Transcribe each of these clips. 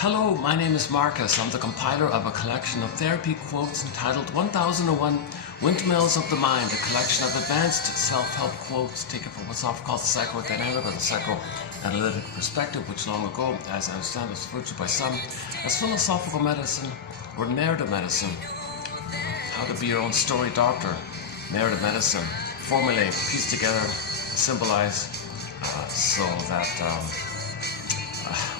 Hello, my name is Marcus. I'm the compiler of a collection of therapy quotes entitled 1001 Windmills of the Mind, a collection of advanced self-help quotes taken from what's often called the psychodynamic or the psychoanalytic perspective, which long ago, as I understand, was referred to by some as philosophical medicine or narrative medicine. How to be your own story doctor, narrative medicine, formulate, piece together, symbolize, so that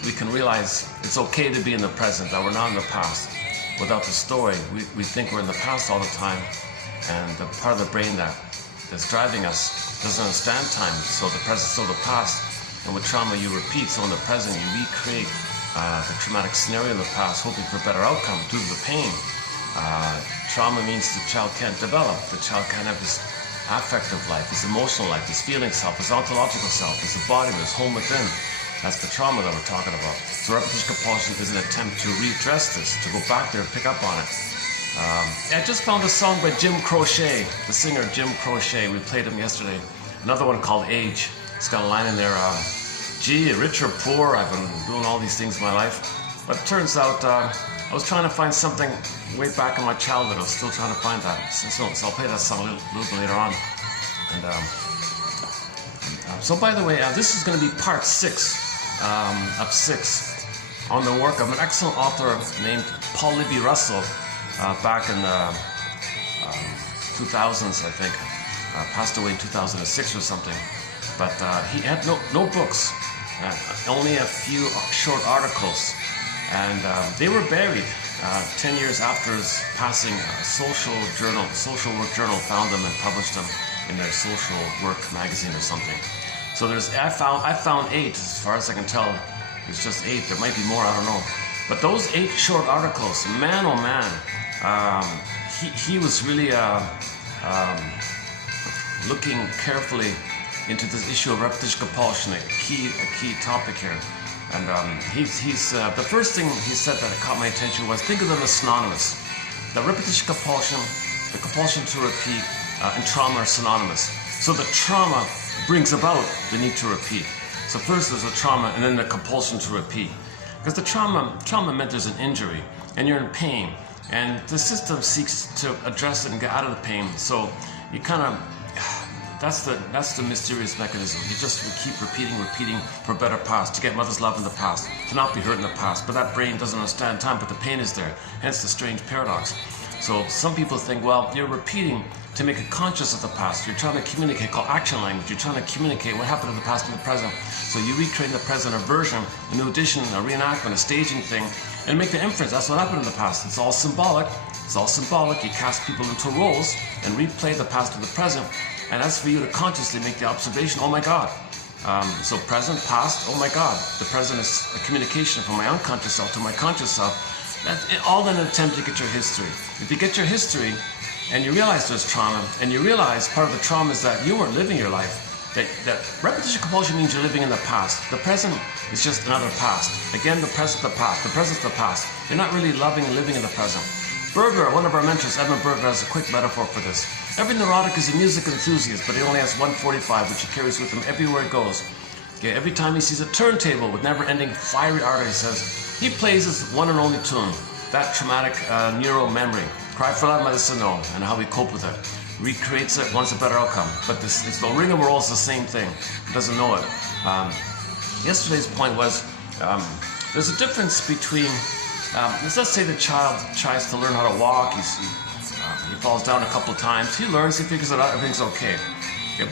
we can realize it's okay to be in the present, that we're not in the past. Without the story, we think we're in the past all the time, and the part of the brain that's driving us doesn't understand time, so the present's still the past. And with trauma, you repeat, so in the present, you recreate the traumatic scenario in the past, hoping for a better outcome due to the pain. Trauma means the child can't develop, the child can't have his affective life, his emotional life, his feeling self, his ontological self, his embodiment, his home within. That's the trauma that we're talking about. So repetition compulsion is an attempt to readdress this, to go back there and pick up on it. I just found a song by Jim Croce, the singer Jim Croce. We played him yesterday. Another one called Age. It's got a line in there, gee, rich or poor, I've been doing all these things in my life. But it turns out I was trying to find something way back in my childhood. I was still trying to find that. So I'll play that song a little bit later on. And so by the way, this is going to be part 6 of 6 on the work of an excellent author named Paul Libby Russell back in the 2000s, I think. Passed away in 2006 or something. But he had no books, only a few short articles. And they were buried 10 years after his passing. A social work journal found them and published them in their social work magazine or something. So I found 8, as far as I can tell. It's just 8. There might be more, I don't know. But those 8 short articles, man oh man, he was really looking carefully into this issue of repetition compulsion, a key topic here. And the first thing he said that caught my attention was, think of them as synonymous. The repetition compulsion, the compulsion to repeat, and trauma are synonymous. So the trauma brings about the need to repeat. So first there's a trauma and then the compulsion to repeat. Because the trauma meant there's an injury and you're in pain, and the system seeks to address it and get out of the pain. So you kind of, that's the mysterious mechanism. You keep repeating for a better past, to get mother's love in the past, to not be hurt in the past. But that brain doesn't understand time, but the pain is there. Hence the strange paradox. So some people think, well, you're repeating to make it conscious of the past. You're trying to communicate, called action language. You're trying to communicate what happened in the past and the present. So you recreate the present, a version, a new addition, a reenactment, a staging thing, and make the inference. That's what happened in the past. It's all symbolic. It's all symbolic. You cast people into roles and replay the past to the present. And that's for you to consciously make the observation, oh my God. So present, past, oh my God. The present is a communication from my unconscious self to my conscious self. That's all in an attempt to get your history. If you get your history and you realize there's trauma, and you realize part of the trauma is that you weren't living your life, that repetition compulsion means you're living in the past. The present is just another past. Again, the present, the past. The present's the past. You're not really loving and living in the present. Berger, one of our mentors, Edmund Berger, has a quick metaphor for this. Every neurotic is a music enthusiast, but he only has 145, which he carries with him everywhere he goes. Okay, every time he sees a turntable with never-ending fiery art, he says, he plays his one and only tune, that traumatic neural memory. Cry for that medicine, no, and how we cope with it. Recreates it, wants a better outcome. But it's the rigmarole is the same thing. He doesn't know it. Yesterday's point was, there's a difference between, let's say the child tries to learn how to walk, he falls down a couple of times, he learns, he figures it out, everything's okay.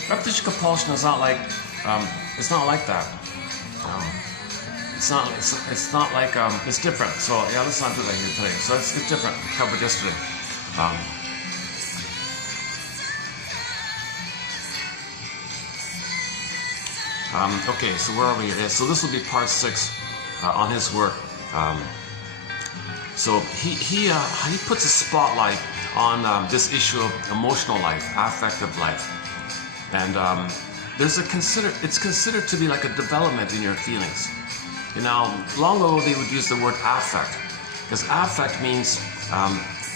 Repetition compulsion is not like, it's not like that. It's not like, it's different. So yeah, let's not do that here today. So it's different. We covered yesterday. Okay, so where are we here? So this will be part 6 on his work. So he puts a spotlight on this issue of emotional life, affective life, and it's considered to be like a development in your feelings. You know, long ago they would use the word affect, because affect means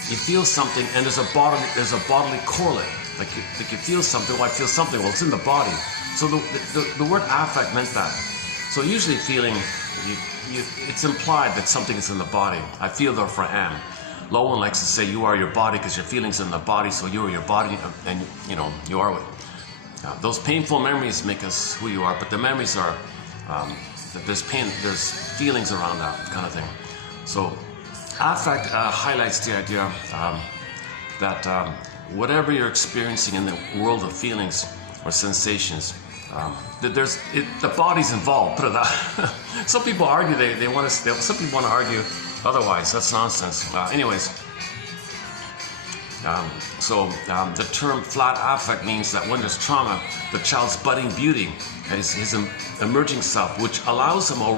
you feel something and there's a bodily correlate. Like you feel something. Well, I feel something. Well, it's in the body. So the word affect meant that. So usually feeling, it's implied that something is in the body. I feel therefore am. Lowen likes to say you are your body because your feelings in the body, so you are your body, and you know you are what. Those painful memories make us who you are, but the memories are there's pain, there's feelings around that kind of thing. So affect highlights the idea that whatever you're experiencing in the world of feelings or sensations, the body's involved. Put it that. Some people argue they want to. Some people want to argue otherwise. That's nonsense. Anyways. The term flat affect means that when there's trauma, the child's budding beauty is his emerging self, which allows him a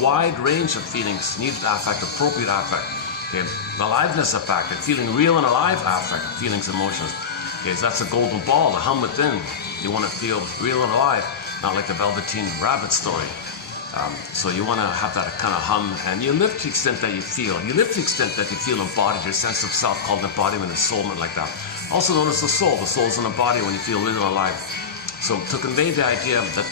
wide range of feelings, needed affect, appropriate affect, okay, aliveness affect, feeling real and alive affect, feelings, emotions. Okay, so that's a golden ball, the hum within. You want to feel real and alive, not like the Velveteen Rabbit story. So you want to have that kind of hum, and you live to the extent that you feel. You live to the extent that you feel embodied, your sense of self called embodiment, ensoulment, like that. Also known as the soul. The soul's in the body when you feel real and alive. So to convey the idea that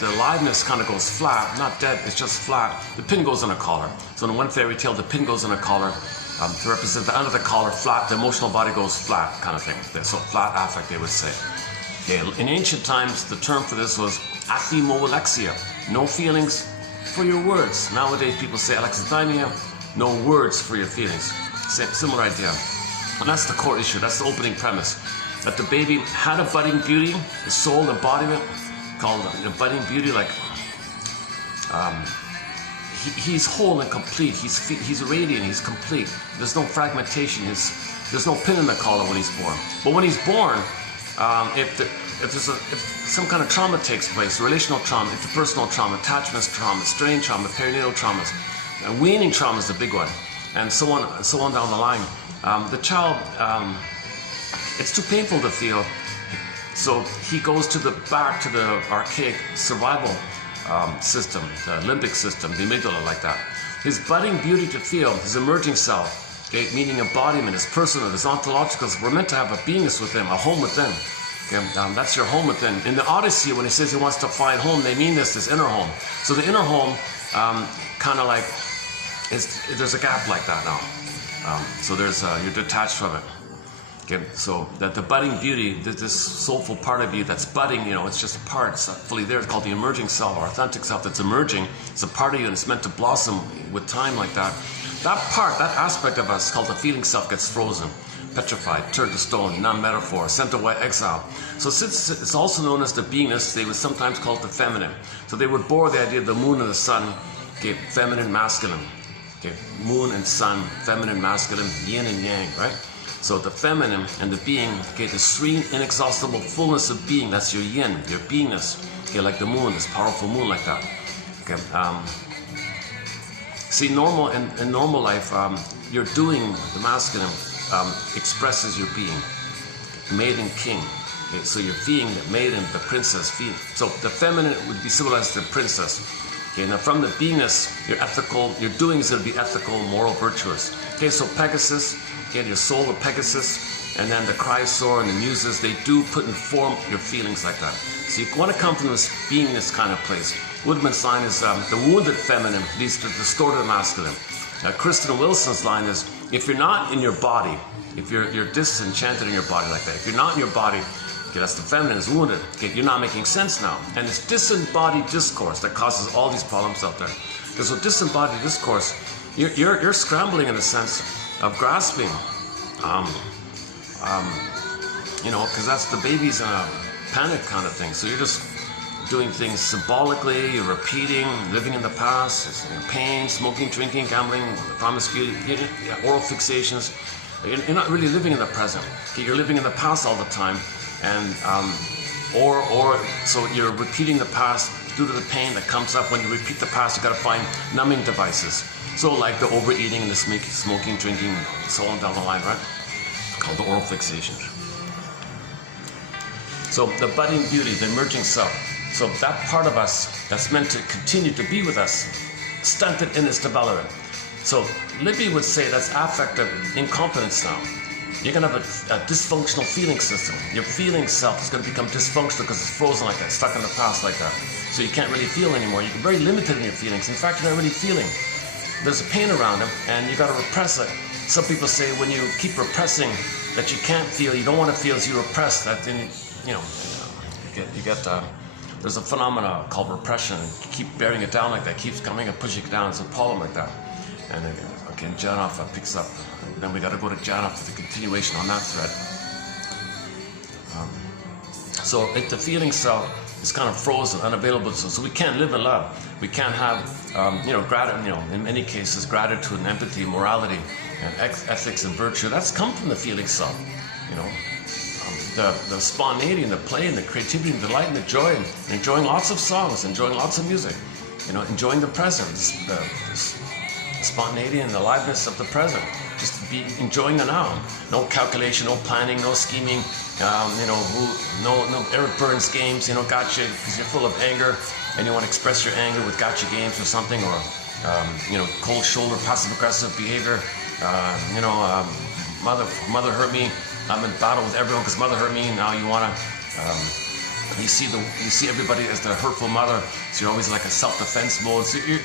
the aliveness kind of goes flat, not dead, it's just flat. The pin goes in a collar. So in one fairy tale, the pin goes in a collar to represent the under the collar, flat. The emotional body goes flat, kind of thing. So flat affect, they would say. Okay. In ancient times, the term for this was athimoalexia. No feelings for your words. Nowadays, people say alexithymia, no words for your feelings. Similar idea. And that's the core issue. That's the opening premise. That the baby had a budding beauty, the soul embodiment, called a budding beauty, like he's whole and complete. He's radiant. He's complete. There's no fragmentation. There's no pin in the collar when he's born. But when he's born, if some kind of trauma takes place, relational trauma, interpersonal trauma, attachment trauma, strain trauma, perinatal traumas, and weaning trauma is the big one, and so on down the line, the child, it's too painful to feel, so he goes back to the archaic survival system, the limbic system, the amygdala, like that. His budding beauty to feel, his emerging self, okay, meaning embodiment, his personal, his ontological, we're meant to have a beingness within, a home within. Okay, that's your home within. In the Odyssey, when he says he wants to find home, they mean this inner home. So the inner home, kind of like, there's a gap like that now. So you're detached from it. Okay, so that the budding beauty, this soulful part of you that's budding, it's just a part, it's not fully there. It's called the emerging self, or authentic self that's emerging. It's a part of you and it's meant to blossom with time like that. That part, that aspect of us called the feeling self gets frozen, petrified, turned to stone, non-metaphor, sent away, exile. So since it's also known as the beingness, they would sometimes call it the feminine. So they would bore the idea of the moon and the sun, okay, feminine, masculine. Okay, moon and sun, feminine, masculine, yin and yang, right? So the feminine and the being, okay, the serene, inexhaustible fullness of being, that's your yin, your beingness. Okay, like the moon, this powerful moon like that. Okay, see, in normal life, you're doing the masculine, expresses your being, maiden king. Okay, so you're being the maiden, the princess. So the feminine would be symbolized as the princess. Okay, now from the beingness, your ethical, your doing is going to be ethical, moral, virtuous. Okay, so Pegasus, okay, your soul of Pegasus, and then the Chrysaor and the Muses, they do put in form your feelings like that. So you want to come from this beingness kind of place. Woodman's line is the wounded feminine leads to distorted masculine. Kristen Wilson's line is, if you're not in your body, if you're disenchanted in your body like that, if you're not in your body, okay, that's the feminine is wounded, okay, you're not making sense now. And it's disembodied discourse that causes all these problems out there. Because with disembodied discourse, you're scrambling in a sense of grasping, because that's the baby's in a panic kind of thing. So you're just doing things symbolically, you're repeating, living in the past, pain, smoking, drinking, gambling, promiscuity, oral fixations. You're not really living in the present. Okay, you're living in the past all the time, and so you're repeating the past due to the pain that comes up. When you repeat the past, you got to find numbing devices. So like the overeating and the smoking, drinking, so on down the line, right? Called the oral fixation. So the budding beauty, the emerging self. So that part of us that's meant to continue to be with us, stunted in its development. So Libby would say that's affective incompetence now. you're going to have a dysfunctional feeling system. Your feeling self is going to become dysfunctional because it's frozen like that, stuck in the past like that. So you can't really feel anymore. You're very limited in your feelings. In fact, you're not really feeling. There's a pain around them, and you got to repress it. Some people say when you keep repressing that you can't feel, you don't want to feel, as you repress that, then there's a phenomena called repression. You keep bearing it down like that, keeps coming and pushing it down. It's a problem like that. And again, Janov picks up. And then we got to go to Janov for the continuation on that thread. So if the feeling self is kind of frozen, unavailable, so we can't live in love. We can't have, gratitude. In many cases, gratitude and empathy, morality, and ethics and virtue. That's come from the feeling self. The spontaneity and the play and the creativity and the delight and the joy, and enjoying lots of songs, enjoying lots of music, enjoying the present, the spontaneity and the aliveness of the present. Just be enjoying the now. No calculation, no planning, no scheming. No Eric Burns games. Gotcha, because you're full of anger and you want to express your anger with gotcha games or something, or cold shoulder, passive aggressive behavior. Mother hurt me. I'm in battle with everyone because mother hurt me. Now you wanna, you see everybody as the hurtful mother. So you're always like a self-defense mode. So you're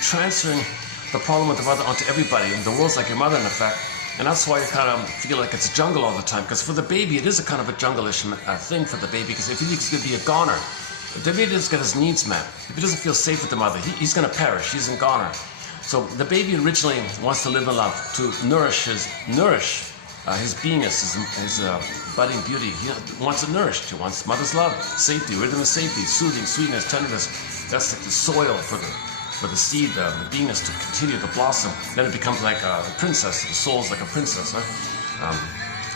transferring the problem with the mother onto everybody. And the world's like your mother in effect. And that's why you kind of feel like it's a jungle all the time. Because for the baby, it is a kind of a jungle-ish thing for the baby. Because if he thinks he's going to be a goner, if the baby doesn't get his needs met, if he doesn't feel safe with the mother, he's going to perish. He's a goner. So the baby originally wants to live in love, to nourish his beingness, his budding beauty. He wants it nourished. He wants mother's love, safety, rhythm of safety, soothing, sweetness, tenderness. That's like the soil for the seed, the beingness to continue to blossom. Then it becomes like a princess. The soul's like a princess, right?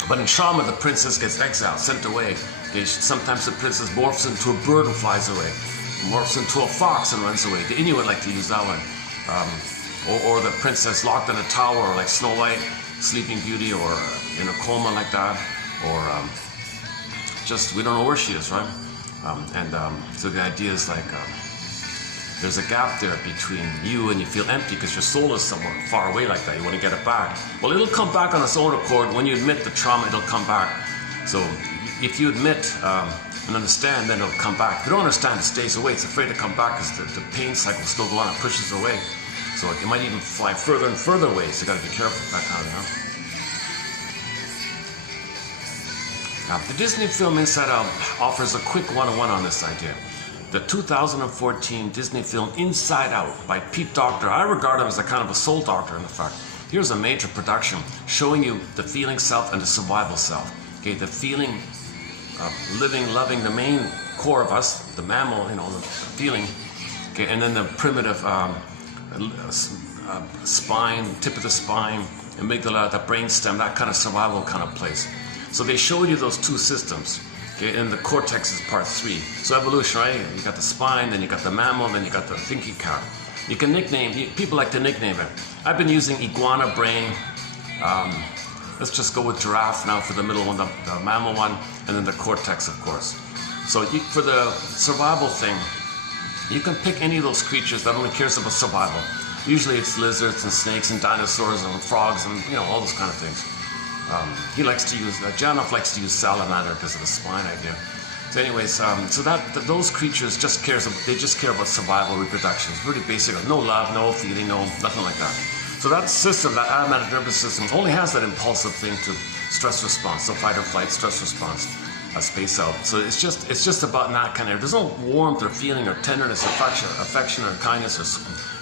But in trauma, the princess gets exiled, sent away. Okay? Sometimes the princess morphs into a bird and flies away, morphs into a fox and runs away. The Inuit like to use that one. Or the princess locked in a tower, or like Snow White, Sleeping Beauty, or in a coma like that, or just we don't know where she is, right? So the idea is like there's a gap there between you and you feel empty because your soul is somewhere far away like that. You want to get it back. Well, it'll come back on its own accord. When you admit the trauma, it'll come back. So if you admit and understand, then it'll come back. If you don't understand, it stays away. It's afraid to come back because the pain cycle still goes on. It pushes away. So it might even fly further and further away. So you got to be careful with that kind of thing. Now, the Disney film Inside Out offers a quick one-on-one on this idea. The 2014 Disney film Inside Out by Pete Docter. I regard him as a kind of a soul doctor, in fact. Here's a major production showing you the feeling self and the survival self. Okay, the feeling of living, loving, the main core of us, the mammal, the feeling. Okay, and then the primitive spine, tip of the spine, amygdala, the brainstem, that kind of survival kind of place. So they show you those two systems. Okay, and the cortex is part 3. So evolution, right? You got the spine, then you got the mammal, then you got the thinking cap. You can nickname, people like to nickname it. I've been using iguana brain. Let's just go with giraffe now for the middle one, the mammal one, and then the cortex, of course. So for the survival thing, you can pick any of those creatures that only cares about survival. Usually it's lizards and snakes and dinosaurs and frogs and all those kind of things. He likes to use, Janov likes to use salamander because of the spine idea. So anyways, so those creatures just care about survival, reproduction. It's pretty basic. No love, no feeling, nothing like that. So that system, that automatic nervous system, only has that impulsive thing to stress response. So fight or flight, stress response, space out. So it's just about that kind of. There's no warmth or feeling or tenderness, affection or kindness or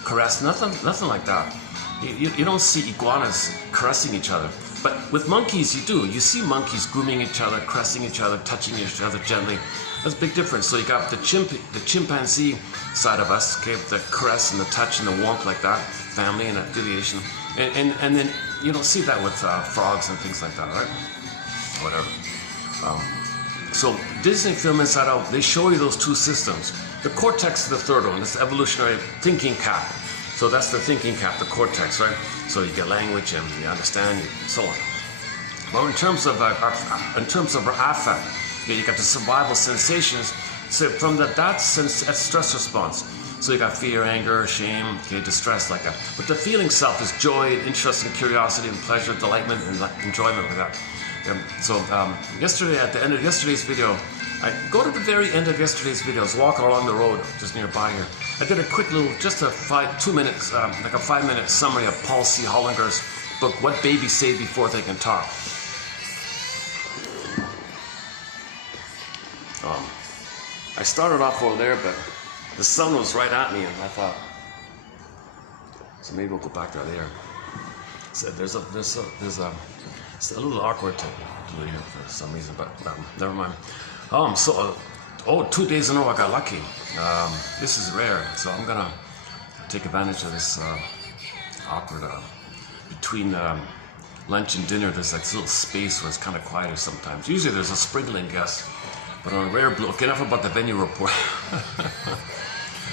caress. Nothing like that. You don't see iguanas caressing each other. But with monkeys, you do. You see monkeys grooming each other, caressing each other, touching each other gently. That's a big difference. So you got the chimpanzee side of us, okay, the caress and the touch and the warmth like that, family and affiliation. And then you don't see that with frogs and things like that, right? Whatever. So Disney film Inside Out, they show you those two systems. The cortex is the third one. This evolutionary thinking cap. So that's the thinking cap, the cortex, right? So you get language and you understand, and so on. Well, in terms of our affect, you got the survival sensations. So from that stress response. So you got fear, anger, shame, okay, distress, like that. But the feeling self is joy, interest, and curiosity, and pleasure, delightment, and enjoyment, like that. So yesterday, at the end of yesterday's video, I go to the very end of yesterday's video. I was walking along the road just nearby here. I did a quick little, just a 5-minute summary of Paul C. Hollinger's book, What Babies Say Before They Can Talk. I started off over there, but the sun was right at me, and I thought, so maybe we'll go back to there. So it's a little awkward to do it here for some reason, but never mind. 2 days in a row I got lucky. This is rare, so I'm gonna take advantage of this awkward between lunch and dinner. There's like this little space where it's kind of quieter sometimes. Usually there's a sprinkling guest, but on a rare blue. Okay, enough about the venue report.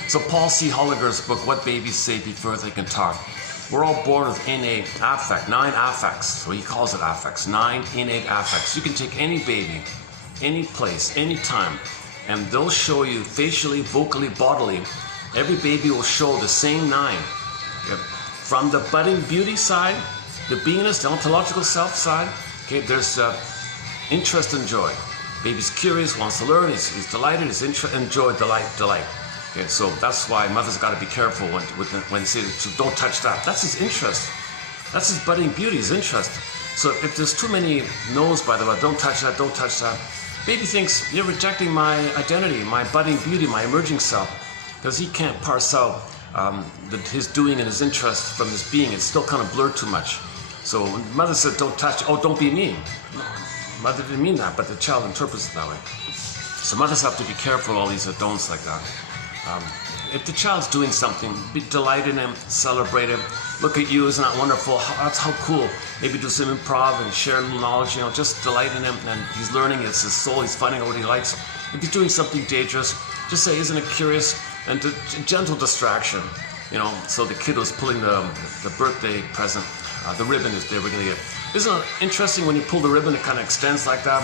So Paul C. Hollinger's book, What Babies Say Before They Can Talk. We're all born with innate affect, 9 affects. So he calls it affects, 9 innate affects. You can take any baby, any place, any time, and they'll show you facially, vocally, bodily. Every baby will show the same 9. Yep. From the budding beauty side, the beingness, the ontological self side, okay, there's interest and joy. Baby's curious, wants to learn, he's delighted, he's enjoy, delight. Okay, so that's why mothers got to be careful when they say, so don't touch that. That's his interest. That's his budding beauty, his interest. So if there's too many no's, by the way, don't touch that, don't touch that. Baby thinks you're rejecting my identity, my budding beauty, my emerging self, because he can't parse out his doing and his interest from his being. It's still kind of blurred too much. So when mother said, don't touch, oh, don't be mean. Mother didn't mean that, but the child interprets it that way. So mothers have to be careful of all these don'ts like that. If the child's doing something, be delighted in him, celebrate him. Look at you, isn't that wonderful? That's how cool. Maybe do some improv and share a little knowledge, just delight in him, and he's learning, it's his soul, he's finding out what he likes. If he's doing something dangerous, just say, isn't it curious? And gentle distraction, so the kid was pulling the birthday present, the ribbon is there, we're gonna get. Isn't it interesting when you pull the ribbon, it kind of extends like that,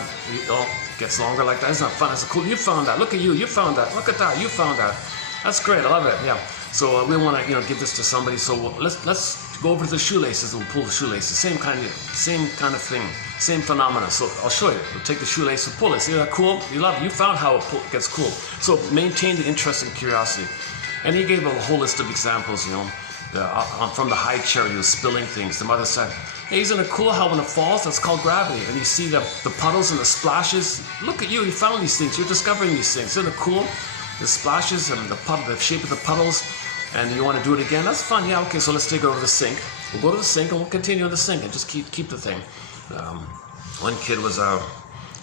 gets longer like that? Isn't that fun? It's cool, you found that, look at you found that, look at that, you found that. That's great, I love it, yeah. So we want to, give this to somebody, so let's go over to the shoelaces and we'll pull the shoelaces. Same kind of thing, same phenomena. So I'll show you. We'll take the shoelace and pull it. See that cool? You love it. You found how it gets cool. So maintain the interest and curiosity. And he gave a whole list of examples, from the high chair, he was spilling things. The mother said, hey, isn't it cool how when it falls, that's called gravity. And you see the puddles and the splashes. Look at you found these things. You're discovering these things. Isn't it cool? The splashes and the shape of the puddles. And you want to do it again? That's fun. Yeah, okay, so let's take it over to the sink. We'll go to the sink and we'll continue on the sink and just keep the thing. One kid was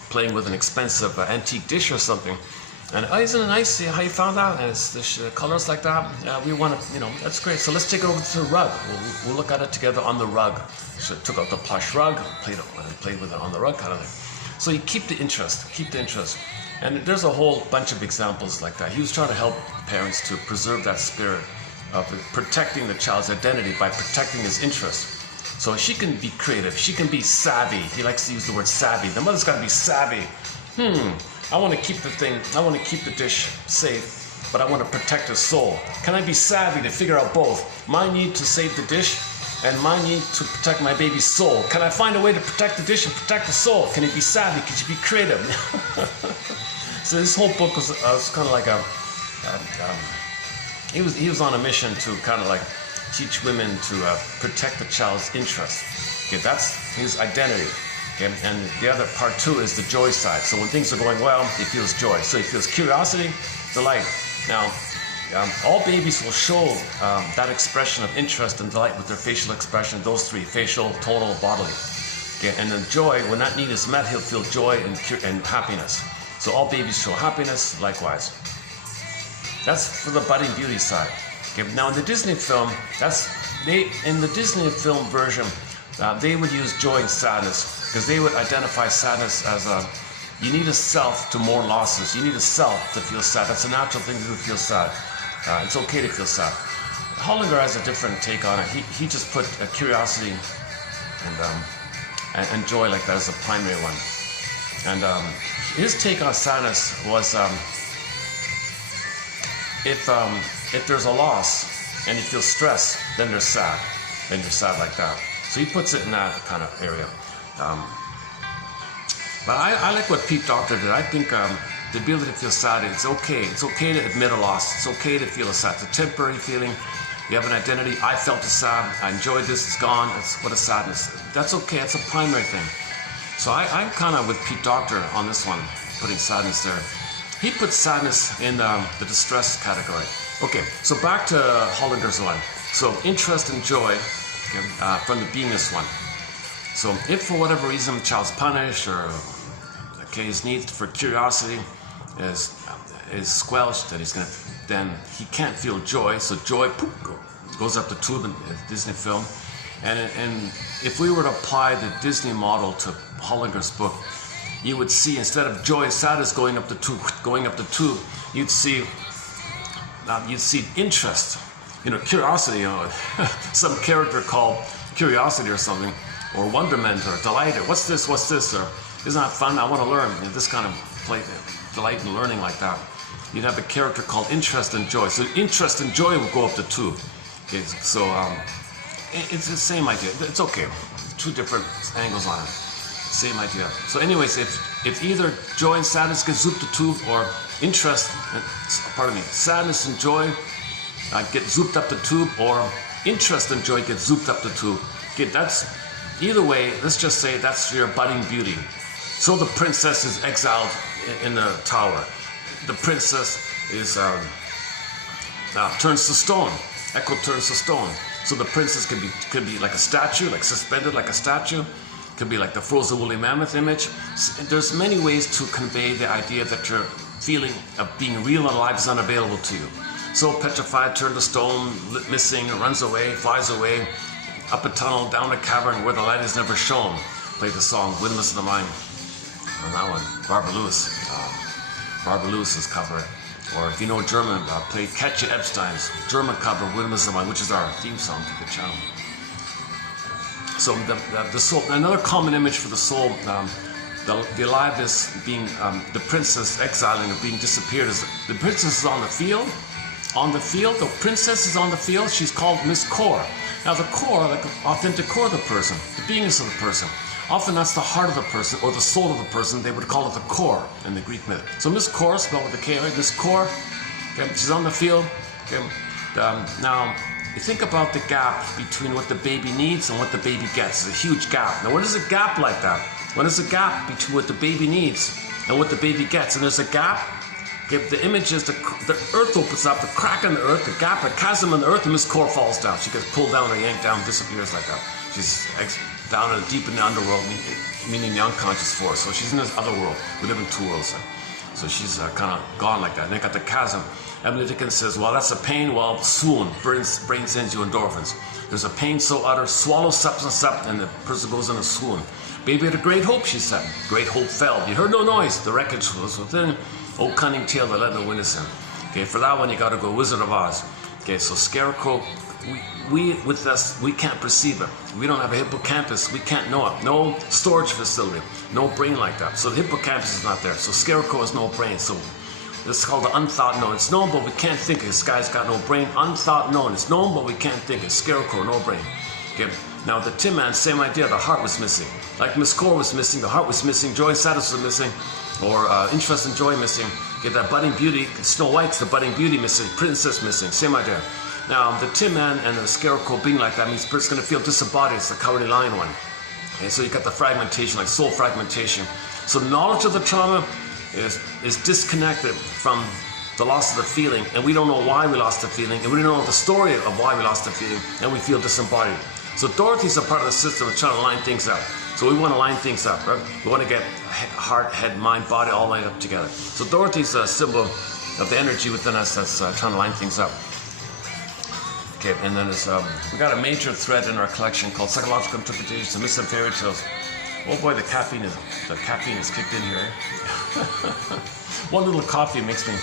playing with an expensive antique dish or something. And isn't it nice how you found that? And it's the colors like that. We want to, that's great. So let's take it over to the rug. We'll look at it together on the rug. So I took out the plush rug, played with it on the rug kind of thing. So you keep the interest. And there's a whole bunch of examples like that. He was trying to help parents to preserve that spirit of protecting the child's identity by protecting his interest. So she can be creative, she can be savvy. He likes to use the word savvy. The mother's got to be savvy. I want to keep the dish safe, but I want to protect his soul. Can I be savvy to figure out both? My need to save the dish and my need to protect my baby's soul. Can I find a way to protect the dish and protect the soul? Can he be savvy? Can she be creative? So this whole book was kind of like he was on a mission to kind of like teach women to protect the child's interest. Okay, that's his identity. Okay, and the other part 2 is the joy side. So when things are going well, he feels joy. So he feels curiosity, delight. Now, all babies will show that expression of interest and delight with their facial expression, those 3, facial, tonal, bodily. Okay, and then joy, when that need is met, he'll feel joy and happiness. So all babies show happiness, likewise. That's for the budding beauty side. Okay, now in the Disney film, in the Disney film version, they would use joy and sadness, because they would identify sadness as you need a self to mourn losses. You need a self to feel sad. That's a natural thing to do, to feel sad. It's okay to feel sad. Hollinger has a different take on it. He just put curiosity and joy like that as a primary one. And his take on sadness was if if there's a loss and you feel stress, then there's sad. Then you're sad like that. So he puts it in that kind of area. But I like what Pete Docter did. I think the ability to feel sad, it's okay. It's okay to admit a loss. It's okay to feel a sad. It's a temporary feeling. You have an identity. I felt the sad. I enjoyed this. It's gone. It's what a sadness. That's okay. It's a primary thing. So I'm kind of with Pete Docter on this one, putting sadness there. He puts sadness in the distress category. Okay, so back to Hollander's one. So interest and joy from the beingness one. So if for whatever reason the child's punished or his need for curiosity is squelched, and then he can't feel joy. So joy goes up the tube in a Disney film. And if we were to apply the Disney model to Hollander's book, you would see instead of joy and sadness going up the tube, you'd see interest, curiosity, some character called curiosity or something, or wonderment or delight, or what's this, or isn't that fun? I want to learn. This kind of delight in learning like that. You'd have a character called interest and joy. So interest and joy will go up the tube. Okay, so it's the same idea. It's okay. Two different angles on it. Same idea. So anyways, if either joy and sadness get zooped the tube, or sadness and joy get zooped up the tube, or interest and joy get zooped up the tube. Okay, that's either way. Let's just say that's your budding beauty. So the princess is exiled in the tower. The princess is turns to stone. Echo turns to stone. So the princess could be like a statue, like suspended like a statue. Could be like the frozen woolly mammoth image. There's many ways to convey the idea that your feeling of being real and alive is unavailable to you. So petrified, turned to stone, missing, runs away, flies away, up a tunnel, down a cavern where the light is never shown. Played the song Windmills in the Mind on that one. Barbara Lewis's cover. Or if you know German, play Katja Epstein's German cover, Windmills in the Mind, which is our theme song to the channel. So the soul, another common image for the soul, the aliveness being the princess exiling or being disappeared, is the princess is on the field. On the field, the princess is on the field. She's called Miss Core. Now the core, like authentic core of the person, the beingness of the person. Often that's the heart of the person or the soul of the person. They would call it the core in the Greek myth. So Miss Core, spelled with a K, right? Miss Core, okay, she's on the field. Okay, now, you think about the gap between what the baby needs and what the baby gets. It's a huge gap. Now, when there's a gap like that, when there's a gap between what the baby needs and what the baby gets, and there's a gap, okay, the image is the earth opens up, the crack in the earth, the gap, a chasm in the earth, and Miss Core falls down. She gets pulled down or yanked down, disappears like that. She's down deep in the underworld, meaning the unconscious force. So she's in this other world. We live in two worlds. So she's kind of gone like that. And they got the chasm. Emily Dickinson says, well, that's a pain, well, swoon. Brain sends you endorphins. There's a pain so utter, swallow substance up, and the person goes in a swoon. Baby had a great hope, she said. Great hope fell. You heard no noise. The wreckage was within. Oh, cunning tale that let no witness in. Okay, for that one, you got to go Wizard of Oz. Okay, so Scarecrow, we can't perceive it. We don't have a hippocampus. We can't know it. No storage facility. No brain like that. So the hippocampus is not there. So Scarecrow has no brain. So this is called the unthought known. It's known, but we can't think it. This guy's got no brain. Unthought known. It's known, but we can't think it. Scarecrow, no brain. Okay. Now the Tin Man, same idea. The heart was missing. Like Miss Core was missing. The heart was missing. Joy and sadness was missing. Or interest and joy missing. Get that budding beauty. Snow White's the budding beauty missing. Princess missing. Same idea. Now the Tin Man and the Scarecrow being like that means the person's going to feel disembodied. It's the Cowardly Lion one. And so you got the fragmentation, like soul fragmentation. So knowledge of the trauma is disconnected from the loss of the feeling, and we don't know why we lost the feeling, and we don't know the story of why we lost the feeling, and we feel disembodied. So Dorothy's a part of the system of trying to line things up. So we want to line things up, right? We want to get heart, head, mind, body all lined up together. So Dorothy's a symbol of the energy within us that's trying to line things up. Okay, and then we got a major thread in our collection called Psychological Interpretations of Myths and Fairy Tales. Oh boy, the caffeine is kicked in here. One little coffee makes me,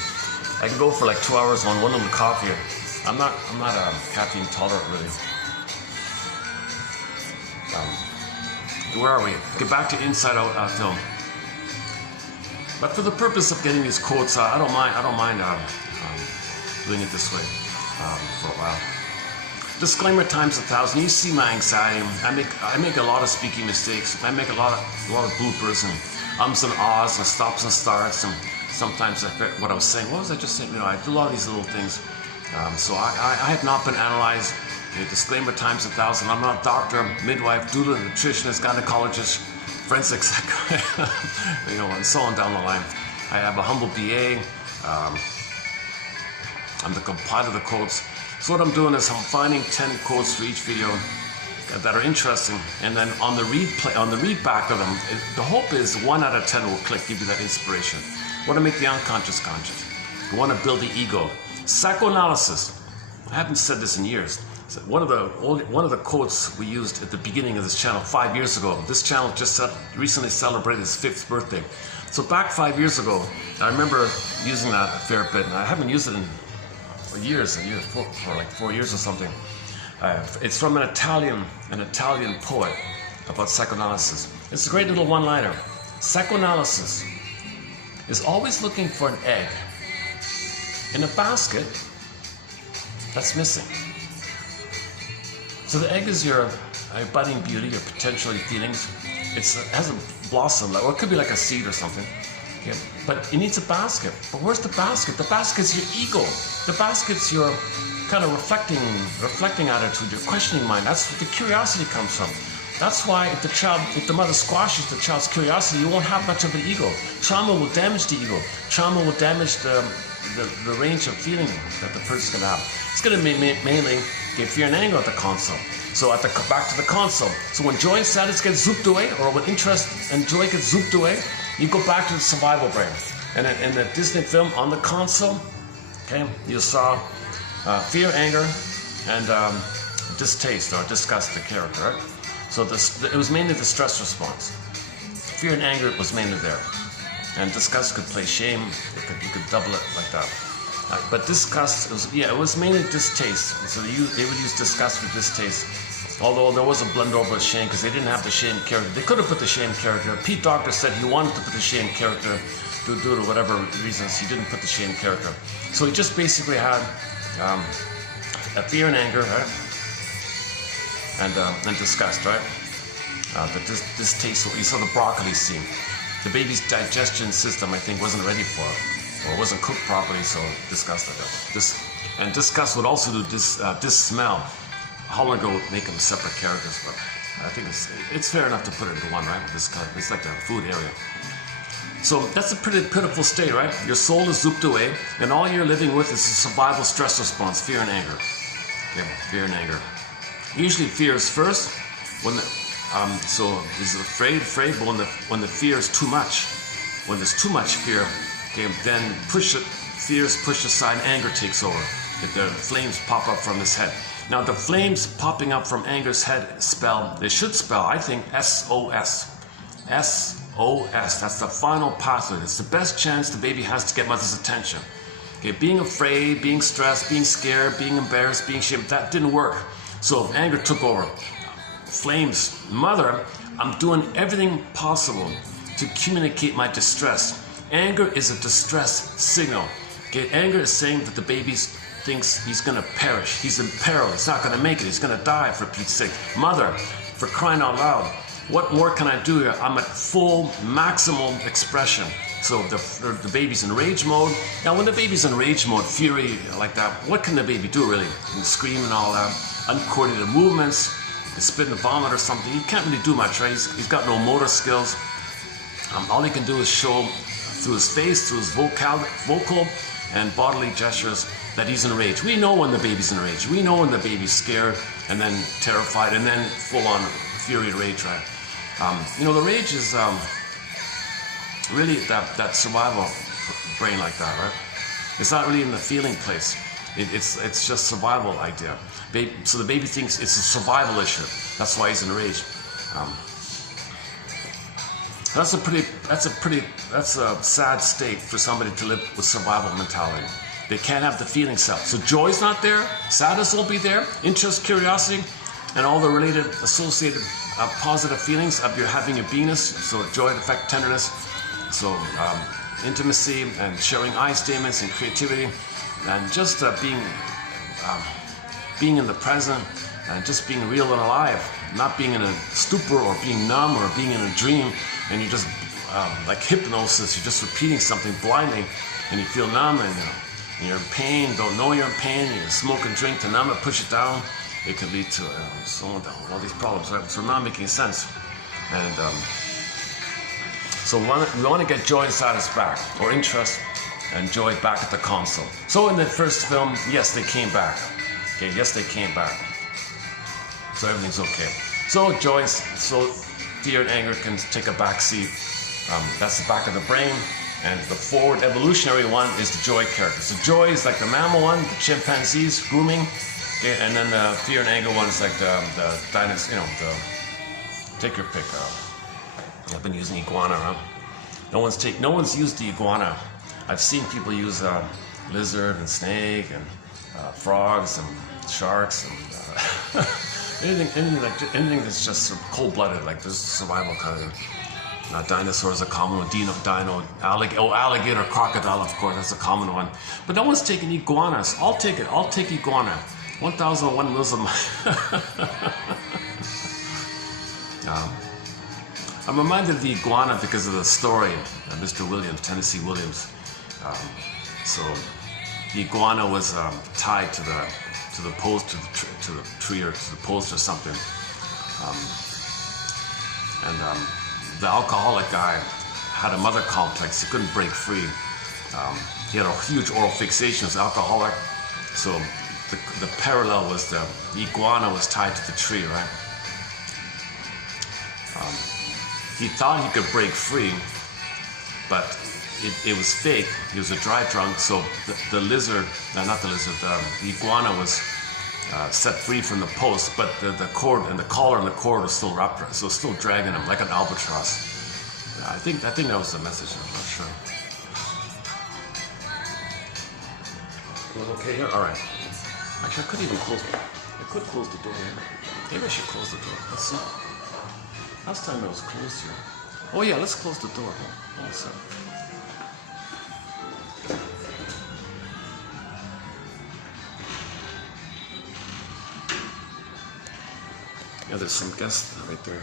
I can go for like 2 hours on one little coffee. I'm not caffeine tolerant really. Where are we? Get back to Inside Out film. But for the purpose of getting these quotes, I don't mind doing it this way. for a while. Disclaimer times 1,000. You see my anxiety. I make a lot of speaking mistakes. I make a lot of bloopers and ums and ahs and stops and starts, and sometimes I forget what I was saying. What was I just saying? I do a lot of these little things. So I have not been analyzed. Okay, disclaimer times 1,000. I'm not a doctor, midwife, doula, nutritionist, gynecologist, forensic psychiatrist, and so on down the line. I have a humble BA. I'm the compiler of the quotes. So what I'm doing is I'm finding 10 quotes for each video that are interesting, and then on the read back of them, the hope is 1 out of 10 will click, give you that inspiration. I want to make the unconscious conscious. I want to build the ego. Psychoanalysis. I haven't said this in years. One of the quotes we used at the beginning of this channel 5 years ago. This channel just recently celebrated its 5th birthday. So back 5 years ago, I remember using that a fair bit, and I haven't used it in years, for like 4 years or something. It's from an Italian poet about psychoanalysis. It's a great little one-liner. Psychoanalysis is always looking for an egg in a basket that's missing. So the egg is your budding beauty, your potential feelings. It has a blossom, or it could be like a seed or something. Okay. But it needs a basket. But where's the basket? The basket's your ego. The basket's your kind of reflecting attitude, your questioning mind. That's where the curiosity comes from. That's why if the mother squashes the child's curiosity, you won't have much of an ego. Trauma will damage the ego. Trauma will damage the range of feeling that the person's going to have. It's going to mainly get fear and anger at the console. So back to the console. So when joy and sadness get zooped away, or when interest and joy get zooped away, you go back to the survival brain. And in the Disney film, on the console, okay, you saw fear, anger, and distaste or disgust of the character, right? So it was mainly the stress response. Fear and anger was mainly there. And disgust could play shame. You could double it like that. But disgust, it was mainly distaste. So they would use disgust for distaste. Although there was a blend over with shame because they didn't have the shame character. They could have put the shame character. Pete Docter said he wanted to put the shame character due to whatever reasons. He didn't put the shame character. So he just basically had a fear and anger, right? And disgust, right? The distaste. You saw the broccoli scene. The baby's digestion system, I think, wasn't ready for it, or wasn't cooked properly, so disgust like that. And disgust would also do this smell. Hollander would make them separate characters, but I think it's fair enough to put it into one, right? It's like the food area. So that's a pretty pitiful state, right? Your soul is zooped away, and all you're living with is a survival stress response, fear and anger. Okay, fear and anger. Usually fear is first, so is afraid, but when the fear is too much, when there's too much fear, okay, then fear is pushed aside, anger takes over. The flames pop up from his head. Now the flames popping up from anger's head they should spell, I think, SOS. SOS, that's the final password. It's the best chance the baby has to get mother's attention. Okay, being afraid, being stressed, being scared, being embarrassed, being ashamed, that didn't work. So anger took over. Flames, mother, I'm doing everything possible to communicate my distress. Anger is a distress signal. Okay, anger is saying that the baby thinks he's going to perish. He's in peril. He's not going to make it. He's going to die, for Pete's sake. Mother, for crying out loud, what more can I do here? I'm at full, maximum expression. So the baby's in rage mode. Now, when the baby's in rage mode, fury like that, what can the baby do, really? And scream and all that. Uncoordinated movements, spit and vomit or something. He can't really do much, right? He's got no motor skills. All he can do is show through his face, through his vocal and bodily gestures that he's in rage. We know when the baby's in rage. We know when the baby's scared and then terrified and then full-on fury rage, right? The rage is really that survival brain like that, right? It's not really in the feeling place. It's just survival idea. So the baby thinks it's a survival issue. That's why he's in rage. That's a sad state for somebody to live with survival mentality. They can't have the feeling self. So joy's not there, sadness won't be there, interest, curiosity, and all the related associated positive feelings of your having your beingness. So joy, affect, tenderness. So intimacy and sharing I statements and creativity and just being being in the present and just being real and alive, not being in a stupor or being numb or being in a dream, and you're just like hypnosis, you're just repeating something blindly, and you feel numb, and you're in pain, don't know you're in pain, you smoke and drink to numb it, push it down. It can lead to all these problems, right? So not making sense. And so we want to get joy inside us back, or interest and joy back at the console. So in the first film, yes, they came back. Okay, yes, they came back. So everything's okay. So joy, so fear and anger can take a back seat. That's the back of the brain. And the forward evolutionary one is the joy character. So joy is like the mammal one, the chimpanzees, grooming. Okay, and then the fear and anger one is like the dinosaur, take your pick. I've been using iguana, huh? No one's used the iguana. I've seen people use lizard and snake and frogs and sharks and anything that's just sort of cold-blooded, like this survival kind of thing. Dinosaurs are a common one. Alligator, crocodile, of course, that's a common one. But no one's taking iguanas. I'll take it. I'll take iguana. 1001 Muslim. I'm reminded of the iguana because of the story of Mr. Williams, Tennessee Williams. So the iguana was tied to the post, to the tree or to the post or something. The alcoholic guy had a mother complex. He couldn't break free. He had a huge oral fixation as alcoholic. So the parallel was the iguana was tied to the tree, right? He thought he could break free, but it was fake. He was a dry drunk. So the iguana was set free from the post, but the cord and the collar and the cord was still wrapped, so still dragging him like an albatross. I think that was the message. I'm not sure. Was okay here? All right. Actually, I could even close. I could close the door here. Maybe I should close the door. Let's see. Last time it was closed here. Oh yeah, let's close the door. Hold on a second. Yeah, there's some guests right there.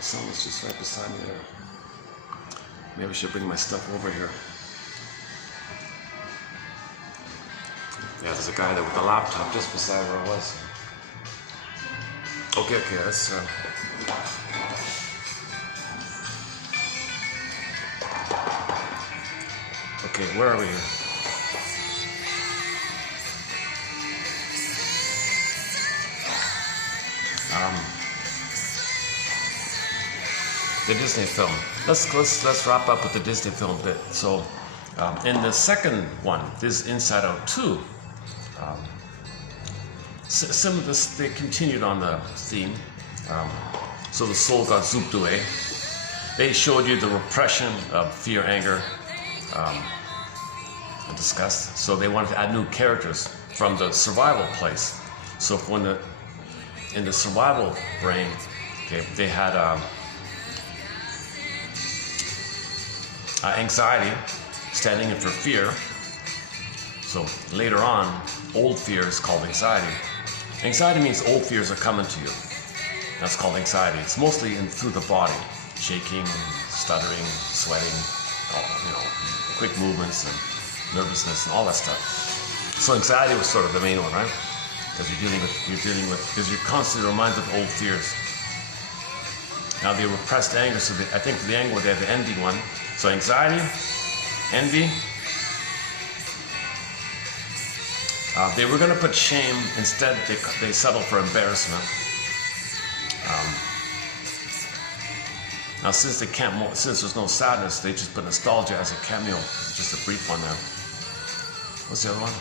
Someone's just right beside me there. Maybe I should bring my stuff over here. Yeah, there's a guy there with a laptop just beside where I was. Okay, let's okay, where are we here? The Disney film. Let's wrap up with the Disney film bit. So, in the second one, this Inside Out 2, some of this, they continued on the theme. So the soul got zooped away. They showed you the repression of fear, anger, and disgust. So they wanted to add new characters from the survival place. So in the survival brain, okay, they had anxiety, standing in for fear. So later on, old fear is called anxiety. Anxiety means old fears are coming to you. That's called anxiety. It's mostly through the body, shaking, stuttering, sweating, quick movements and nervousness and all that stuff. So anxiety was sort of the main one, right? Because because you're constantly reminded of old fears. Now the repressed anger, so I think for the anger they have the envy one. So anxiety, envy. They were going to put shame instead. They settled for embarrassment. Now, since there's no sadness, they just put nostalgia as a cameo, just a brief one there. What's the other one?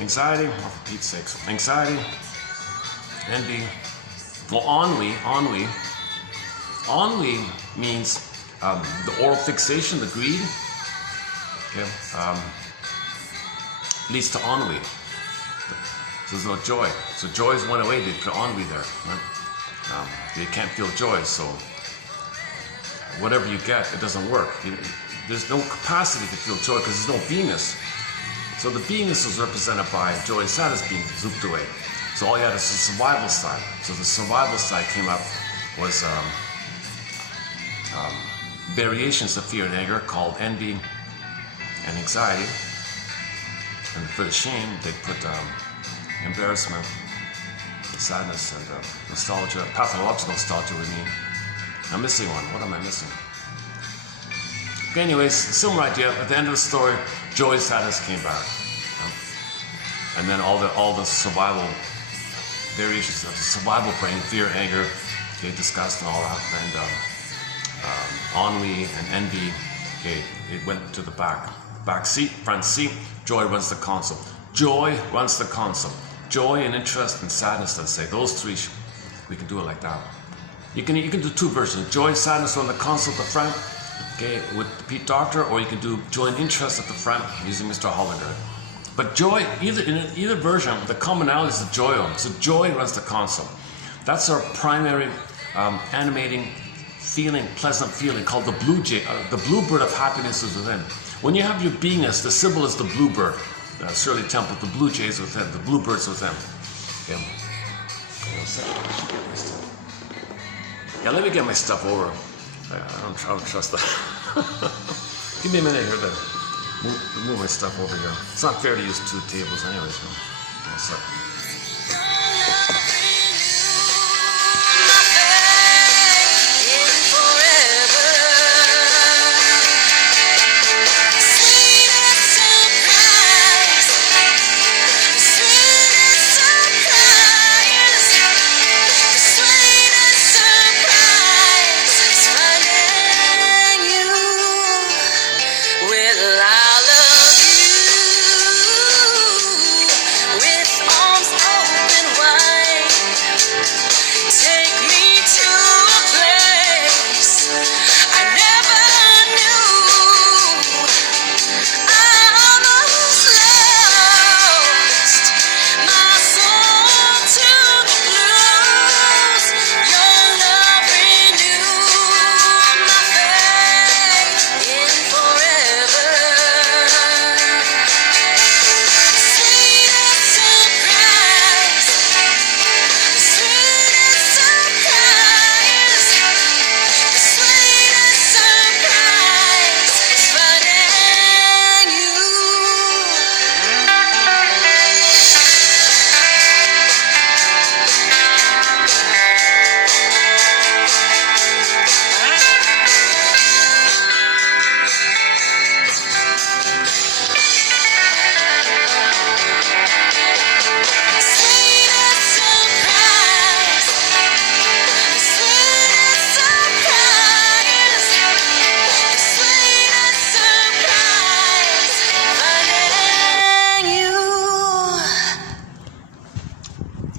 Anxiety. Oh, for Pete's sakes. Anxiety, envy. Well, ennui. Ennui means the oral fixation, the greed. Okay. leads to ennui. So there's no joy. So joy is one away, they put ennui there. Right? You can't feel joy, so whatever you get, it doesn't work. There's no capacity to feel joy because there's no beingness. So the beingness was represented by joy and sadness being zooped away. So all you had is the survival side. So the survival side came up was variations of fear and anger called envy and anxiety. And for the shame, they put embarrassment, sadness, and nostalgia, pathological nostalgia with me. I'm missing one. What am I missing? Okay, anyways, similar idea. At the end of the story, joy and sadness came back. And then all the survival variations of the survival brain, fear, anger, okay, disgust and all that, and ennui and envy, okay, it went to the back seat, front seat. Joy runs the console. Joy runs the console. Joy and interest and sadness, let's say, those three, we can do it like that. You can do two versions. Joy and sadness run the console at the front, okay, with Pete Doctor, or you can do joy and interest at the front using Mr. Hollander. But joy, in either version, the commonality is the joy. So joy runs the console. That's our primary animating feeling, pleasant feeling, called the the bluebird of happiness is within. When you have your beingness, the symbol is the bluebird. Shirley Temple, the blue jays within, the bluebirds within. Okay. Yeah, let me get my stuff over. I don't trust that. Give me a minute here to move my stuff over here. It's not fair to use two tables anyways. So.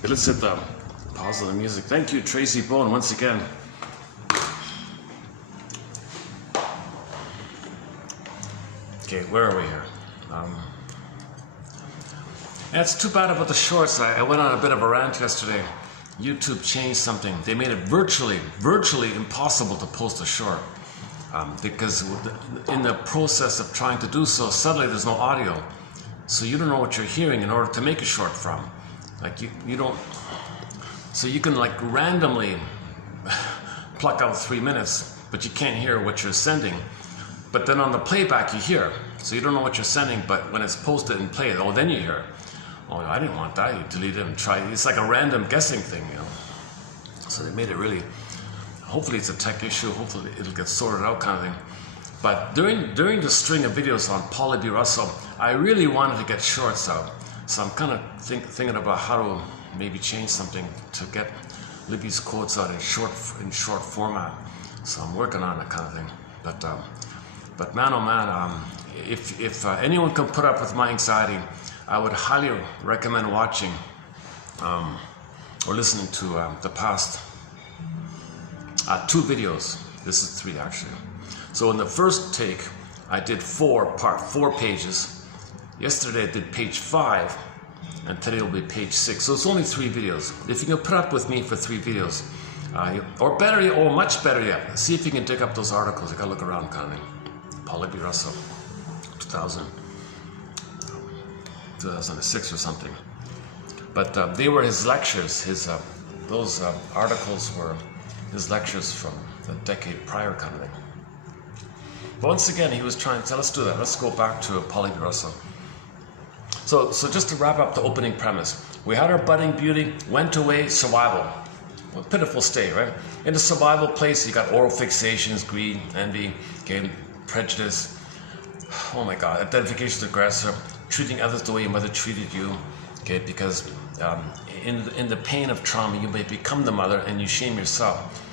Let's hit the pause of the music. Thank you, Tracy Bone, once again. Okay, where are we here? It's too bad about the shorts. I went on a bit of a rant yesterday. YouTube changed something. They made it virtually impossible to post a short. Because in the process of trying to do so, suddenly there's no audio. So you don't know what you're hearing in order to make a short from. Like you don't, so you can like randomly pluck out 3 minutes, but you can't hear what you're sending. But then on the playback you hear, so you don't know what you're sending, but when it's posted and played, oh, then you hear, oh, I didn't want that, you delete it and try, it's like a random guessing thing, you know. So they made it really, hopefully it's a tech issue, hopefully it'll get sorted out kind of thing. But during the string of videos on Paula B. Russell, I really wanted to get shorts out. So I'm kind of thinking about how to maybe change something to get Libby's quotes out in short format. So I'm working on that kind of thing. But man, oh man, if anyone can put up with my anxiety, I would highly recommend watching or listening to the past 2 videos. This is 3 actually. So in the first take, I did 4 pages. Yesterday I did page 5, and today will be page 6. So it's only 3 videos. If you can put up with me for 3 videos, or better yet, or much better yet, see if you can dig up those articles. I gotta look around kind of thing. Paul B. Russell, 2006 or something. But they were his lectures. Those articles were his lectures from the decade prior kind of thing. But once again, he was trying to say, let's do that. Let's go back to Paul B. Russell. So just to wrap up the opening premise, we had our budding beauty, went away, survival. Well, pitiful state, right? In the survival place, you got oral fixations, greed, envy, okay, prejudice. Oh my God, identification with the aggressor, treating others the way your mother treated you, okay? Because in the pain of trauma, you may become the mother and you shame yourself.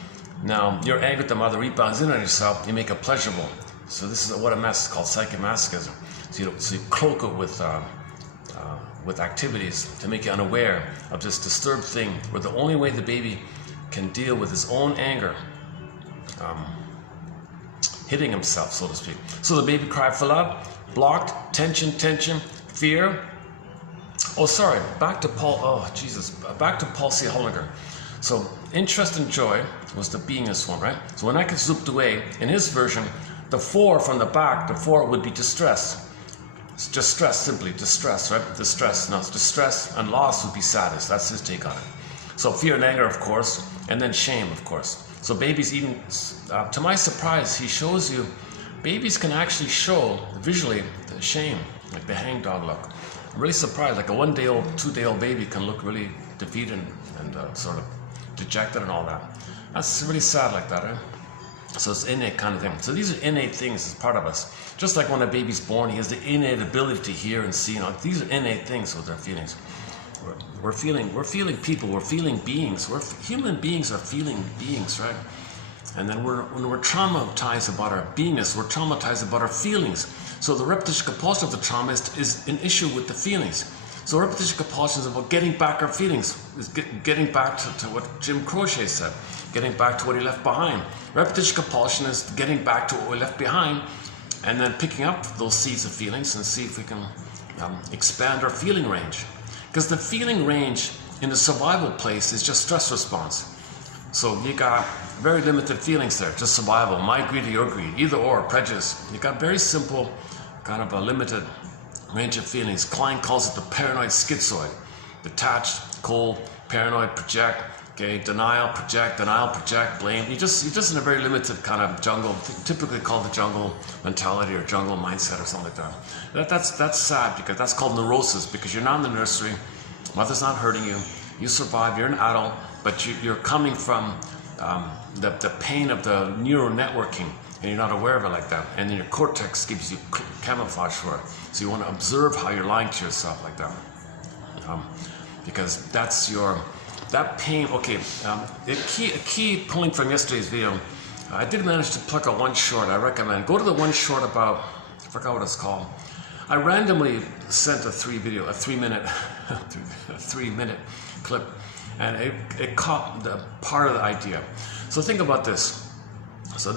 Now, your anger at the mother rebounds in on yourself. You make it pleasurable. So this is what a mess is called psychomasochism. So you cloak it with activities to make you unaware of this disturbed thing, where the only way the baby can deal with his own anger, hitting himself, so to speak. So the baby cried for love, blocked, tension, fear. Oh, sorry, back to Paul C. Hollinger. So interest and joy was the beingness one, right? So when I get zooped away, in his version, the 4 from the back, the 4 would be distress. It's just stress, simply distress, right? Distress. Now, distress and loss would be saddest. That's his take on it. So fear and anger, of course, and then shame, of course. So babies even, to my surprise, he shows you, babies can actually show visually the shame, like the hangdog look. I'm really surprised, like a 1-day-old, 2-day-old baby can look really defeated and sort of dejected and all that. That's really sad like that, right? So it's innate kind of thing. So these are innate things as part of us. Just like when a baby's born, he has the innate ability to hear and see. These are innate things with their feelings. We're feeling people. We're feeling beings. Human beings are feeling beings, right? And then when we're traumatized about our beingness, we're traumatized about our feelings. So the repetition compulsion of the trauma is an issue with the feelings. So repetition compulsion is about getting back our feelings. Is getting back to what Jim Croce said. Getting back to what he left behind. Repetition compulsion is getting back to what we left behind, and then picking up those seeds of feelings and see if we can expand our feeling range. Because the feeling range in the survival place is just stress response. So you got very limited feelings there, just survival, my greed or your greed, either or, prejudice. You got very simple, kind of a limited range of feelings. Klein calls it the paranoid schizoid. Detached, cold, paranoid, project, okay, denial, project, blame. You're just in a very limited kind of jungle, typically called the jungle mentality or jungle mindset or something like that. That's sad, because that's called neurosis, because you're not in the nursery, mother's not hurting you, you survive, you're an adult, but you're coming from the pain of the neural networking, and you're not aware of it like that. And then your cortex gives you camouflage for it. So you want to observe how you're lying to yourself like that. Because that's that pain. Okay, a key pulling from yesterday's video, I did manage to pluck out one short. I recommend go to the one short about, I forgot what it's called. I randomly sent a 3-minute clip, and it caught the part of the idea. So think about this. So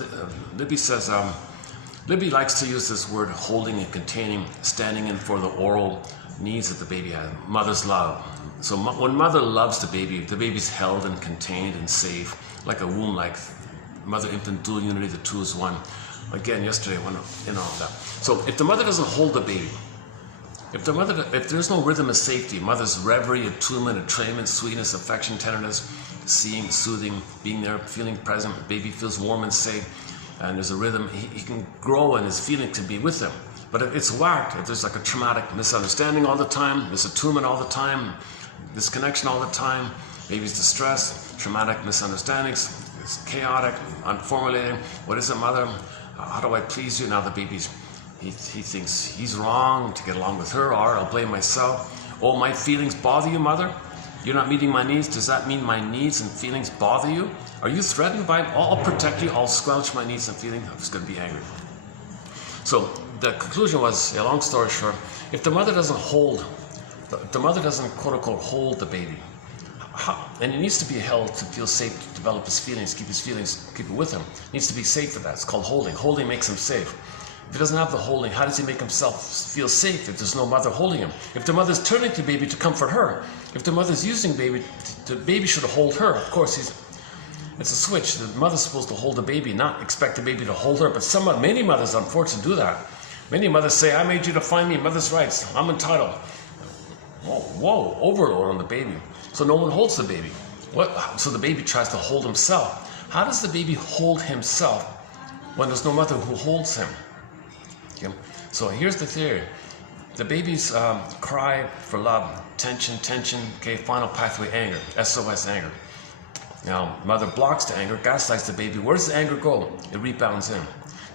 Libby says, Libby likes to use this word holding and containing, standing in for the oral needs that the baby has, mother's love. So when mother loves the baby's held and contained and safe, like a womb, like mother-infant dual unity, the two is one. Again, yesterday, that. So if the mother doesn't hold the baby, if there's no rhythm of safety, mother's reverie, attunement, entrainment, sweetness, affection, tenderness, seeing, soothing, being there, feeling present, baby feels warm and safe, and there's a rhythm, he can grow and his feeling to be with him. But if it's whacked, if there's like a traumatic misunderstanding all the time, misattunement all the time, disconnection all the time, baby's distressed, traumatic misunderstandings, it's chaotic, unformulated. What is it, mother? How do I please you? Now the baby's, he thinks he's wrong to get along with her, or I'll blame myself. Oh, my feelings bother you, mother? You're not meeting my needs? Does that mean my needs and feelings bother you? Are you threatened by, I'll protect you, I'll squelch my needs and feelings, I'm just going to be angry. So the conclusion was, a long story short, if the mother doesn't hold, the mother doesn't quote unquote hold the baby, and it needs to be held to feel safe, to develop his feelings, keep it with him. It needs to be safe for that. It's called holding. Holding makes him safe. he doesn't have the holding, how does he make himself feel safe if there's no mother holding him? If the mother's turning to baby to comfort her, if the mother's using baby, the baby should hold her. Of course, it's a switch. The mother's supposed to hold the baby, not expect the baby to hold her. But many mothers, unfortunately, do that. Many mothers say, I made you to find me mother's rights. I'm entitled. Whoa, overload on the baby. So no one holds the baby. So the baby tries to hold himself. How does the baby hold himself when there's no mother who holds him? Okay. So here's the theory. The baby's cry for love, tension, okay, final pathway, anger, SOS anger. Now, mother blocks the anger, gaslights the baby. Where does the anger go? It rebounds in.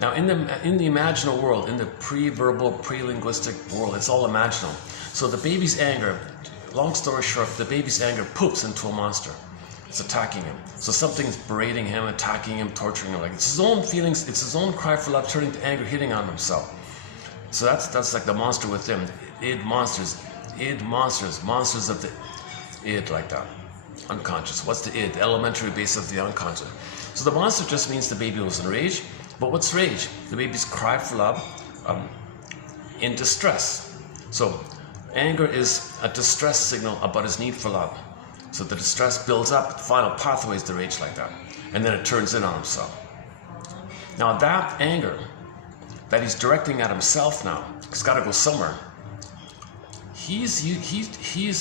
Now, in the imaginal world, in the pre-verbal, pre-linguistic world, it's all imaginal. So the baby's anger, long story short, the baby's anger poops into a monster. It's attacking him. So something's berating him, attacking him, torturing him. Like it's his own feelings, it's his own cry for love, turning to anger, hitting on himself. So that's like the monster within. Id monsters, monsters of the id, like that. Unconscious. What's the id? The elementary base of the unconscious. So the monster just means the baby was in rage. But what's rage? The baby's cry for love in distress. So anger is a distress signal about his need for love. So the distress builds up, the final pathway is the rage like that. And then it turns in on himself. Now that anger that he's directing at himself now, it's got to go somewhere. He's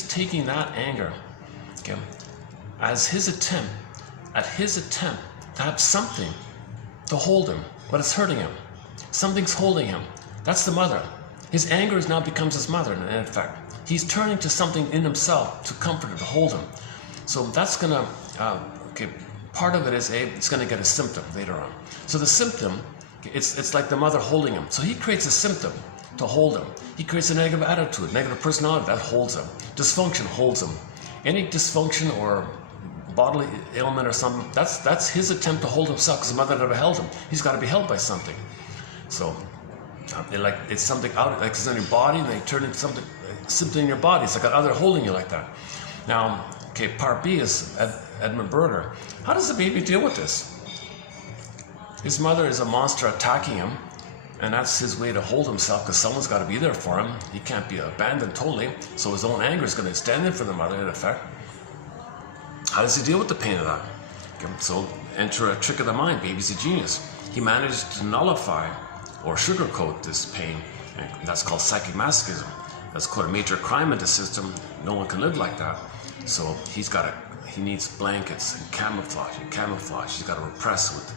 taking that anger, okay, as his attempt to have something to hold him, but it's hurting him. Something's holding him. That's the mother. His anger now becomes his mother, in effect. He's turning to something in himself to comfort her, to hold him. So that's gonna, part of it is it's gonna get a symptom later on. So the symptom, it's like the mother holding him. So he creates a symptom to hold him. He creates a negative attitude, negative personality that holds him. Dysfunction holds him. Any dysfunction or bodily ailment or something, that's his attempt to hold himself because the mother never held him. He's got to be held by something. So it's something out, like it's in your body, and they turn into something in your body. It's like another holding you like that. Now, okay, part B is Edmund Berger. How does the baby deal with this? His mother is a monster attacking him, and that's his way to hold himself because someone's got to be there for him. He can't be abandoned totally, so his own anger is going to extend in for the mother, in effect. How does he deal with the pain of that? Okay, so enter a trick of the mind. Baby's a genius. He managed to nullify or sugarcoat this pain, and that's called psychic masochism. That's called a major crime in the system. No one can live like that. So he needs blankets and camouflage. He's got to repress with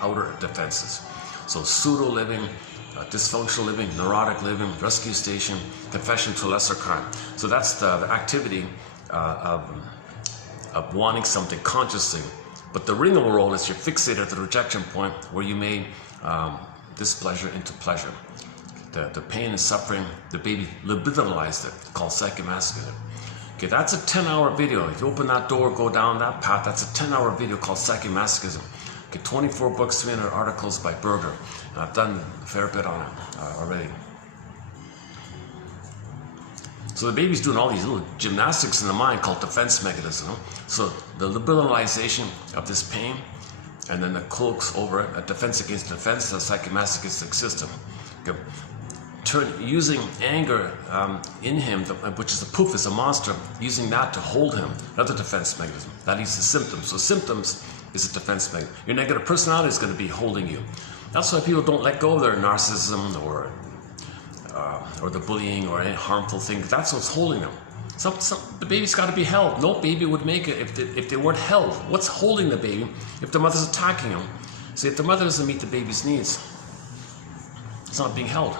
outer defenses. So pseudo living, dysfunctional living, neurotic living, rescue station, confession to a lesser crime. So that's the activity of wanting something consciously. But the ring of a roll is you're fixated at the rejection point where you made displeasure into pleasure. The pain and suffering, the baby libidinalized it, called psychomasochism. Okay, that's a 10-hour video. If you open that door, go down that path, that's a 10-hour video called psychomasochism. Okay, 24 books, 300 articles by Berger. And I've done a fair bit on it already. So the baby's doing all these little gymnastics in the mind called defense mechanism. So the libidinalization of this pain, and then the cloaks over it, a defense against defense, a psychomasochistic system. Okay. Using anger in him, which is a poof, is a monster, using that to hold him, another defense mechanism. That leads to symptoms. So symptoms is a defense mechanism. Your negative personality is going to be holding you. That's why people don't let go of their narcissism or the bullying or any harmful thing. That's what's holding them. The baby's got to be held. No baby would make it if they weren't held. What's holding the baby if the mother's attacking him? See, if the mother doesn't meet the baby's needs, it's not being held.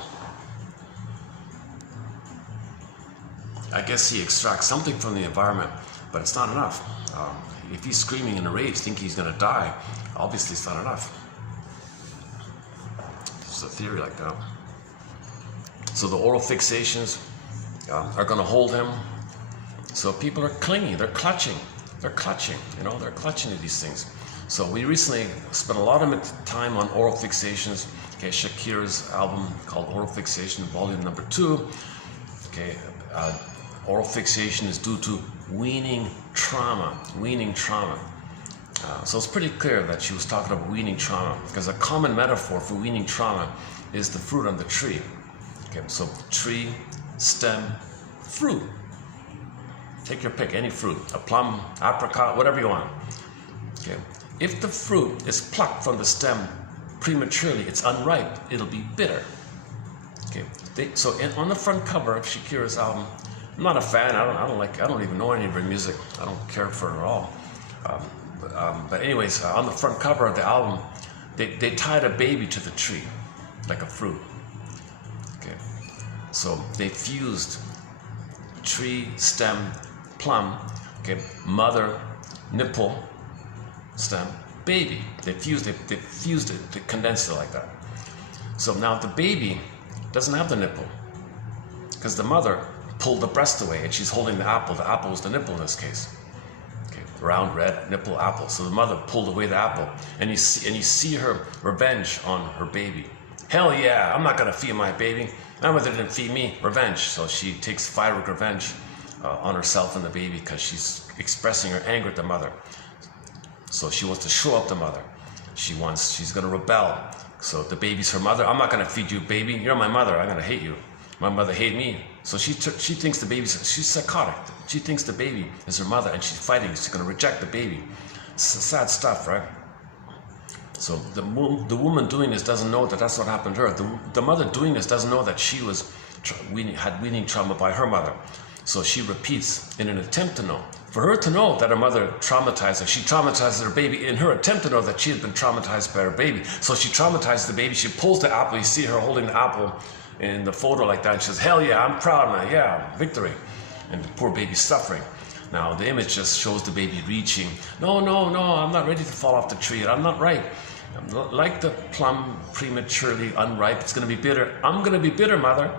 I guess he extracts something from the environment, but it's not enough. If he's screaming in a rage, thinking he's going to die, obviously it's not enough. There's a theory like that. So the oral fixations are going to hold him. So people are clinging, they're clutching, they're clutching to these things. So we recently spent a lot of time on oral fixations. Okay, Shakira's album called Oral Fixation, volume number 2. Okay, oral fixation is due to weaning trauma. So it's pretty clear that she was talking about weaning trauma, because a common metaphor for weaning trauma is the fruit on the tree. Okay, so tree, stem, fruit. Take your pick, any fruit, a plum, apricot, whatever you want. Okay, if the fruit is plucked from the stem prematurely, it's unripe, it'll be bitter. Okay, on the front cover of Shakira's album, I'm not a fan. I don't even know any of her music. I don't care for her at all. But anyways, on the front cover of the album, they tied a baby to the tree, like a fruit. Okay, so they fused tree, stem, plum. Okay, mother, nipple, stem, baby. They fused it. They condensed it like that. So now the baby doesn't have the nipple, because the mother pulled the breast away, and she's holding the apple. The apple was the nipple in this case. Okay, round, red, nipple, apple. So the mother pulled away the apple, and you see her revenge on her baby. Hell yeah, I'm not gonna feed my baby. My mother didn't feed me. Revenge. So she takes fiery revenge on herself and the baby, because she's expressing her anger at the mother. So she wants to show up the mother. She's gonna rebel. So the baby's her mother. I'm not gonna feed you, baby. You're my mother. I'm gonna hate you. My mother hated me. So she thinks the baby's, she's psychotic. She thinks the baby is her mother, and she's fighting. She's gonna reject the baby. It's sad stuff, right? So the woman doing this doesn't know that that's what happened to her. The mother doing this doesn't know that she had weaning trauma by her mother. So she repeats in an attempt to know. For her to know that her mother traumatized her, she traumatizes her baby in her attempt to know that she had been traumatized by her baby. So she traumatizes the baby. She pulls the apple. You see her holding the apple in the photo like that. And she says, hell yeah, I'm proud now. Yeah, victory. And the poor baby's suffering. Now the image just shows the baby reaching. No, I'm not ready to fall off the tree. I'm not ripe. Like the plum prematurely unripe, it's going to be bitter. I'm going to be bitter, mother.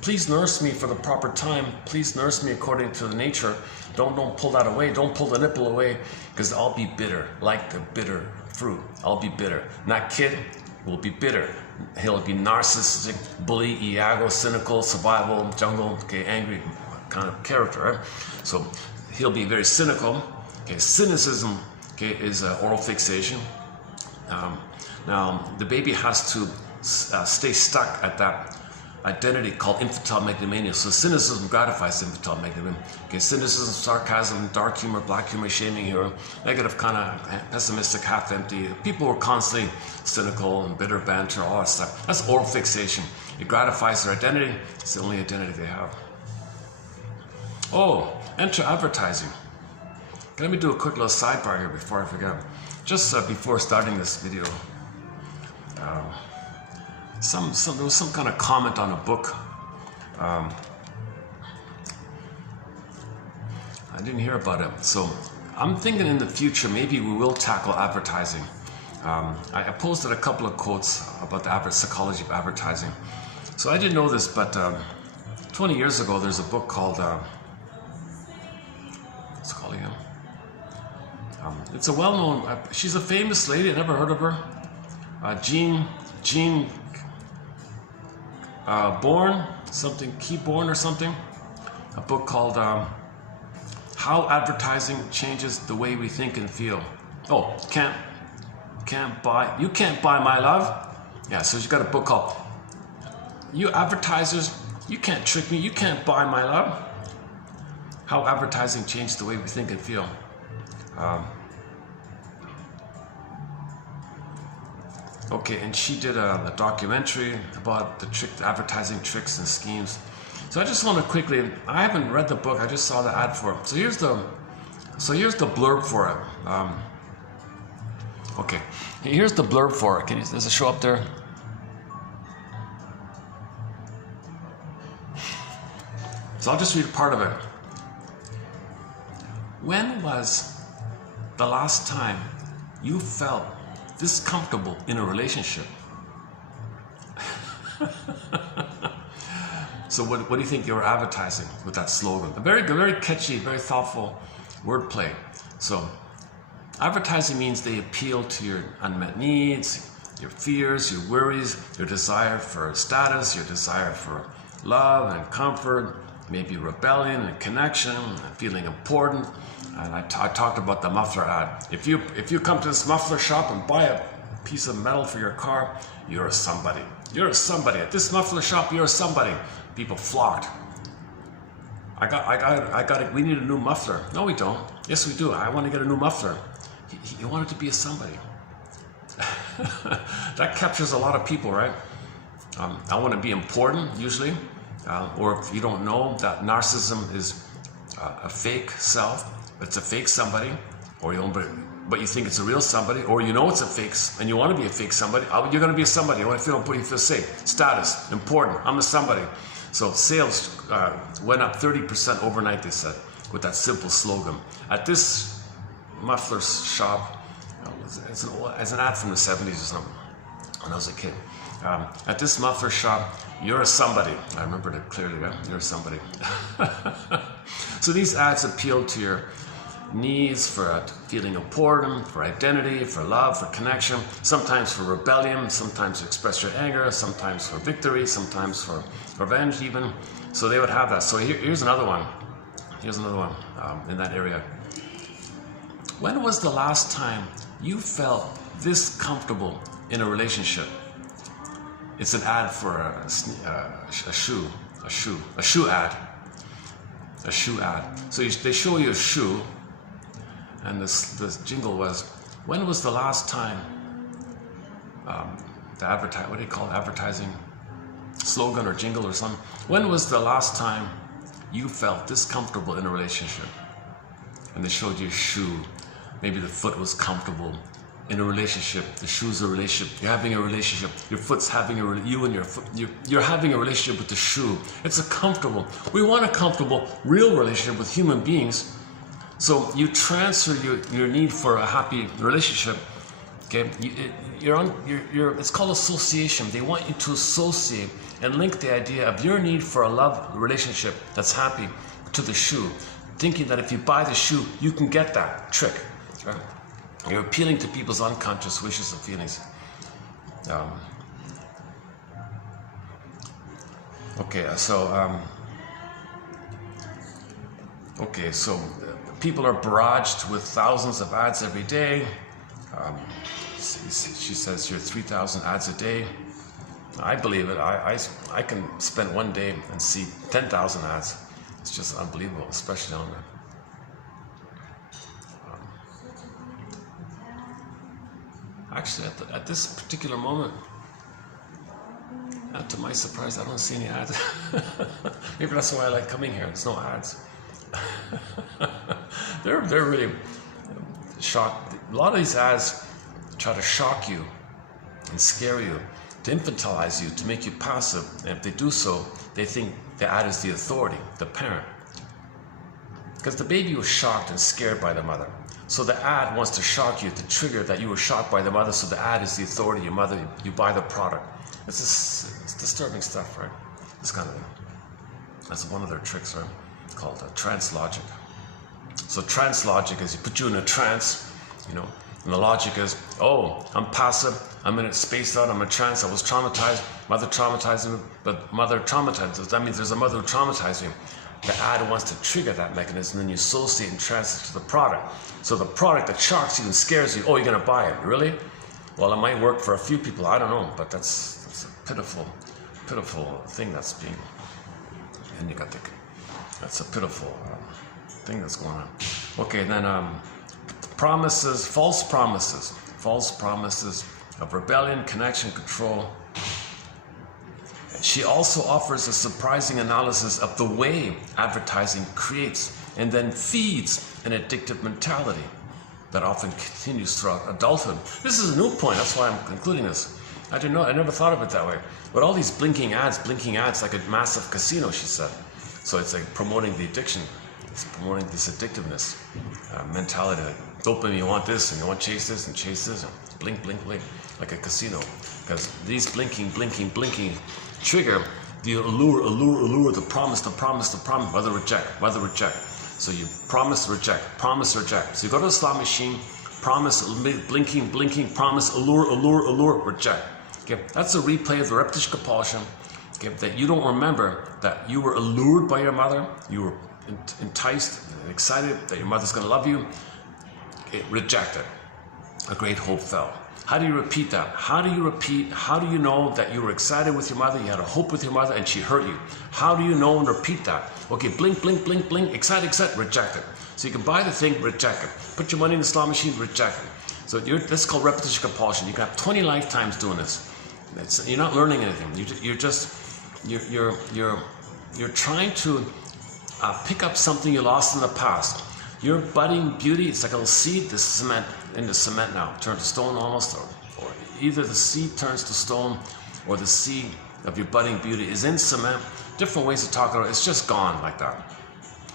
Please nurse me for the proper time. Please nurse me according to the nature. Don't pull that away. Don't pull the nipple away, because I'll be bitter, like the bitter fruit. I'll be bitter. And that kid will be bitter. He'll be narcissistic, bully, Iago, cynical, survival, jungle, okay, angry kind of character. Right? So he'll be very cynical. Okay, cynicism, okay, is oral fixation. Now the baby has to stay stuck at that identity called infantile megalomania. So cynicism gratifies infantile megalomania. Okay, cynicism, sarcasm, dark humor, black humor, shaming humor, negative, kind of pessimistic, half empty. People were constantly cynical and bitter banter, all that stuff. That's oral fixation. It gratifies their identity. It's the only identity they have. Oh, enter advertising. Let me do a quick little sidebar here before I forget. Just before starting this video, there was some kind of comment on a book. I didn't hear about it. So I'm thinking in the future, maybe we will tackle advertising. I posted a couple of quotes about the psychology of advertising. So I didn't know this, but 20 years ago, there's a book called, what's it called again? It's a well-known, she's a famous lady, I never heard of her. Jean Bourne, something, Keybourne or something. A book called How Advertising Changes the Way We Think and Feel. Oh, you can't buy my love. Yeah, so she's got a book called You Advertisers, You Can't Trick Me, You Can't Buy My Love. How Advertising Changed the Way We Think and Feel. Okay, and she did a documentary about the advertising tricks and schemes. So I just want to quickly, I haven't read the book, I just saw the ad for it. So here's the blurb for it. Okay, here's the blurb for it. Does it show up there? So I'll just read part of it. When was the last time you felt this comfortable in a relationship? So what do you think you were advertising with that slogan? A very good, very catchy, very thoughtful wordplay. So advertising means they appeal to your unmet needs, your fears, your worries, your desire for status, your desire for love and comfort, maybe rebellion and connection, and feeling important, And I talked about the muffler ad. If you come to this muffler shop and buy a piece of metal for your car, you're a somebody. You're a somebody. At this muffler shop, you're a somebody. People flocked. I got it. We need a new muffler. No, we don't. Yes, we do. I want to get a new muffler. You wanted to be a somebody. That captures a lot of people, right? I want to be important, usually. Or if you don't know that narcissism is a fake self, it's a fake somebody, or but you think it's a real somebody, or you know it's a fake, and you want to be a fake somebody. You're going to be a somebody. You want to feel safe. Status, important. I'm a somebody. So sales went up 30% overnight, they said, with that simple slogan. At this muffler shop, it's an ad from the 70s or something, when I was a kid. At this muffler shop, you're a somebody. I remember it clearly, right? You're a somebody. So these ads appeal to your needs for feeling important, for identity, for love, for connection, sometimes for rebellion, sometimes to express your anger, sometimes for victory, sometimes for revenge even. So they would have that. So here's another one. Here's another one in that area. When was the last time you felt this comfortable in a relationship? It's an ad for a shoe ad. A shoe ad. So they show you a shoe, and this jingle was, when was the last time what do you call it, advertising slogan or jingle or something? When was the last time you felt this comfortable in a relationship? And they showed you a shoe. Maybe the foot was comfortable in a relationship. The shoe's a relationship. You're having a relationship. Your foot's having you're having a relationship with the shoe. It's a comfortable. We want a comfortable, real relationship with human beings. So you transfer your need for a happy relationship. Okay, it's called association. They want you to associate and link the idea of your need for a love relationship that's happy to the shoe, thinking that if you buy the shoe, you can get that trick. Right? You're appealing to people's unconscious wishes and feelings. So people are barraged with thousands of ads every day. She says here 3,000 ads a day. I believe it. I can spend one day and see 10,000 ads. It's just unbelievable, especially on that. Actually, at this particular moment, to my surprise, I don't see any ads. Maybe that's why I like coming here. There's no ads. They're really shocked. A lot of these ads try to shock you and scare you, to infantilize you, to make you passive. And if they do so, they think the ad is the authority, the parent. Because the baby was shocked and scared by the mother. So the ad wants to shock you, to trigger that you were shocked by the mother, so the ad is the authority, your mother, you buy the product. It's disturbing stuff, right? This kind of thing. That's one of their tricks, right? It's called trance logic. So trance logic is you put you in a trance, you know, and the logic is, oh, I'm passive, I'm in a spaced out, I'm in a trance, I was traumatized, mother traumatized me, but mother traumatized, that means there's a mother who traumatized me. The ad wants to trigger that mechanism, and then you associate and transfer to the product. So the product that shocks you and scares you, oh, you're going to buy it. Really? Well, it might work for a few people. I don't know, but that's a pitiful thing that's being indicated. That's a pitiful thing that's going on. Okay, then promises, false promises of rebellion, connection, control. She also offers a surprising analysis of the way advertising creates and then feeds an addictive mentality that often continues throughout adulthood. This is a new point, that's why I'm concluding this. I didn't know, I never thought of it that way. But all these blinking ads like a massive casino, she said. So it's like promoting the addiction. It's promoting this addictiveness mentality. Like dopamine, you want this and you want to chase this and blink, blink, blink, like a casino. Because these blinking trigger the allure, the promise, whether reject. So you promise, reject. So you go to the slot machine, promise, blinking, promise, allure, reject. Okay, that's a replay of the repetition compulsion. Okay, that you don't remember that you were allured by your mother, you were enticed and excited that your mother's going to love you. Okay, reject it. A great hope fell. How do you repeat that? How do you know that you were excited with your mother, you had a hope with your mother, and she hurt you? How do you know and repeat that? Okay, blink, blink, blink, blink, excited, reject it. So you can buy the thing, reject it. Put your money in the slot machine, reject it. So this is called repetition compulsion. You can have 20 lifetimes doing this. You're not learning anything. You're trying to pick up something you lost in the past. Your budding beauty, it's like a little seed, the cement, into cement now, turned to stone almost, or either the seed turns to stone, or the seed of your budding beauty is in cement. Different ways to talk about it, it's just gone like that.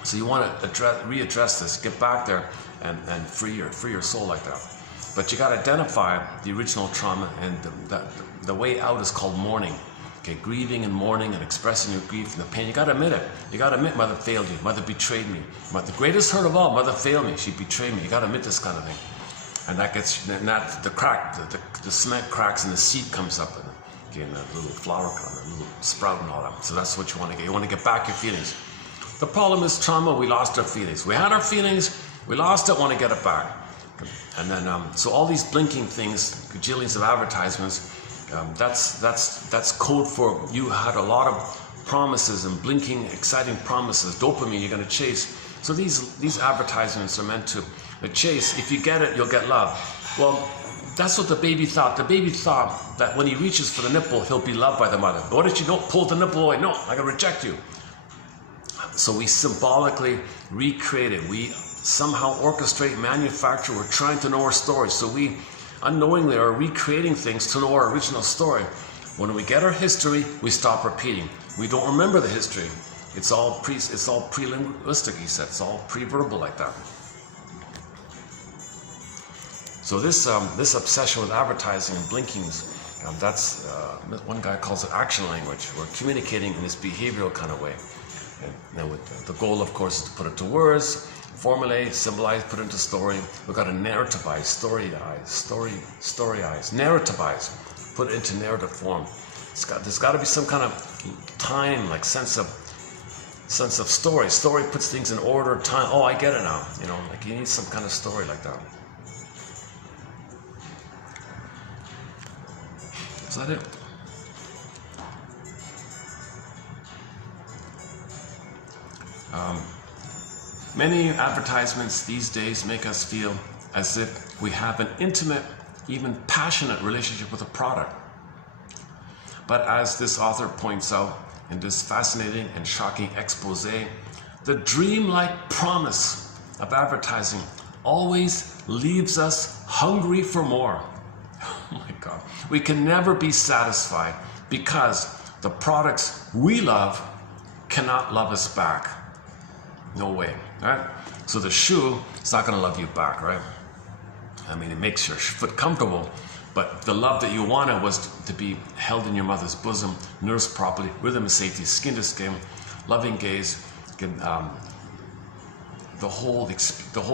So you want to readdress this, get back there and free your soul like that. But you got to identify the original trauma, and the way out is called mourning. Okay, grieving and mourning and expressing your grief and the pain. You got to admit it. You got to admit mother failed you, mother betrayed me. But the greatest hurt of all, mother failed me, she betrayed me. You got to admit this kind of thing. And that gets, the cement cracks and the seed comes up, okay, and that little flower, a little sprout and all that. So that's what you want to get. You want to get back your feelings. The problem is trauma, we lost our feelings. We had our feelings, we lost it, want to get it back. And then, so all these blinking things, gajillions of advertisements, that's code for you had a lot of promises and blinking, exciting promises, dopamine you're going to chase. So these advertisements are meant to chase. If you get it, you'll get love. Well, that's what the baby thought. The baby thought that when he reaches for the nipple, he'll be loved by the mother. What did you know? Pull the nipple away. No, I can reject you. So we symbolically recreate it. We somehow orchestrate, manufacture. We're trying to know our story. So we unknowingly are recreating things to know our original story. When we get our history, we stop repeating. We don't remember the history. It's all pre-linguistic, he said. It's all pre-verbal like that. So this obsession with advertising and blinkings, that's one guy calls it action language. We're communicating in this behavioral kind of way. And with the goal, of course, is to put it to words, formulate, symbolize, put it into story. We've got to narrativize, storyize, narrativize, put it into narrative form. There's got to be some kind of time, like sense of story. Story puts things in order, time. Oh, I get it now. You know, like you need some kind of story like that. Is that it? Many advertisements these days make us feel as if we have an intimate, even passionate relationship with a product. But as this author points out in this fascinating and shocking expose, the dreamlike promise of advertising always leaves us hungry for more. Oh my God. We can never be satisfied because the products we love cannot love us back. No way, right? So the shoe is not going to love you back, right? I mean, it makes your foot comfortable, but the love that you wanted was to be held in your mother's bosom, nursed properly, rhythm of safety, skin to skin, loving gaze, the whole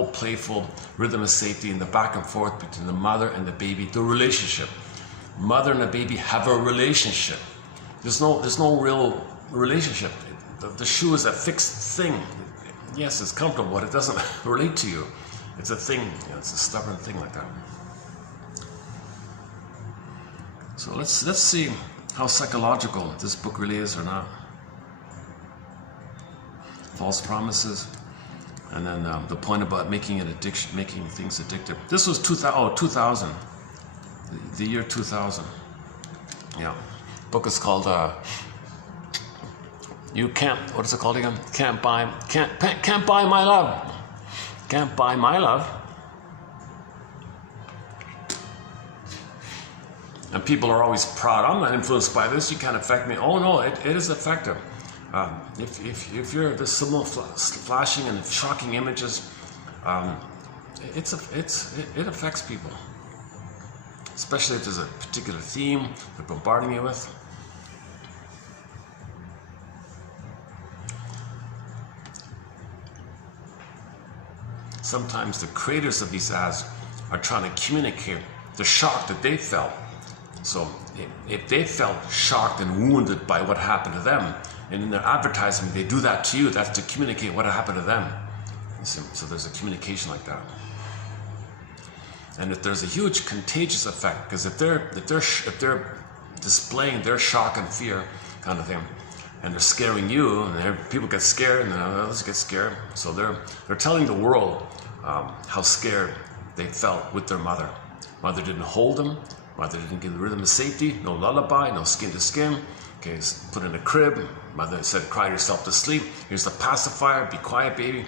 playful rhythm of safety and the back and forth between the mother and the baby, the relationship. Mother and the baby have a relationship. There's no real relationship. The shoe is a fixed thing. Yes, it's comfortable, but it doesn't relate to you. It's a thing. It's a stubborn thing like that. So let's see how psychological this book really is or not. False promises, and then the point about making things addictive. This was 2000, the year 2000. Yeah, book is called. You can't. What is it called again? Can't buy my love. Can't buy my love. And people are always proud. I'm not influenced by this. You can't affect me. Oh no, it is effective. If you're the symbol flashing and shocking images, it affects people. Especially if there's a particular theme they're bombarding you with. Sometimes the creators of these ads are trying to communicate the shock that they felt. So if they felt shocked and wounded by what happened to them, And in their advertising, they do that to you. That's to communicate what happened to them. So there's a communication like that. And if there's a huge contagious effect, because if they're displaying their shock and fear kind of thing, and they're scaring you, and people get scared, and then others get scared. So they're telling the world how scared they felt with their mother. Mother didn't hold them. Mother didn't give the rhythm of safety. No lullaby. No skin to skin. Okay, put in a crib. Mother said, cry yourself to sleep. Here's the pacifier. Be quiet, baby.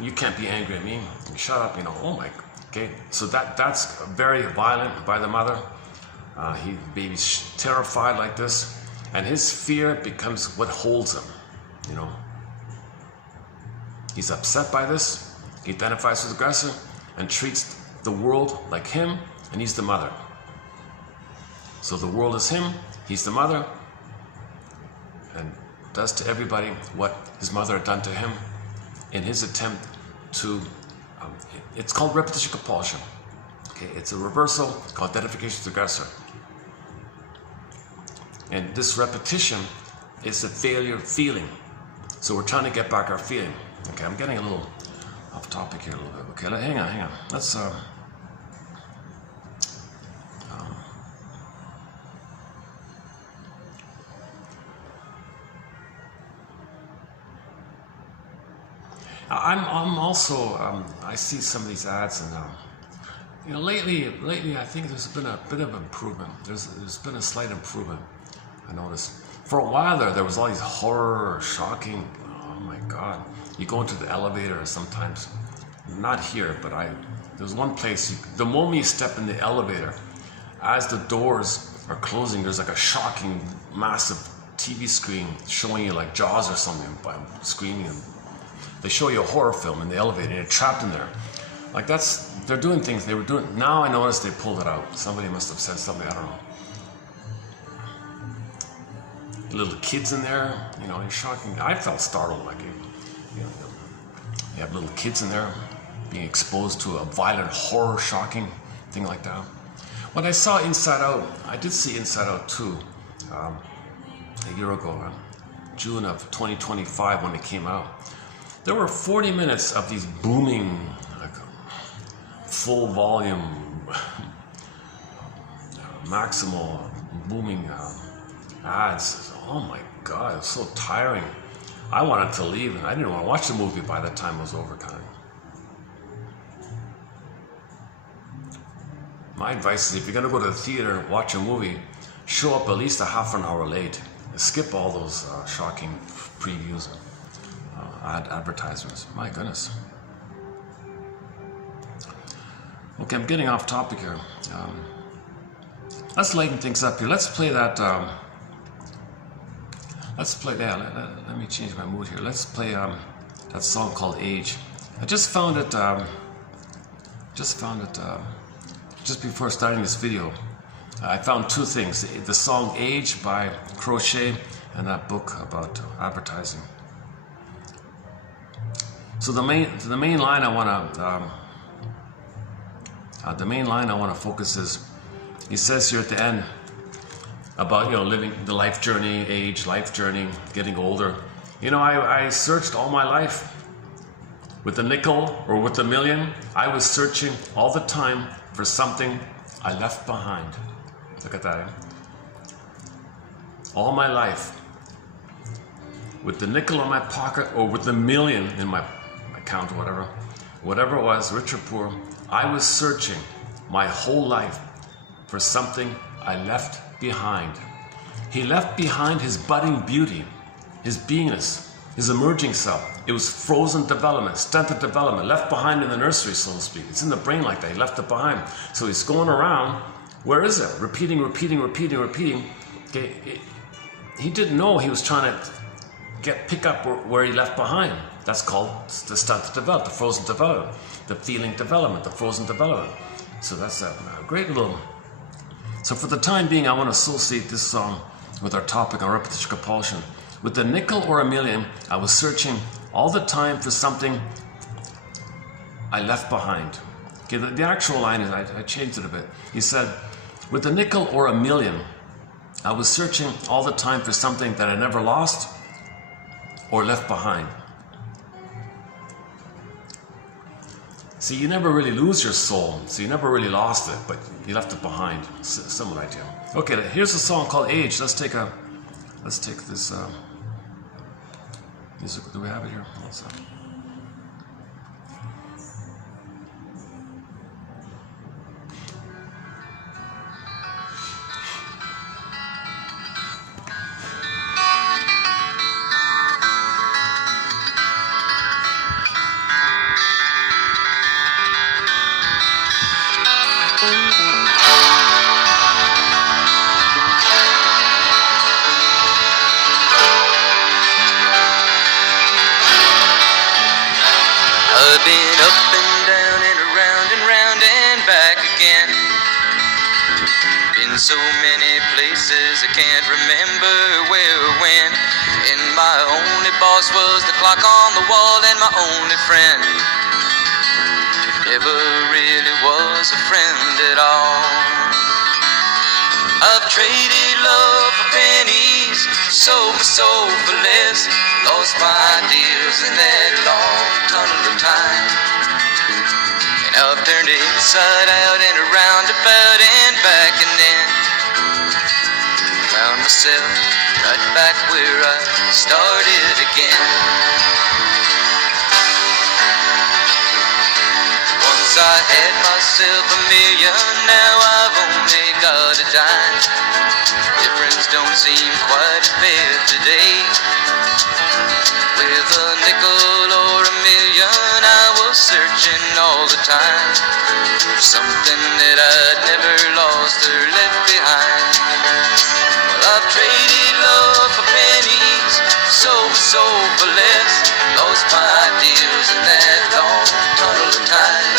You can't be angry at me. Shut up. Oh my. Okay, so that's very violent by the mother. Baby's terrified like this. And his fear becomes what holds him, He's upset by this. He identifies as aggressor and treats the world like him, and he's the mother. So the world is him, he's the mother, and does to everybody what his mother had done to him in his attempt to, it's called repetition compulsion. Okay, it's a reversal called identification with aggressor. And this repetition is the failure of feeling. So we're trying to get back our feeling. Okay, I'm getting a little off topic here a little bit. Okay, hang on. Let's I'm also I see some of these ads, and lately I think there's been a bit of improvement. There's been a slight improvement. I noticed. For a while there was all these horror, shocking, oh my God. You go into the elevator sometimes, not here, but there's one place, the moment you step in the elevator, as the doors are closing, there's like a shocking, massive TV screen showing you like Jaws or something by screaming. And they show you a horror film in the elevator and you're trapped in there. Like they're doing things they were doing. Now I noticed they pulled it out. Somebody must have said something, I don't know. Little kids in there, it's shocking. I felt startled, like you have little kids in there being exposed to a violent, horror, shocking thing like that. When I saw Inside Out, I did see Inside Out too, a year ago, June of 2025 when it came out. There were 40 minutes of these booming, like full volume, maximal booming ads. Oh my God, it was so tiring. I wanted to leave, and I didn't want to watch the movie by the time it was over, kind of. My advice is, if you're going to go to the theater, watch a movie, show up at least a half an hour late. Skip all those shocking previews and advertisements. My goodness. Okay, I'm getting off topic here. Let's lighten things up here. Let's play that. Let me change my mood here. Let's play that song called Age. I just found it just before starting this video. I found two things: the song Age by Crochet and that book about advertising. So the main line I want to focus is, he says here at the end about living the life journey, age, life journey, getting older. I searched all my life with a nickel or with a million. I was searching all the time for something I left behind. Look at that. All my life, with the nickel in my pocket or with the million in my account, whatever it was, rich or poor, I was searching my whole life for something I left behind. He left behind his budding beauty, his beingness, his emerging self. It was frozen development, stunted development, left behind in the nursery, so to speak. It's in the brain like that. He left it behind. So he's going around. Where is it? Repeating. Okay, he didn't know he was trying to pick up where he left behind. That's called the stunted development, the frozen development, the feeling development, the frozen development. So that's a great little. So for the time being, I want to associate this song with our topic on repetition compulsion. With a nickel or a million, I was searching all the time for something I left behind. Okay, the actual line is, I changed it a bit. He said, with a nickel or a million, I was searching all the time for something that I never lost or left behind. See, you never really lose your soul, so you never really lost it, but you left it behind. Similar idea. Okay, here's a song called Age. Let's take this music. Do we have it here? What's that? I've been up and down and around and round and back again. Been so many places I can't remember where or when. And my only boss was the clock on the wall and my only friend. Never really was a friend at all. I've traded love for pennies, sold my soul for less, lost my ideals in that long tunnel of time. And I've turned it inside out and around, about and back, and then found myself right back where I started again. Once I had myself a million, now I've only got a dime. Difference don't seem quite as bad today. With a nickel or a million, I was searching all the time for something that I'd never lost or left behind. Well, I've traded love for pennies, sold my soul for less, lost my ideals in that long tunnel of time.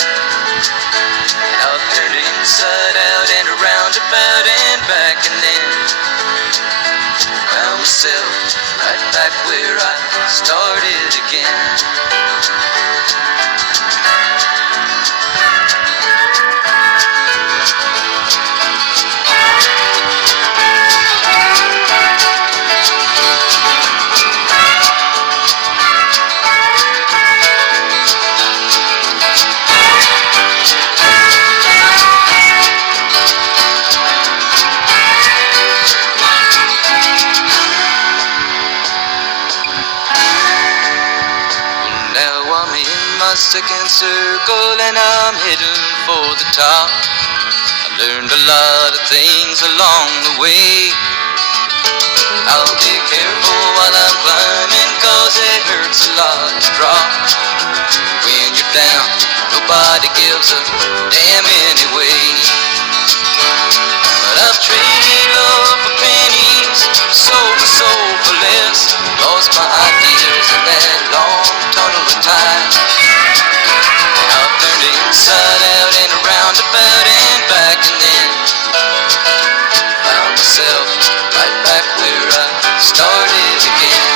I've turned it inside out and around, about and back, and then found myself right back where I started again. Second circle and I'm heading for the top. I learned a lot of things along the way. I'll be careful while I'm climbing, cause it hurts a lot to drop. When you're down, nobody gives a damn anyway. But I've traded love for pennies, sold my soul for less, lost my ideals in that long tunnel of time. Inside out and around, about and back, and then found myself right back where I started again.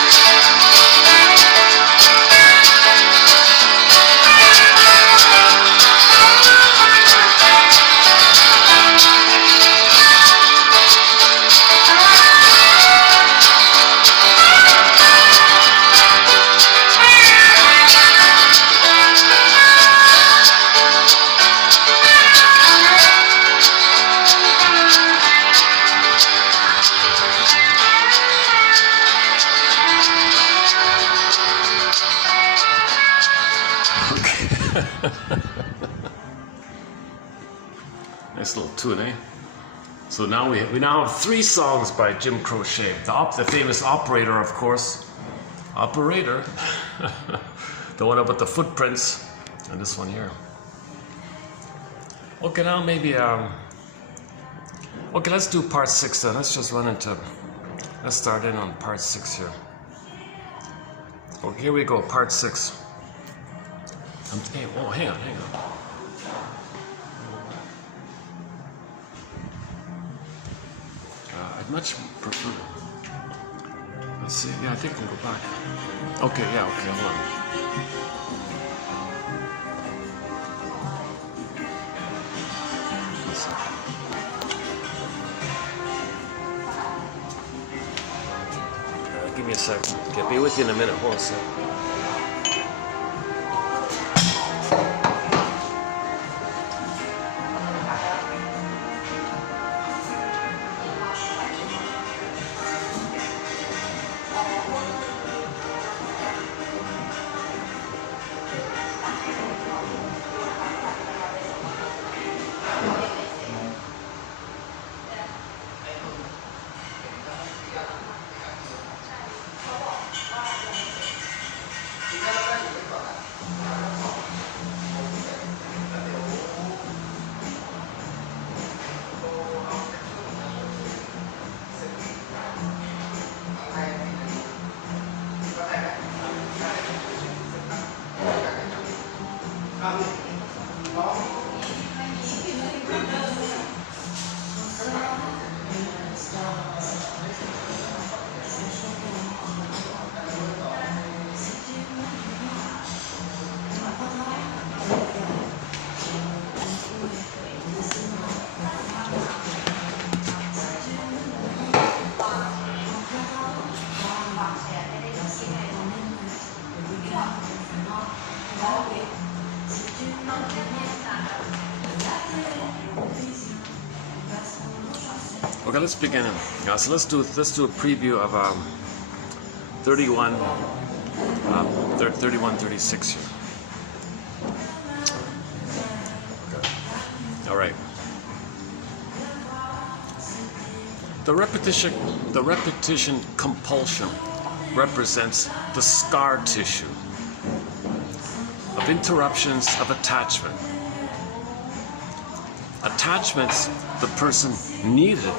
Nice little tune, eh? So now we now have 3 songs by Jim Crochet. The famous Operator, of course. Operator. The one about the footprints. And this one here. Okay, now maybe okay, let's do part 6 then. Let's start in on part 6 here. Okay, here we go, part 6. Hang on. I'd much prefer. Let's see. Yeah, I think we'll go back. Okay, hold on. Let's see. me a sec. Okay, be with you in a minute. Hold on a sec. Okay, let's begin. So let's do a preview of 3136 here. Okay. All right. The repetition compulsion represents the scar tissue of interruptions of attachment. Attachments the person needed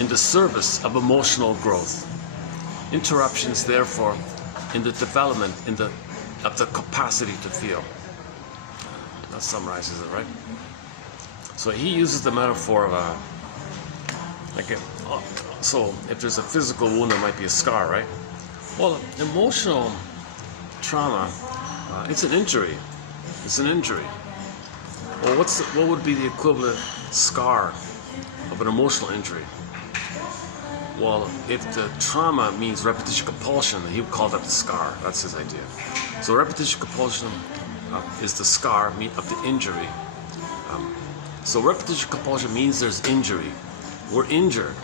in the service of emotional growth. Interruptions, therefore, in the development of the capacity to feel. That summarizes it, right? So he uses the metaphor of so if there's a physical wound, there might be a scar, right? Well, emotional trauma, it's an injury. It's an injury. Well, what would be the equivalent scar of an emotional injury? Well, if the trauma means repetition compulsion, he would call that the scar. That's his idea. So repetition compulsion is the scar of the injury. So repetition compulsion means there's injury. We're injured.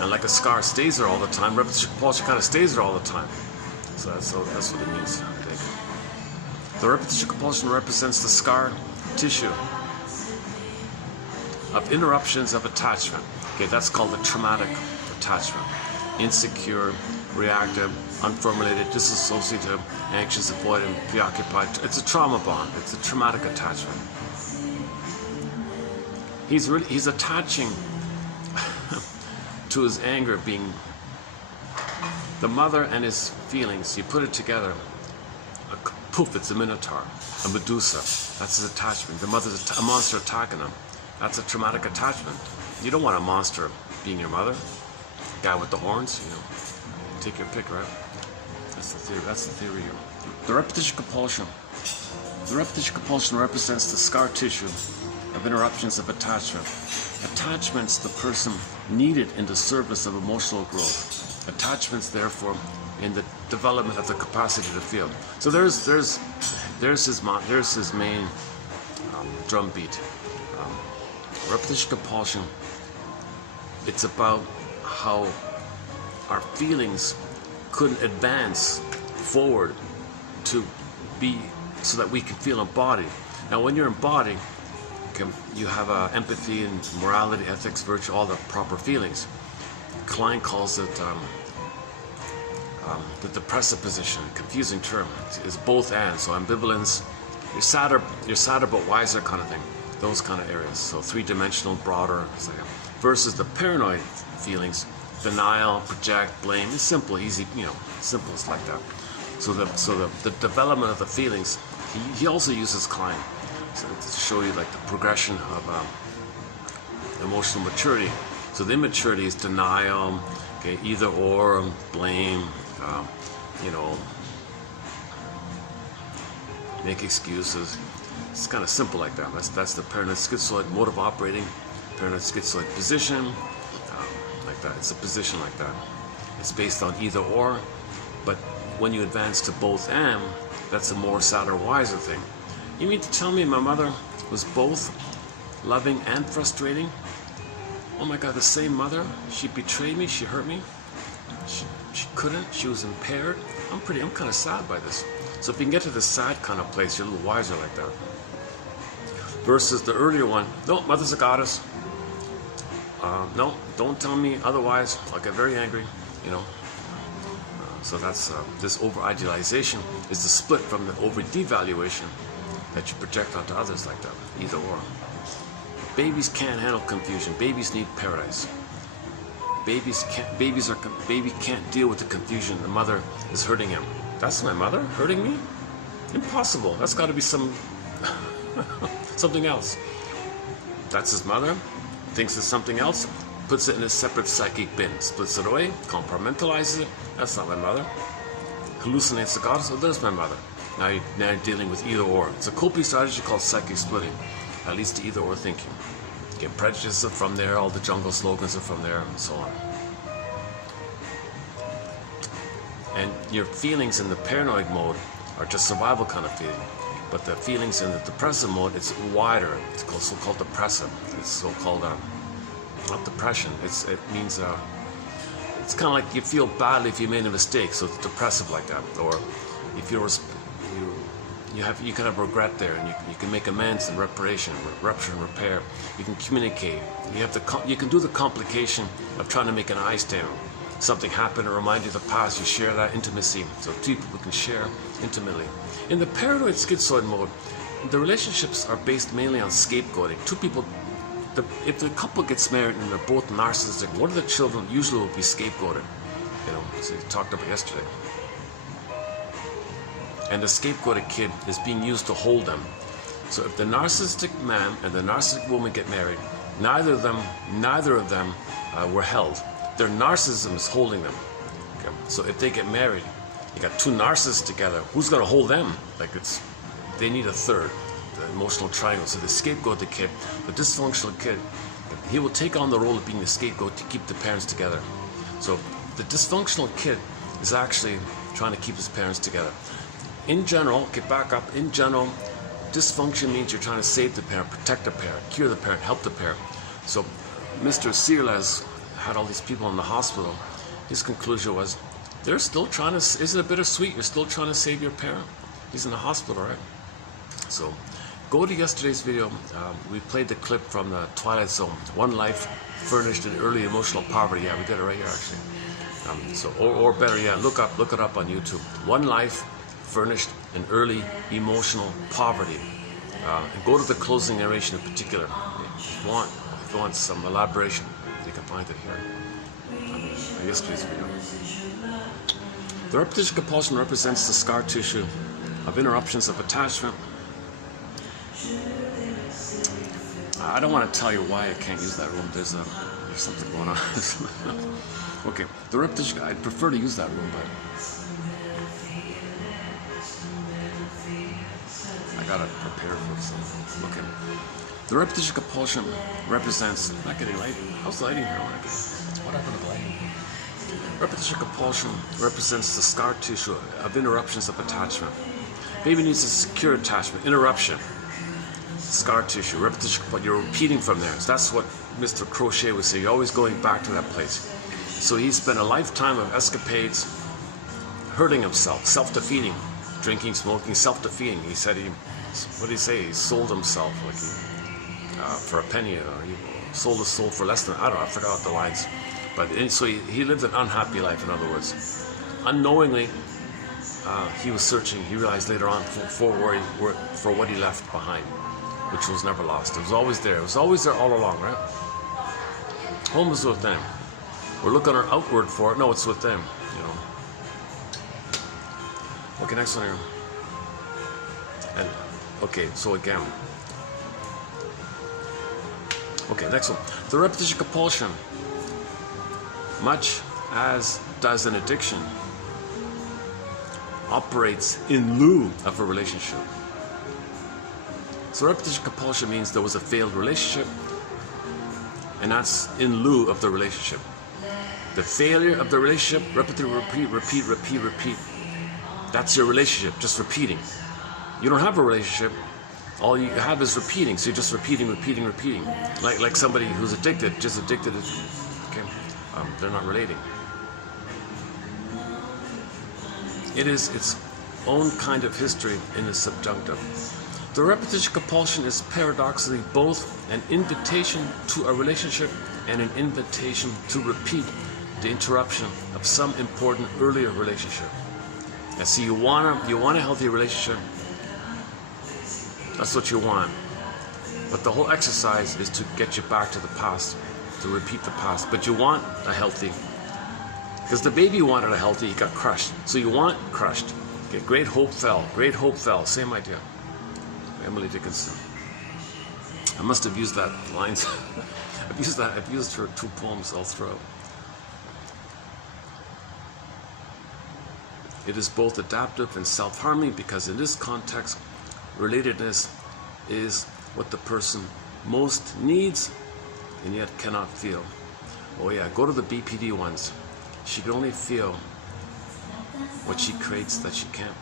And like a scar stays there all the time, repetition compulsion kind of stays there all the time. So that's what it means, I think. The repetition compulsion represents the scar tissue of interruptions of attachment. Okay, that's called the traumatic attachment. Insecure, reactive, unformulated, disassociative, anxious, avoidant, preoccupied. It's a trauma bond. It's a traumatic attachment. He's attaching to his anger being the mother and his feelings. You put it together. Poof, it's a minotaur, a Medusa. That's his attachment. The mother's a monster attacking him. That's a traumatic attachment. You don't want a monster being your mother. Guy with the horns, take your pick, right? That's the theory. That's the theory here. The repetition compulsion. The repetition compulsion represents the scar tissue of interruptions of attachment. Attachments the person needed in the service of emotional growth. Attachments, therefore, in the development of the capacity to feel. So there's his main drum beat. Repetition compulsion. It's about how our feelings couldn't advance forward to be so that we can feel embodied. Now, when you're embodied, you have empathy and morality, ethics, virtue, all the proper feelings. Klein calls it the depressive position, confusing term. It's both and. So ambivalence, you're sadder but wiser kind of thing. Those kind of areas. So three-dimensional, broader, versus the paranoid feelings, denial, project, blame. It's simple, easy, simple. It's like that. So the development of the feelings. He also uses Klein to show you like the progression of emotional maturity. So the immaturity is denial, okay, either or, blame, make excuses. It's kind of simple like that. That's the paranoid schizoid mode of operating, paranoid schizoid position, like that. It's a position like that. it's based on either or, but when you advance to both and, that's a more sadder, wiser thing. You mean to tell me my mother was both loving and frustrating? Oh my God, the same mother? She betrayed me, she hurt me. She couldn't, she was impaired. I'm kind of sad by this. So if you can get to the sad kind of place, you're a little wiser like that. Versus the earlier one, no, mother's a goddess. No, don't tell me otherwise, I'll get very angry, you know. So that's, this over-idealization is the split from the over-devaluation that you project onto others like that, either or. Babies can't handle confusion. Babies need paradise. Baby can't deal with the confusion. The mother is hurting him. That's my mother hurting me? Impossible. That's got to be something else. That's his mother. Thinks it's something else. Puts it in a separate psychic bin. Splits it away. Compartmentalizes it. That's not my mother. Hallucinates the goddess. Oh, there's my mother. Now you're dealing with either or. It's a coping strategy called psychic splitting. That leads to either or thinking. Again, prejudices are from there, all the jungle slogans are from there, and so on. And your feelings in the paranoid mode are just survival kind of feeling. But the feelings in the depressive mode, it's wider. It's called so-called depressive. It's so-called, not depression. It means, it's kind of like you feel badly if you made a mistake, so it's depressive like that. Or if you can have regret there, and you can make amends and reparation, rupture and repair. You can communicate. You can do the complication of trying to make an ice dam. Something happened to remind you of the past. You share that intimacy, so two people can share intimately. In the paranoid schizoid mode, the relationships are based mainly on scapegoating. Two people, if the couple gets married and they're both narcissistic, one of the children usually will be scapegoated. You know, as we talked about yesterday. And the scapegoated kid is being used to hold them. So if the narcissistic man and the narcissistic woman get married, neither of them were held. Their narcissism is holding them. Okay? So if they get married, you got two narcissists together. Who's going to hold them? They need a third, the emotional triangle. So the scapegoat, the kid, the dysfunctional kid, he will take on the role of being the scapegoat to keep the parents together. So the dysfunctional kid is actually trying to keep his parents together. In general, get back up, in general, dysfunction means you're trying to save the parent, protect the parent, cure the parent, help the parent. So Mr. Searles had all these people in the hospital. His conclusion was, they're still trying to, isn't it bittersweet? You're still trying to save your parent. He's in the hospital, right? So go to yesterday's video. We played the clip from the Twilight Zone. One life furnished in early emotional poverty. Yeah, we got it right here actually. Or better yet, look it up on YouTube. One life furnished in early emotional poverty. And go to the closing narration in particular. If you want some elaboration, you can find it here on yesterday's video. The repetition compulsion represents the scar tissue of interruptions of attachment. I don't want to tell you why I can't use that room. There's something going on. Okay, the repetition, I'd prefer to use that room, but I gotta prepare for something. Okay. The repetition compulsion represents, not getting light. How's the lighting here? What happened to the lighting? Repetition compulsion represents the scar tissue of interruptions of attachment. Baby needs a secure attachment, interruption, scar tissue, repetition, but you're repeating from there. So that's what Mr. Crochet would say. You're always going back to that place. So he spent a lifetime of escapades, hurting himself, self-defeating, drinking, smoking, self-defeating. He said what did he say? He sold himself for a penny, or he sold his soul for less than, I don't know, I forgot the lines. But so he lived an unhappy life, in other words. Unknowingly, he was searching. He realized later on for what he left behind, which was never lost. It was always there. It was always there all along, right? Home is with them. We're looking outward for it. No, it's with them, you know. Okay, next one here. And okay, so again. Okay, next one. The repetition compulsion, much as does an addiction, operates in lieu of a relationship. So repetition compulsion means there was a failed relationship, and that's in lieu of the relationship. The failure of the relationship, repeat. That's your relationship, just repeating. You don't have a relationship. All you have is repeating. So you're just repeating. Like somebody who's addicted, just addicted. Okay, they're not relating. It is its own kind of history in the subjunctive. The repetition compulsion is paradoxically both an invitation to a relationship and an invitation to repeat the interruption of some important earlier relationship. And so you want a healthy relationship. That's what you want. But the whole exercise is to get you back to the past, to repeat the past. But you want a healthy, because the baby wanted a healthy, he got crushed. So you want crushed. Okay, great hope fell, same idea. Emily Dickinson. I must have used that lines. I've used her 2 poems all throughout. It is both adaptive and self-harming because in this context, relatedness is what the person most needs and yet cannot feel. Oh yeah, go to the BPD ones. She can only feel what she creates that she can't,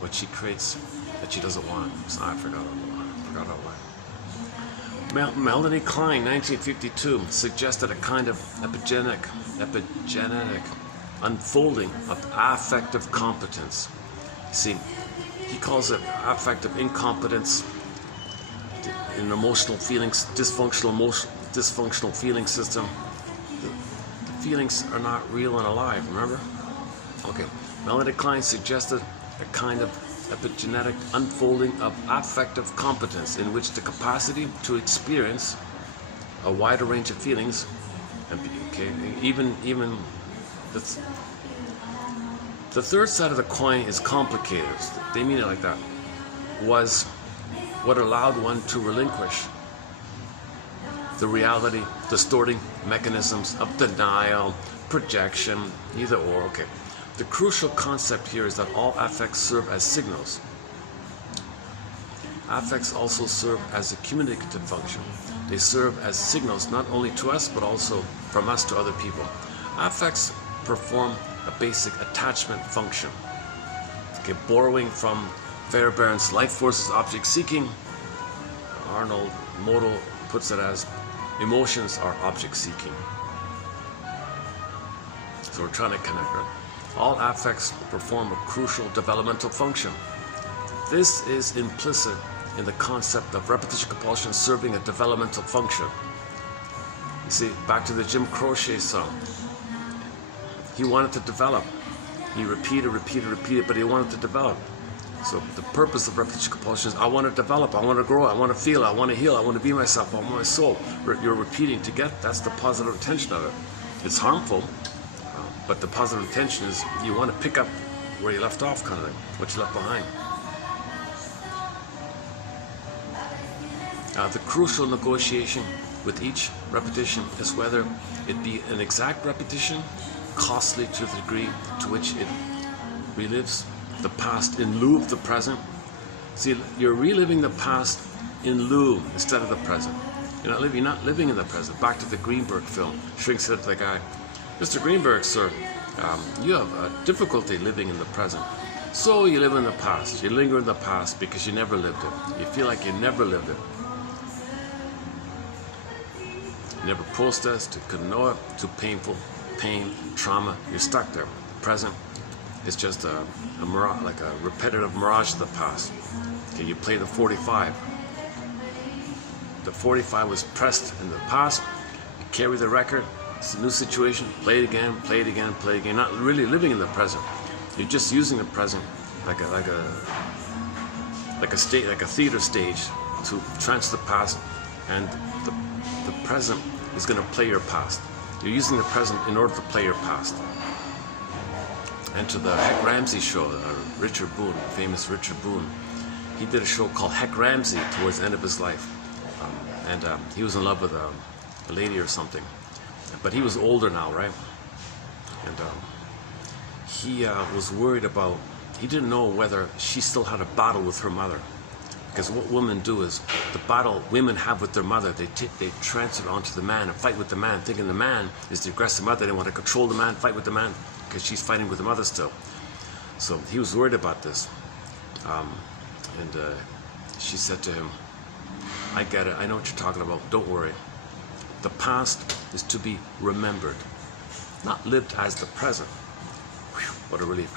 what she creates that she doesn't want. So I forgot why. Melanie Klein, 1952, suggested a kind of epigenetic unfolding of affective competence. See, he calls it affective incompetence in emotional feelings, dysfunctional feeling system. The feelings are not real and alive, remember? Okay, Melanie Klein suggested a kind of epigenetic unfolding of affective competence in which the capacity to experience a wider range of feelings, and even the third side of the coin is complicated. They mean it like that. Was what allowed one to relinquish the reality distorting mechanisms of denial, projection, either or. Okay. The crucial concept here is that all affects serve as signals. Affects also serve as a communicative function. They serve as signals not only to us, but also from us to other people. Affects perform a basic attachment function. Okay, borrowing from Fairbairn's life forces object seeking, Arnold Moto puts it as emotions are object seeking. So we're trying to connect, right? All affects perform a crucial developmental function. This is implicit in the concept of repetition compulsion serving a developmental function. You see, back to the Jim Croce song. He wanted to develop. He repeated, but he wanted to develop. So the purpose of repetition compulsion is I want to develop, I want to grow, I want to feel, I want to heal, I want to be myself, I want my soul. You're repeating to get, that's the positive intention of it. It's harmful. But the positive intention is you want to pick up where you left off, kind of thing, what you left behind. The crucial negotiation with each repetition is whether it be an exact repetition, costly to the degree to which it relives the past in lieu of the present. See, you're reliving the past in lieu instead of the present. You're not living in the present. Back to the Greenberg film. Shrink said to the guy, Mr. Greenberg, sir, you have a difficulty living in the present. So you live in the past. You linger in the past because you never lived it. You feel like you never lived it. You never processed it, couldn't know it, too painful, pain, trauma. You're stuck there. The present is just a mirage, like a repetitive mirage of the past. Okay, you play the 45. The 45 was pressed in the past. You carry the record. It's a new situation, play it again, play it again, play it again. Not really living in the present. You're just using the present like a theater stage to transfer the past, and the present is going to play your past. You're using the present in order to play your past. And to the Heck Ramsey show, Richard Boone, famous Richard Boone, he did a show called Heck Ramsey towards the end of his life, and he was in love with a lady or something. But he was older now, right? And he was worried about, he didn't know whether she still had a battle with her mother. Because what women do is, the battle women have with their mother, they transfer it onto the man and fight with the man, thinking the man is the aggressive mother. They want to control the man, fight with the man, because she's fighting with the mother still. So he was worried about this. She said to him, I get it, I know what you're talking about, don't worry. The past is to be remembered, not lived as the present. Whew, what a relief.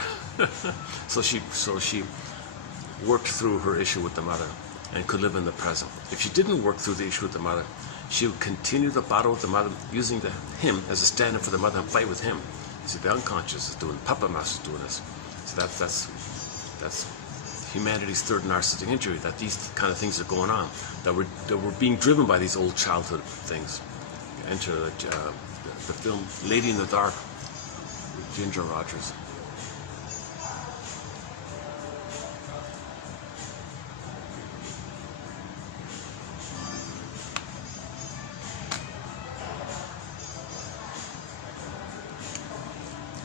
So she worked through her issue with the mother and could live in the present. If she didn't work through the issue with the mother, she would continue the battle with the mother, using him as a stand-in for the mother and fight with him. See, the unconscious is doing, puppet master is doing this. So that's humanity's third narcissistic injury, that these kind of things are going on, that we're being driven by these old childhood things. Enter the film Lady in the Dark with Ginger Rogers.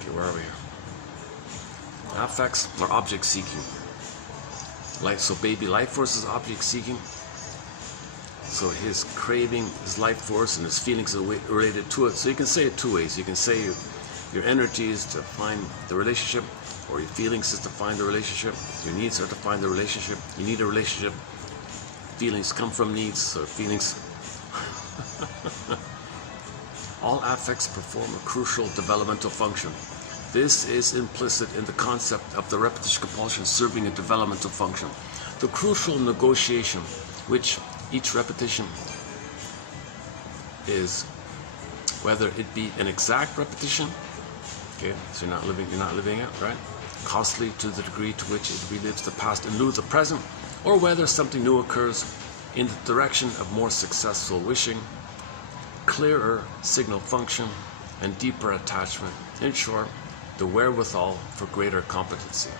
Okay, where are we here? Affects are object seeking. So baby life force is object seeking. So his craving, his life force, and his feelings are related to it. So you can say it two ways. You can say your energy is to find the relationship, or your feelings is to find the relationship. Your needs are to find the relationship. You need a relationship. Feelings come from needs, so feelings. All affects perform a crucial developmental function. This is implicit in the concept of the repetition compulsion serving a developmental function. The crucial negotiation, which each repetition is, whether it be an exact repetition, okay, so you're not living it, right? Costly to the degree to which it relives the past in lieu of the present, or whether something new occurs in the direction of more successful wishing, clearer signal function, and deeper attachment. In short, the wherewithal for greater competency.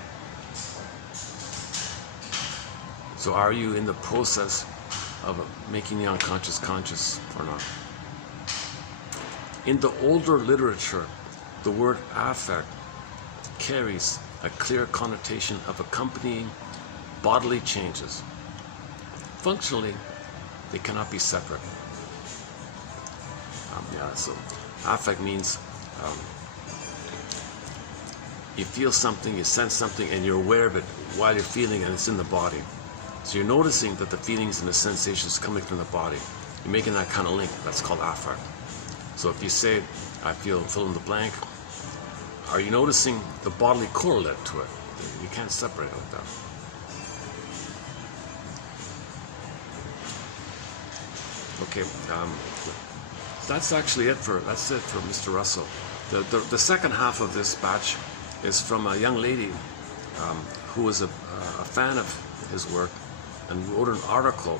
So are you in the process of making the unconscious conscious or not? In the older literature, the word affect carries a clear connotation of accompanying bodily changes. Functionally, they cannot be separate. So affect means you feel something, you sense something, and you're aware of it while you're feeling, and it's in the body. So you're noticing that the feelings and the sensations coming from the body. You're making that kind of link. That's called affect. So if you say, I feel fill in the blank, are you noticing the bodily correlate to it? You can't separate it like that. Okay, that's actually it for Mr. Russell. The second half of this batch is from a young lady who was a fan of his work and wrote an article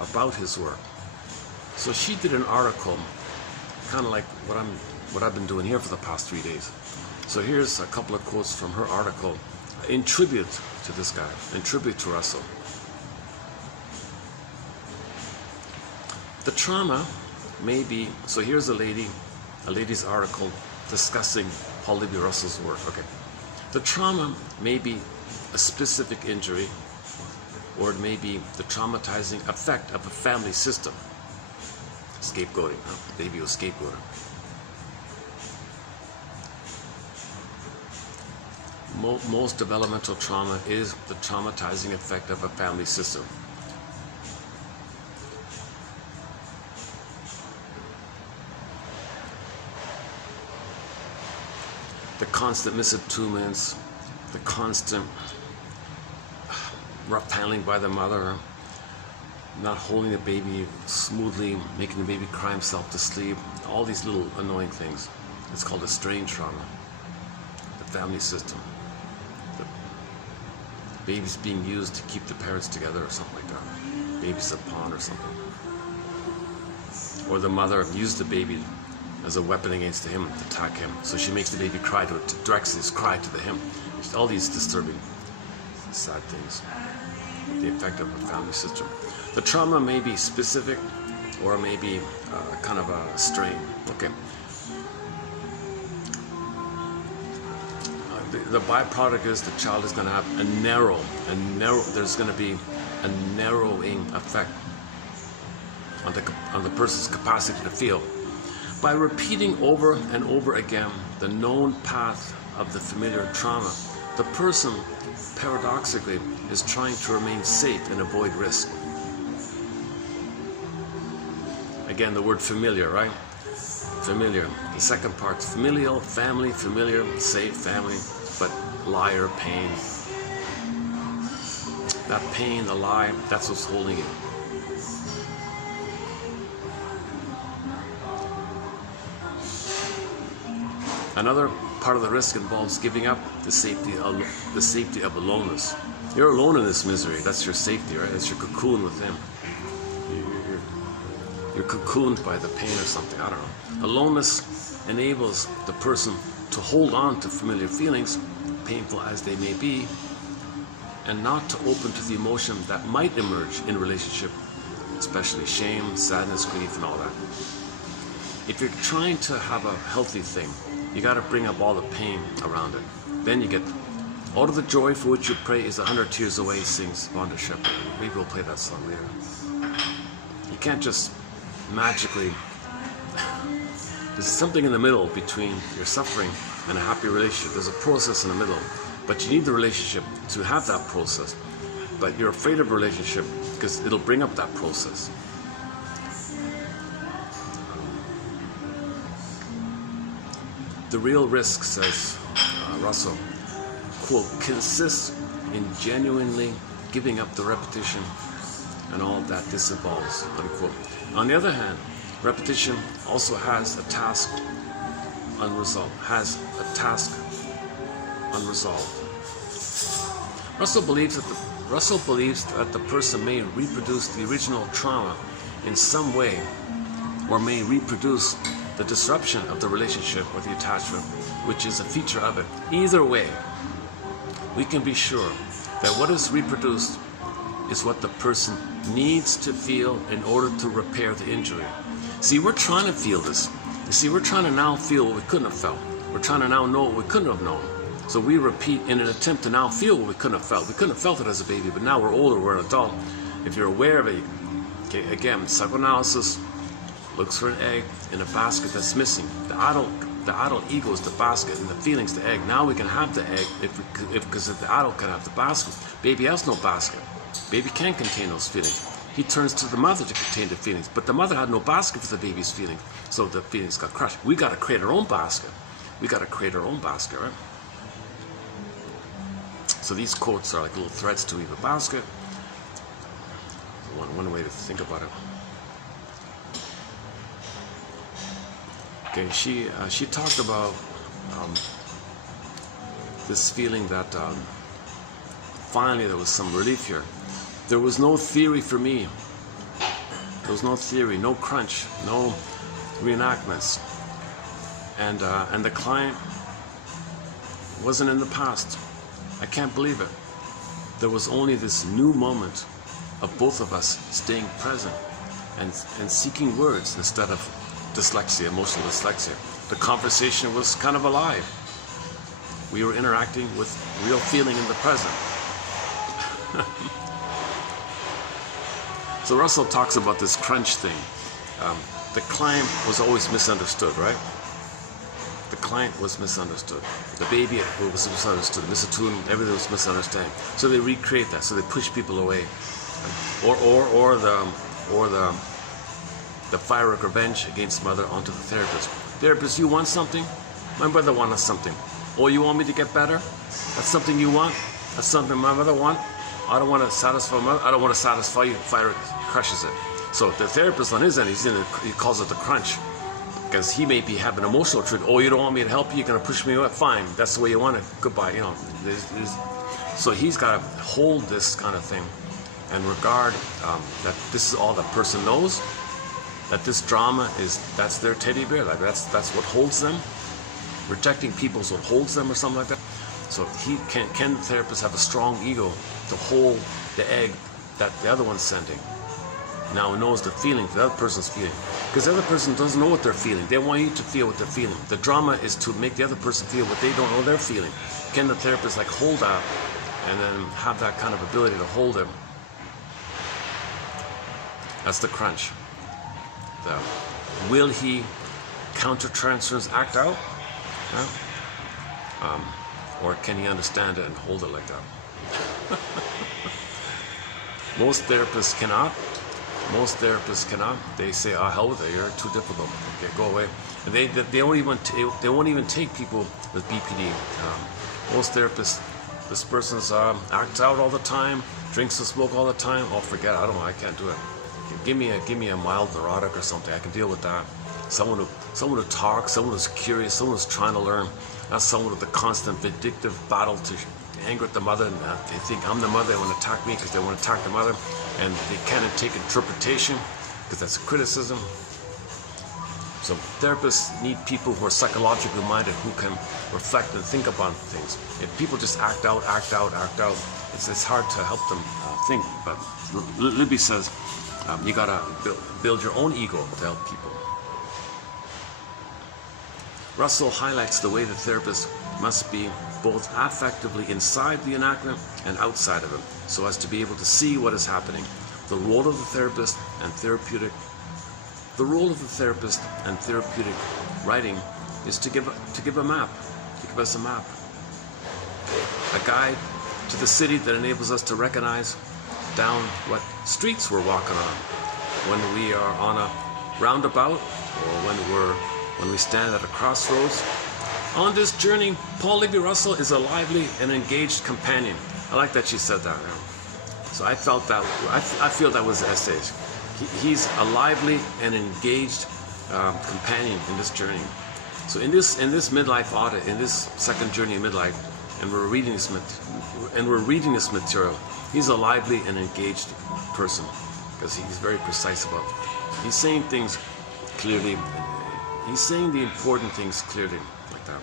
about his work. So she did an article, kind of like what I've been doing here for the past 3 days. So here's a couple of quotes from her article in tribute to this guy, in tribute to Russell. The trauma may be, so here's a lady's article discussing Paul Libby Russell's work. Okay, the trauma may be a specific injury, or it may be the traumatizing effect of a family system. Scapegoating, huh? Baby was scapegoated. Most developmental trauma is the traumatizing effect of a family system. The constant misattunements, the constant rough handling by the mother, not holding the baby smoothly, making the baby cry himself to sleep, all these little annoying things. It's called a strain trauma. The family system. The baby's being used to keep the parents together or something like that. Baby's a pawn or something. Or the mother used the baby as a weapon against him to attack him. So she makes the baby cry directs his cry to him. All these disturbing, sad things. The effect of a family system. The trauma may be specific or may be kind of a strain. Okay. The byproduct is the child is going to have a narrow, there's going to be a narrowing effect on the person's capacity to feel. By repeating over and over again the known path of the familiar trauma, the person, paradoxically, is trying to remain safe and avoid risk. Again, the word familiar, right? Familiar. The second part, familial, family, familiar, safe, family, but lie or pain. That pain, the lie, that's what's holding you. Another part of the risk involves giving up the safety of aloneness. You're alone in this misery. That's your safety, right? That's your cocoon with him. You're cocooned by the pain or something. I don't know. Aloneness enables the person to hold on to familiar feelings, painful as they may be, and not to open to the emotion that might emerge in relationship, especially shame, sadness, grief, and all that. If you're trying to have a healthy thing, you got to bring up all the pain around it. Then you get, out of the joy for which you pray is 100 tears away, sings Vonda Shepherd. Maybe we'll play that song later. You can't just magically, there's something in the middle between your suffering and a happy relationship. There's a process in the middle, but you need the relationship to have that process. But you're afraid of a relationship because it'll bring up that process. The real risk, says Russell, quote, consists in genuinely giving up the repetition and all that this involves, unquote. On the other hand, repetition also has a task unresolved, Russell believes that the person may reproduce the original trauma in some way, or may reproduce the disruption of the relationship or the attachment, which is a feature of it. Either way, we can be sure that what is reproduced is what the person needs to feel in order to repair the injury. See, we're trying to feel this. You see, we're trying to now feel what we couldn't have felt. We're trying to now know what we couldn't have known. So we repeat in an attempt to now feel what we couldn't have felt. We couldn't have felt it as a baby, but now we're older, we're an adult. If you're aware of it, okay, again, psychoanalysis looks for an egg in a basket that's missing. The adult ego is the basket and the feeling's the egg. Now we can have the egg because if the adult can have the basket. Baby has no basket. Baby can't contain those feelings. He turns to the mother to contain the feelings, but the mother had no basket for the baby's feelings, so the feelings got crushed. We got to create our own basket. We got to create our own basket, right? So these quotes are like little threads to weave a basket. One way to think about it. Okay, she talked about this feeling that finally there was some relief here. There was no theory for me. There was no theory, no crunch, no reenactments, and the client wasn't in the past. I can't believe it. There was only this new moment of both of us staying present and seeking words instead of dyslexia, emotional dyslexia. The conversation was kind of alive. We were interacting with real feeling in the present. So Russell talks about this crunch thing. The client was always misunderstood, right? The client was misunderstood. The baby was misunderstood. Vicissitudes, everything was misunderstanding. So they recreate that. So they push people away, or the fire of revenge against mother onto the therapist. Therapist, you want something? My brother wanted something. Oh, you want me to get better? That's something you want? That's something my mother want? I don't want to satisfy my mother. I don't want to satisfy you. Fire crushes it. So the therapist on his end, he calls it the crunch. Because he may be having an emotional trigger. Oh, you don't want me to help you? You're going to push me away? Fine. That's the way you want it. Goodbye. You know. So he's got to hold this kind of thing and regard that this is all that person knows. That this drama that's their teddy bear. Like that's what holds them. Rejecting people is what holds them, or something like that. So can the therapist have a strong ego to hold the egg that the other one's sending? Now it knows the feeling the other person's feeling. Because the other person doesn't know what they're feeling. They want you to feel what they're feeling. The drama is to make the other person feel what they don't know they're feeling. Can the therapist hold that and then have that kind of ability to hold them That's the crunch. The will he countertransference act out? Yeah. Or can he understand it and hold it like that? Most therapists cannot. Most therapists cannot. They say, "Oh, hell with it. You're too difficult. Okay, go away." And they won't even take people with BPD. Most therapists, this person's acts out all the time, drinks and smoke all the time. Oh, forget it. I can't do it. Give me a mild neurotic or something. I can deal with that. Someone who talks, someone who's curious, someone who's trying to learn. Not someone with a constant vindictive battle to anger at the mother, and they think I'm the mother, they want to attack me because they want to attack the mother, and they can't take interpretation because that's criticism. So therapists need people who are psychologically minded, who can reflect and think upon things. If people just act out, it's hard to help them think. But Libby says you gotta build your own ego to help people. Russell highlights the way the therapist must be both affectively inside the enactment and outside of it, so as to be able to see what is happening. The role of the therapist and therapeutic writing is to give a map, to give us a map, a guide to the city that enables us to recognize down what streets we're walking on, when we are on a roundabout, or when we stand at a crossroads. On this journey, Paul Libby-Russell is a lively and engaged companion. I like that she said that. So I feel that was the essays. He's a lively and engaged companion in this journey. So in this midlife audit, in this second journey in midlife, and we're reading this material, he's a lively and engaged person because he's very precise about it. He's saying things clearly. He's saying the important things clearly, like that.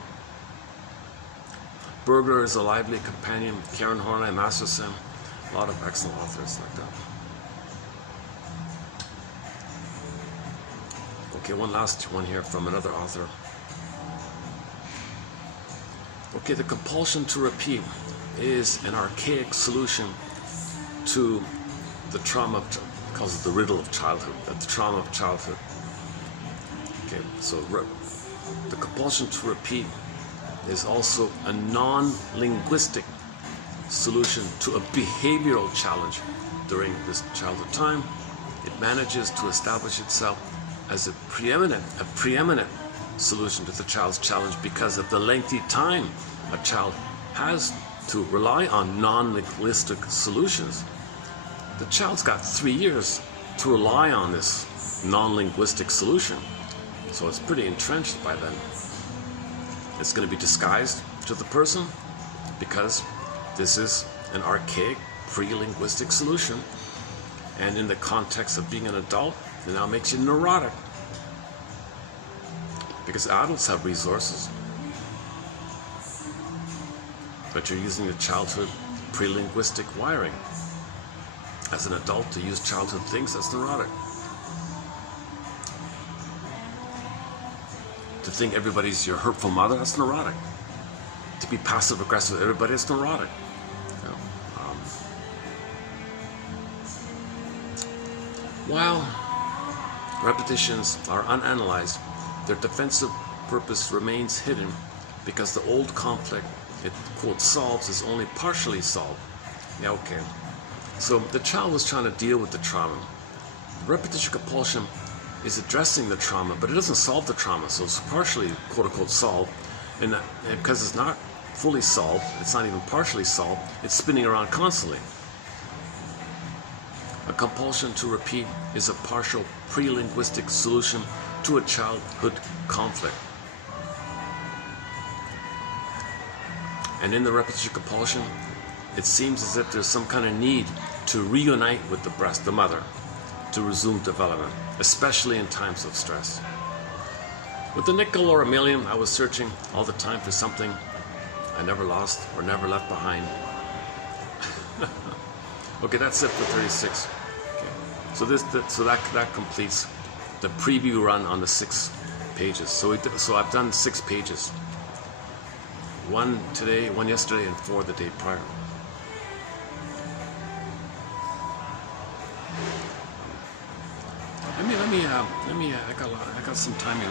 Berger is a lively companion. Karen Horney, Masterson, a lot of excellent authors like that. Okay, one last one here from another author. Okay, the compulsion to repeat is an archaic solution to the trauma, calls it the riddle of childhood, the trauma of childhood. Okay, so the compulsion to repeat is also a non-linguistic solution to a behavioral challenge during this childhood time. It manages to establish itself as a preeminent solution to the child's challenge because of the lengthy time a child has to rely on non-linguistic solutions. The child's got 3 years to rely on this non-linguistic solution. So it's pretty entrenched by then. It's going to be disguised to the person because this is an archaic pre-linguistic solution. And in the context of being an adult, it now makes you neurotic. Because adults have resources. But you're using the childhood pre-linguistic wiring. As an adult, to use childhood things, that's neurotic. To think everybody's your hurtful mother, that's neurotic. To be passive-aggressive with everybody, that's neurotic. You know, while repetitions are unanalyzed, their defensive purpose remains hidden because the old conflict it, quote, solves is only partially solved. Yeah, okay. So the child was trying to deal with the trauma. The repetition compulsion is addressing the trauma, but it doesn't solve the trauma, so it's partially, quote-unquote, solved. And because it's not fully solved, it's not even partially solved, it's spinning around constantly. A compulsion to repeat is a partial pre-linguistic solution to a childhood conflict. And in the repetition compulsion, it seems as if there's some kind of need to reunite with the breast, the mother, to resume development, especially in times of stress. With the nickel or a million, I was searching all the time for something I never lost or never left behind. Okay, that's it for 36. Okay. So that completes the preview run on the 6 pages. So I've done 6 pages. 1 today, 1 yesterday, and 4 the day prior. I got some time here.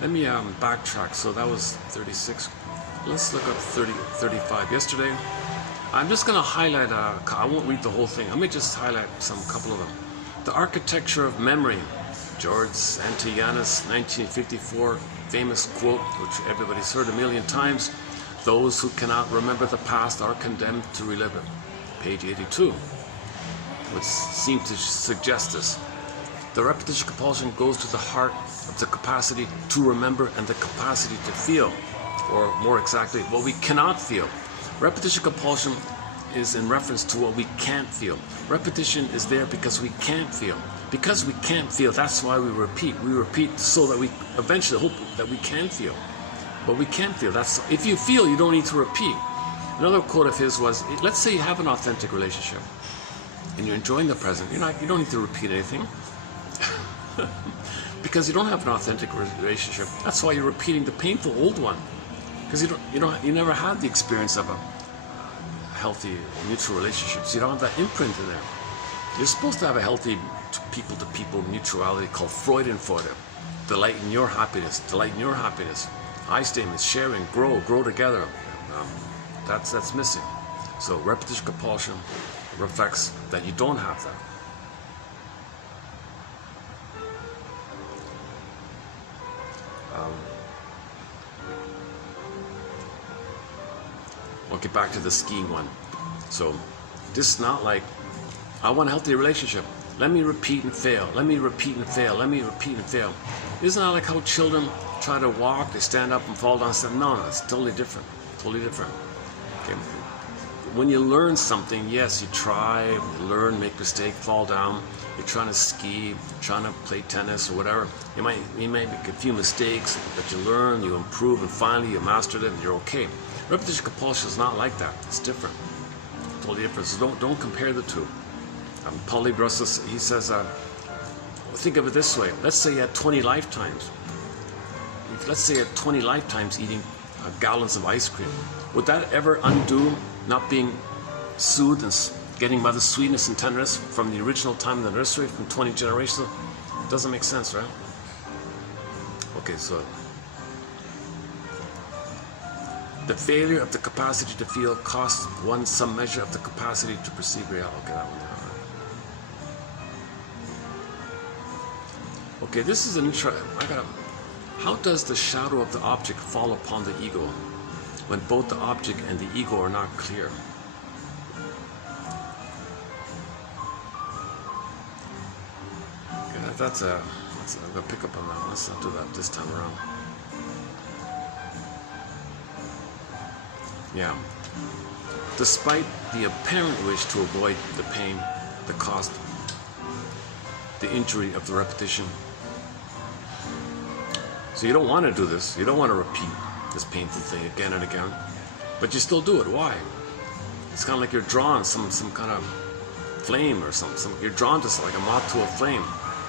Let me backtrack. So that was 36. Let's look up 35. Yesterday, I'm just going to highlight. I won't read the whole thing. Let me just highlight couple of them. The architecture of memory. George Antillanes, 1954, famous quote, which everybody's heard a million times. Those who cannot remember the past are condemned to relive it. Page 82, which seems to suggest this. The repetition compulsion goes to the heart of the capacity to remember and the capacity to feel, or more exactly, what we cannot feel. Repetition compulsion is in reference to what we can't feel. Repetition is there because we can't feel. Because we can't feel, that's why we repeat. We repeat so that we eventually hope that we can feel. But we can't feel. If you feel, you don't need to repeat. Another quote of his was, let's say you have an authentic relationship and you're enjoying the present. You don't need to repeat anything. Because you don't have an authentic relationship. That's why you're repeating the painful old one. Because you never had the experience of a healthy mutual relationship. So you don't have that imprint in there. You're supposed to have a healthy people-to-people mutuality called Freude. Delight in your happiness. Delight in your happiness. I statements, sharing, grow together. That's missing. So repetition compulsion reflects that you don't have that. We'll get back to the skiing one. So this is not like, I want a healthy relationship. Let me repeat and fail. Let me repeat and fail. Let me repeat and fail. Isn't that like how children try to walk, they stand up and fall down? No, it's totally different. Totally different. Okay. When you learn something, yes, you try, you learn, make mistake, fall down. You're trying to ski, trying to play tennis or whatever. You might make a few mistakes, but you learn, you improve, and finally you mastered it and you're okay. Repetition compulsion is not like that. It's different. Totally different. So don't compare the two. Paul Brosses, he says, think of it this way. Let's say you had 20 lifetimes. Let's say you had 20 lifetimes eating gallons of ice cream. Would that ever undo not being soothed and getting mother's sweetness and tenderness from the original time in the nursery, from 20 generations? Doesn't make sense, right? Okay, so the failure of the capacity to feel costs one some measure of the capacity to perceive reality. Okay, that one there. Okay, this is an interesting. How does the shadow of the object fall upon the ego when both the object and the ego are not clear? Okay, I'm gonna pick up on that. Let's not do that this time around. Yeah. Despite the apparent wish to avoid the pain, the cost, the injury of the repetition. So you don't want to do this. You don't want to repeat this painful thing again and again, but you still do it. Why? It's kind of like you're drawn some kind of flame or something. You're drawn to like a moth to a flame,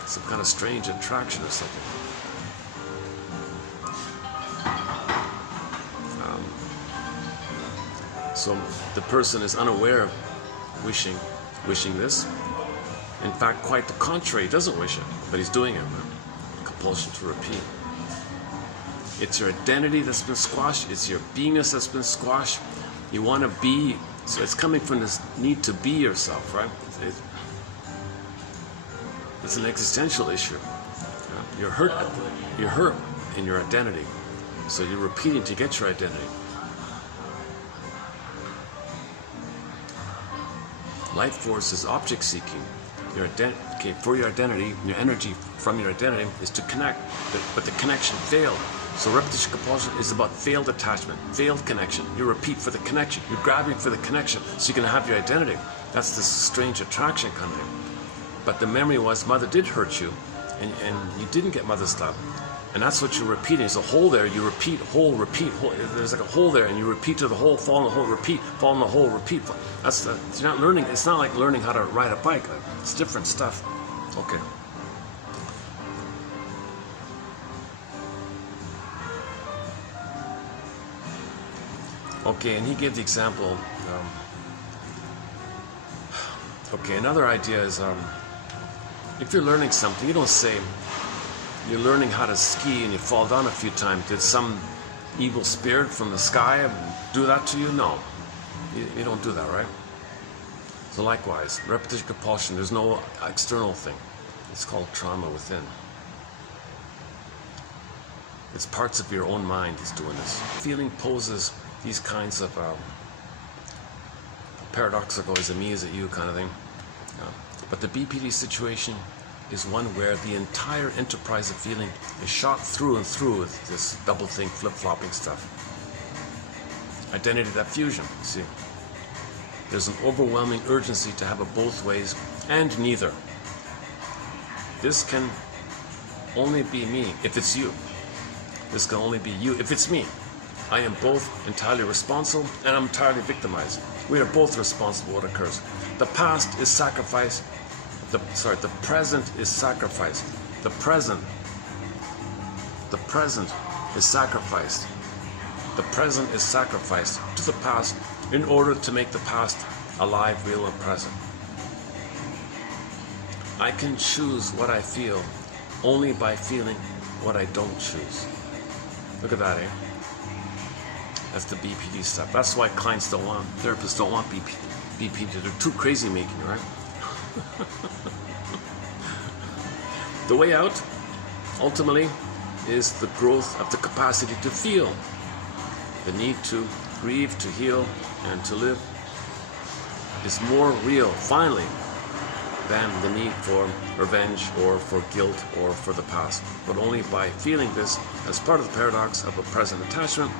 some kind of strange attraction or something. So the person is unaware of wishing this. In fact, quite the contrary. He doesn't wish it, but he's doing it. Compulsion to repeat. It's your identity that's been squashed. It's your beingness that's been squashed. You want to be, so it's coming from this need to be yourself, right? It's an existential issue. You're hurt in your identity. So you're repeating to get your identity. Life force is object seeking. For your identity, your energy from your identity is to connect, but the connection failed. So repetition compulsion is about failed attachment, failed connection. You repeat for the connection. You're grabbing for the connection so you can have your identity. That's this strange attraction kind of thing. But the memory was mother did hurt you, and you didn't get mother's love. And that's what you're repeating. There's a hole there. You repeat, hole, repeat, hole. There's like a hole there, and you repeat to the hole, fall in the hole, repeat, fall in the hole, repeat. You're not learning. It's not like learning how to ride a bike. It's different stuff. Okay. Okay, and he gave the example. Okay, another idea is if you're learning something, you don't say, you're learning how to ski and you fall down a few times. Did some evil spirit from the sky do that to you? No. You don't do that, right? So likewise, repetition compulsion, there's no external thing. It's called trauma within. It's parts of your own mind that's doing this. Feeling poses these kinds of paradoxical, is it me, is it you kind of thing. But the BPD situation is one where the entire enterprise of feeling is shot through and through with this double thing, flip-flopping stuff. Identity diffusion, see. There's an overwhelming urgency to have it both ways and neither. This can only be me if it's you. This can only be you if it's me. I am both entirely responsible and I'm entirely victimized. We are both responsible for what occurs. The past is sacrificed. The present is sacrificed. The present is sacrificed. The present is sacrificed to the past in order to make the past alive, real, and present. I can choose what I feel only by feeling what I don't choose. Look at that, eh? That's the BPD stuff. That's why therapists don't want BPD. They're too crazy making, right? The way out, ultimately, is the growth of the capacity to feel. The need to grieve, to heal, and to live is more real, finally, than the need for revenge or for guilt or for the past. But only by feeling this as part of the paradox of a present attachment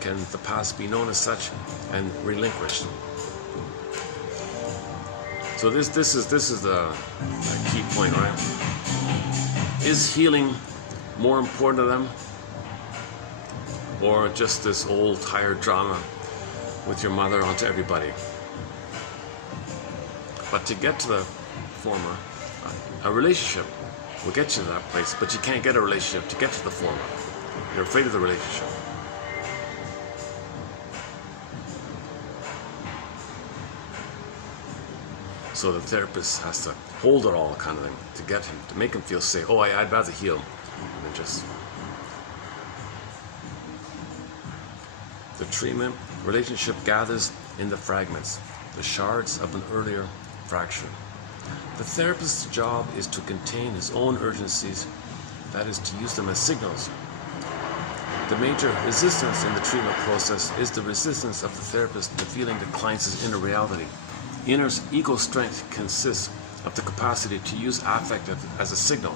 can the past be known as such and relinquished. So this is the key point, right? Is healing more important to them, or just this old tired drama with your mother onto everybody? But to get to the former, a relationship will get you to that place, but you can't get a relationship to get to the former. You're afraid of the relationship. So the therapist has to hold it all, kind of thing, to get him, to make him feel safe. Oh, I'd rather heal than just. The treatment relationship gathers in the fragments, the shards of an earlier fracture. The therapist's job is to contain his own urgencies, that is, to use them as signals. The major resistance in the treatment process is the resistance of the therapist to feeling the client's inner reality. Inner ego strength consists of the capacity to use affect as a signal.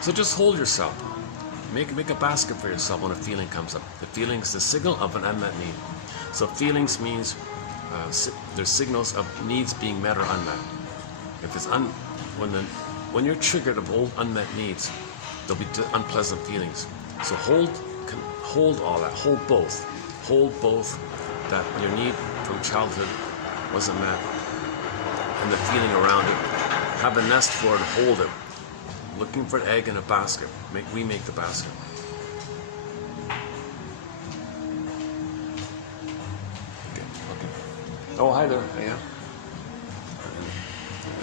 So just hold yourself. Make a basket for yourself when a feeling comes up. The feeling is the signal of an unmet need. So feelings means there's signals of needs being met or unmet. If it's when you're triggered of old unmet needs, there'll be unpleasant feelings. So hold all that. Hold both. Hold both that your need from childhood wasn't met and the feeling around it. Have a nest for it. Hold it. Looking for an egg in a basket. We make the basket. Okay. Oh, hi there. Yeah.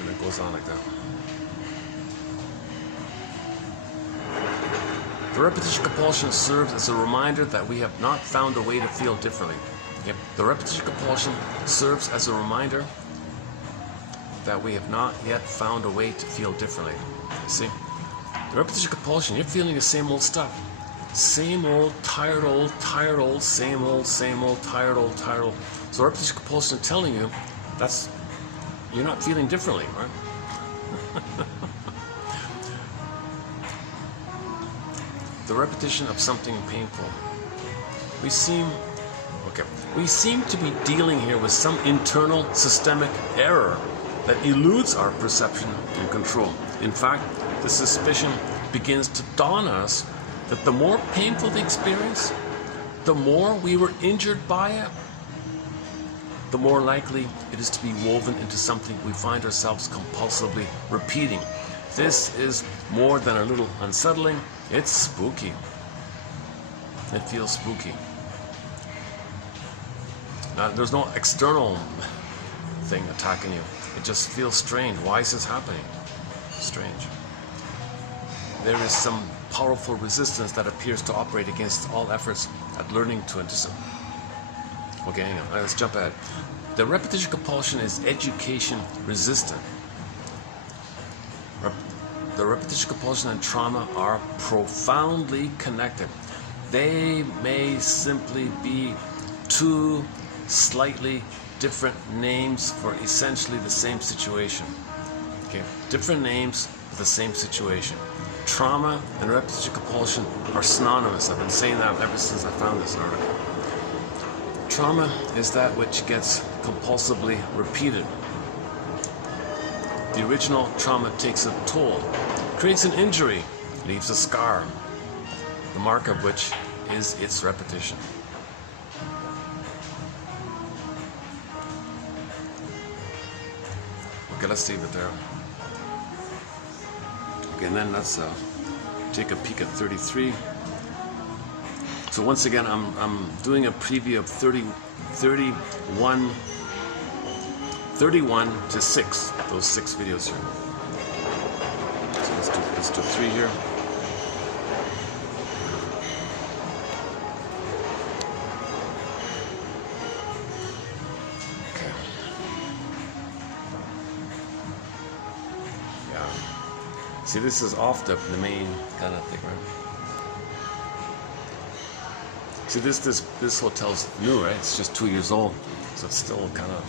And it goes on like that. The repetition compulsion serves as a reminder that we have not found a way to feel differently. Yep. The repetition compulsion serves as a reminder that we have not yet found a way to feel differently. See? The repetition compulsion, you're feeling the same old stuff. Same old, tired old, same old, tired old. So repetition compulsion is telling you you're not feeling differently, right? The repetition of something painful. We seem to be dealing here with some internal systemic error that eludes our perception and control. In fact, the suspicion begins to dawn on us that the more painful the experience, the more we were injured by it, the more likely it is to be woven into something we find ourselves compulsively repeating. This is more than a little unsettling, it's spooky. It feels spooky. Now, there's no external thing attacking you. It just feels strange. Why is this happening? Strange. There is some powerful resistance that appears to operate against all efforts at learning to anticipate. Okay, hang on. Let's jump ahead. The repetition compulsion is education resistant. The repetition compulsion and trauma are profoundly connected. They may simply be two slightly different names for essentially the same situation. Okay, different names for the same situation. Trauma and repetition compulsion are synonymous. I've been saying that ever since I found this article. Trauma is that which gets compulsively repeated. The original trauma takes a toll, creates an injury, leaves a scar, the mark of which is its repetition. Okay, let's leave it there. Okay, and then let's take a peek at 33. So once again, I'm doing a preview of 31 to 6, those 6 videos here. So let's do 3 here. Okay. Yeah. See, this is off the main kind of thing, right? See, this hotel's new, right? It's just 2 years old, so it's still kind of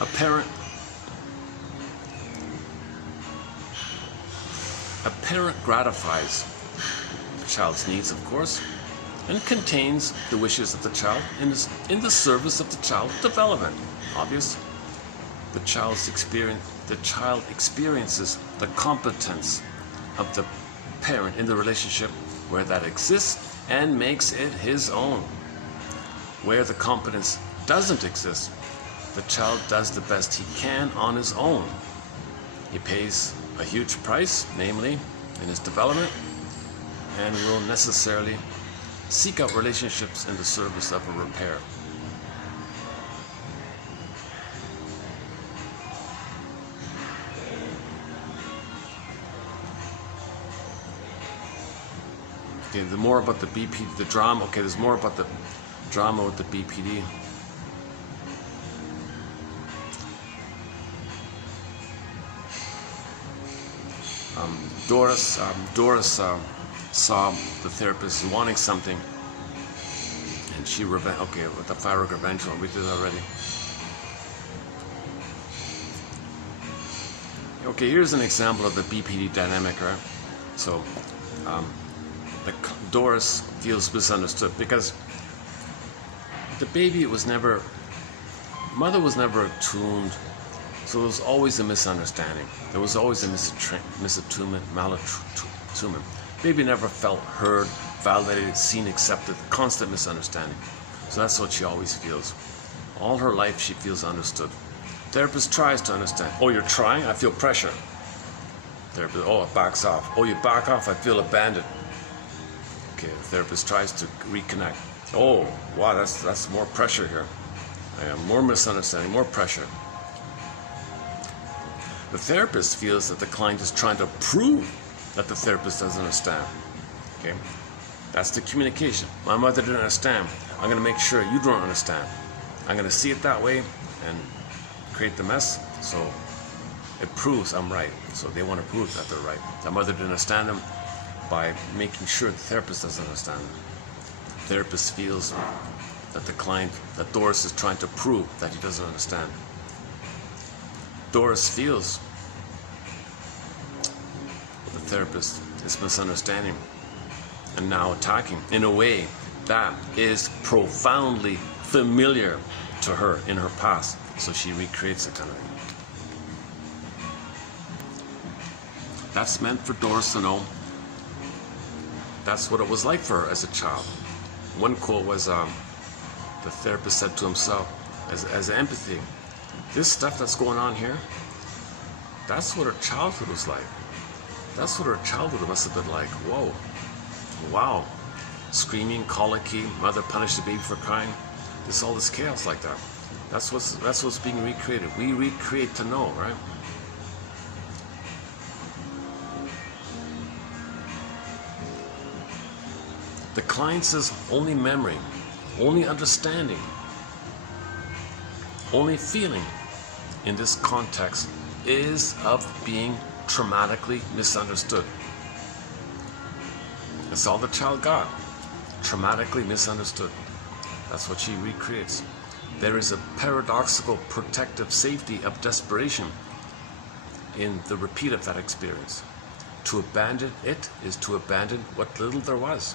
a parent gratifies the child's needs, of course, and contains the wishes of the child in the service of the child's development. Obvious. The child experiences the competence of the parent in the relationship where that exists and makes it his own. Where the competence doesn't exist, the child does the best he can on his own. He pays a huge price, namely in his development, and will necessarily seek out relationships in the service of a repair. Okay, the more about the BPD, the drama. Okay, there's more about the drama with the BPD. Doris saw the therapist wanting something, and she with the fire revenge one, we did that already. Okay, here's an example of the BPD dynamic, right? So, Doris feels misunderstood because the baby mother was never attuned, so there was always a misunderstanding. There was always a misattunement, malattunement. Baby never felt heard, validated, seen, accepted, constant misunderstanding. So that's what she always feels. All her life she feels understood. Therapist tries to understand. Oh, you're trying? I feel pressure. Therapist, oh, it backs off. Oh, you back off? I feel abandoned. Okay, the therapist tries to reconnect. Oh, wow, that's more pressure here. More misunderstanding, more pressure. The therapist feels that the client is trying to prove that the therapist doesn't understand. Okay, that's the communication. My mother didn't understand. I'm going to make sure you don't understand. I'm going to see it that way and create the mess, so it proves I'm right. So they want to prove that they're right. The mother didn't understand them by making sure the therapist doesn't understand them. The therapist feels that that Doris is trying to prove that he doesn't understand. Doris feels the therapist is misunderstanding and now attacking in a way that is profoundly familiar to her in her past. So she recreates it kind of thing. That's meant for Doris to know that's what it was like for her as a child. One quote was the therapist said to himself as empathy, this stuff that's going on here, that's what her childhood was like. That's what her childhood must have been like. Whoa. Wow. Screaming, colicky, mother punished the baby for crying. All this chaos like that. That's what's being recreated. We recreate to know, right? The client's only memory, only understanding, only feeling in this context is of being traumatically misunderstood. That's all the child got. Traumatically misunderstood. That's what she recreates. There is a paradoxical protective safety of desperation in the repeat of that experience. To abandon it is to abandon what little there was.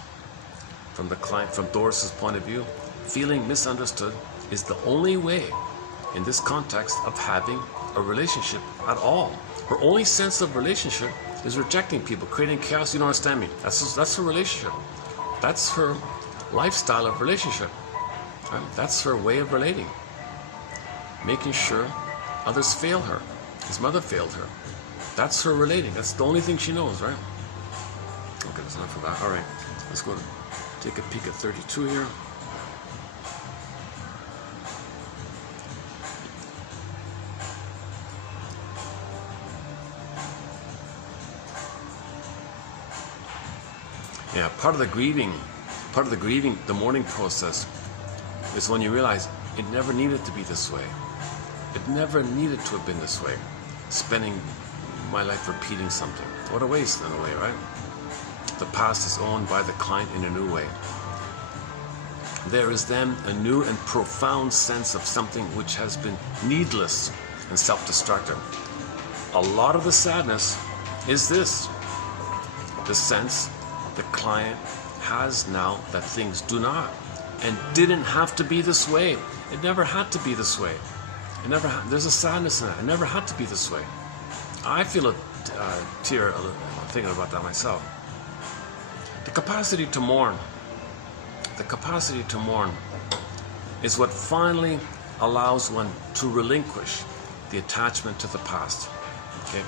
From the client, from Doris's point of view, feeling misunderstood is the only way in this context of having a relationship at all. Her only sense of relationship is rejecting people, creating chaos. You don't understand me. That's her relationship. That's her lifestyle of relationship. Right? That's her way of relating. Making sure others fail her. His mother failed her. That's her relating. That's the only thing she knows, right? Okay, that's enough of that. All right, let's go take a peek at 32 here. Yeah, part of the grieving, the mourning process is when you realize it never needed to be this way. It never needed to have been this way. Spending my life repeating something. What a waste in a way, right? The past is owned by the client in a new way. There is then a new and profound sense of something which has been needless and self-destructive. A lot of the sadness is this. The sense the client has now that things do not and didn't have to be this way. It never had to be this way. There's a sadness in it. It never had to be this way. I feel a tear thinking about that myself. The capacity to mourn is what finally allows one to relinquish the attachment to the past. Okay?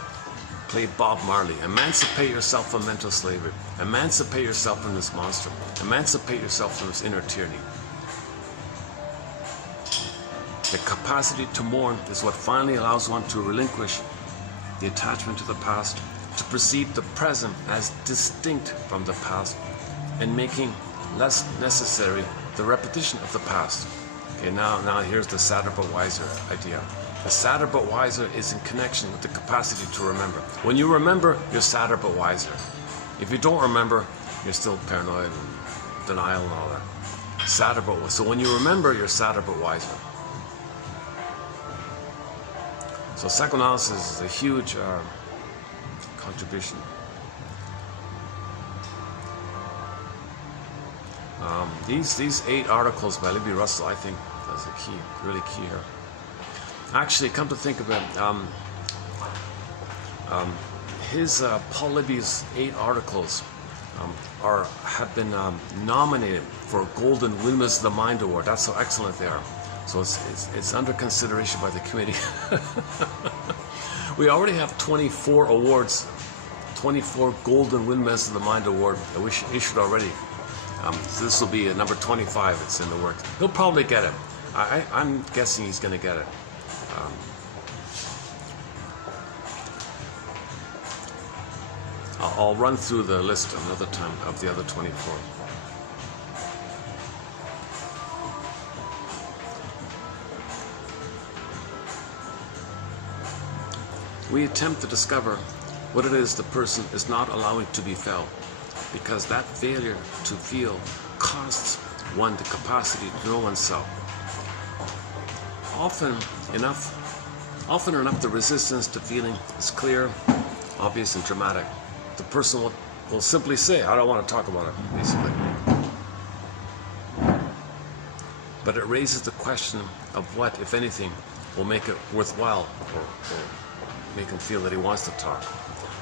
Play Bob Marley. Emancipate yourself from mental slavery. Emancipate yourself from this monster. Emancipate yourself from this inner tyranny. The capacity to mourn is what finally allows one to relinquish the attachment to the past, to perceive the present as distinct from the past, and making less necessary the repetition of the past. Okay, now here's the sadder but wiser idea. The sadder but wiser is in connection with the capacity to remember. When you remember, you're sadder but wiser. If you don't remember, you're still paranoid and denial and all that. Sadder but wiser. So when you remember, you're sadder but wiser. So psychoanalysis is a huge contribution. These 8 articles by Libby Russell, I think, that's a key, really key here. Actually, come to think of it, Paul Libby's 8 articles have been nominated for a Golden Windmills of the Mind Award. That's how excellent they are. So it's under consideration by the committee. We already have 24 awards, 24 Golden Windmills of the Mind Award that we issued already. So this will be number 25. It's in the works. He'll probably get it. I'm guessing he's going to get it. I'll run through the list another time of the other 24. We attempt to discover what it is the person is not allowing to be felt, because that failure to feel costs one the capacity to know oneself. Often enough, the resistance to feeling is clear, obvious, and dramatic. The person will simply say, I don't want to talk about it, basically. But it raises the question of what, if anything, will make it worthwhile or make him feel that he wants to talk.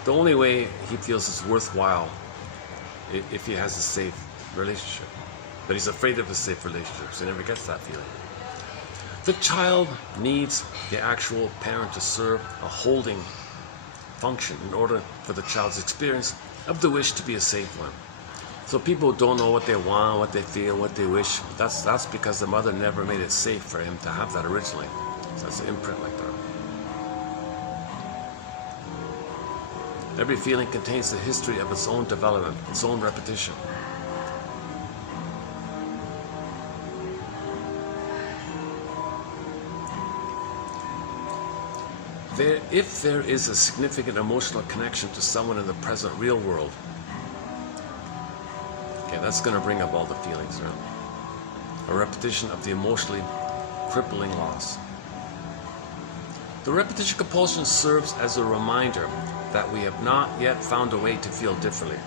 The only way he feels it's worthwhile if he has a safe relationship. But he's afraid of a safe relationship, so he never gets that feeling. The child needs the actual parent to serve a holding function in order for the child's experience of the wish to be a safe one. So people don't know what they want, what they feel, what they wish. That's because the mother never made it safe for him to have that originally. So it's an imprint like that. Every feeling contains the history of its own development, its own repetition. If there is a significant emotional connection to someone in the present real world, okay, that's going to bring up all the feelings, right? A repetition of the emotionally crippling loss. The repetition compulsion serves as a reminder that we have not yet found a way to feel differently.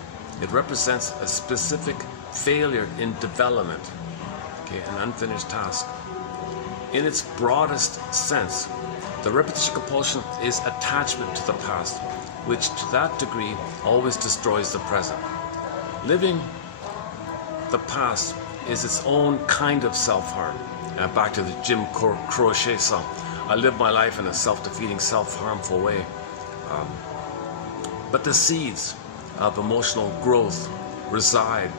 It represents a specific failure in development, okay, an unfinished task. In its broadest sense, the repetition compulsion is attachment to the past, which to that degree always destroys the present. Living the past is its own kind of self-harm. Back to the Jim Croce song, I live my life in a self-defeating, self-harmful way. But the seeds of emotional growth reside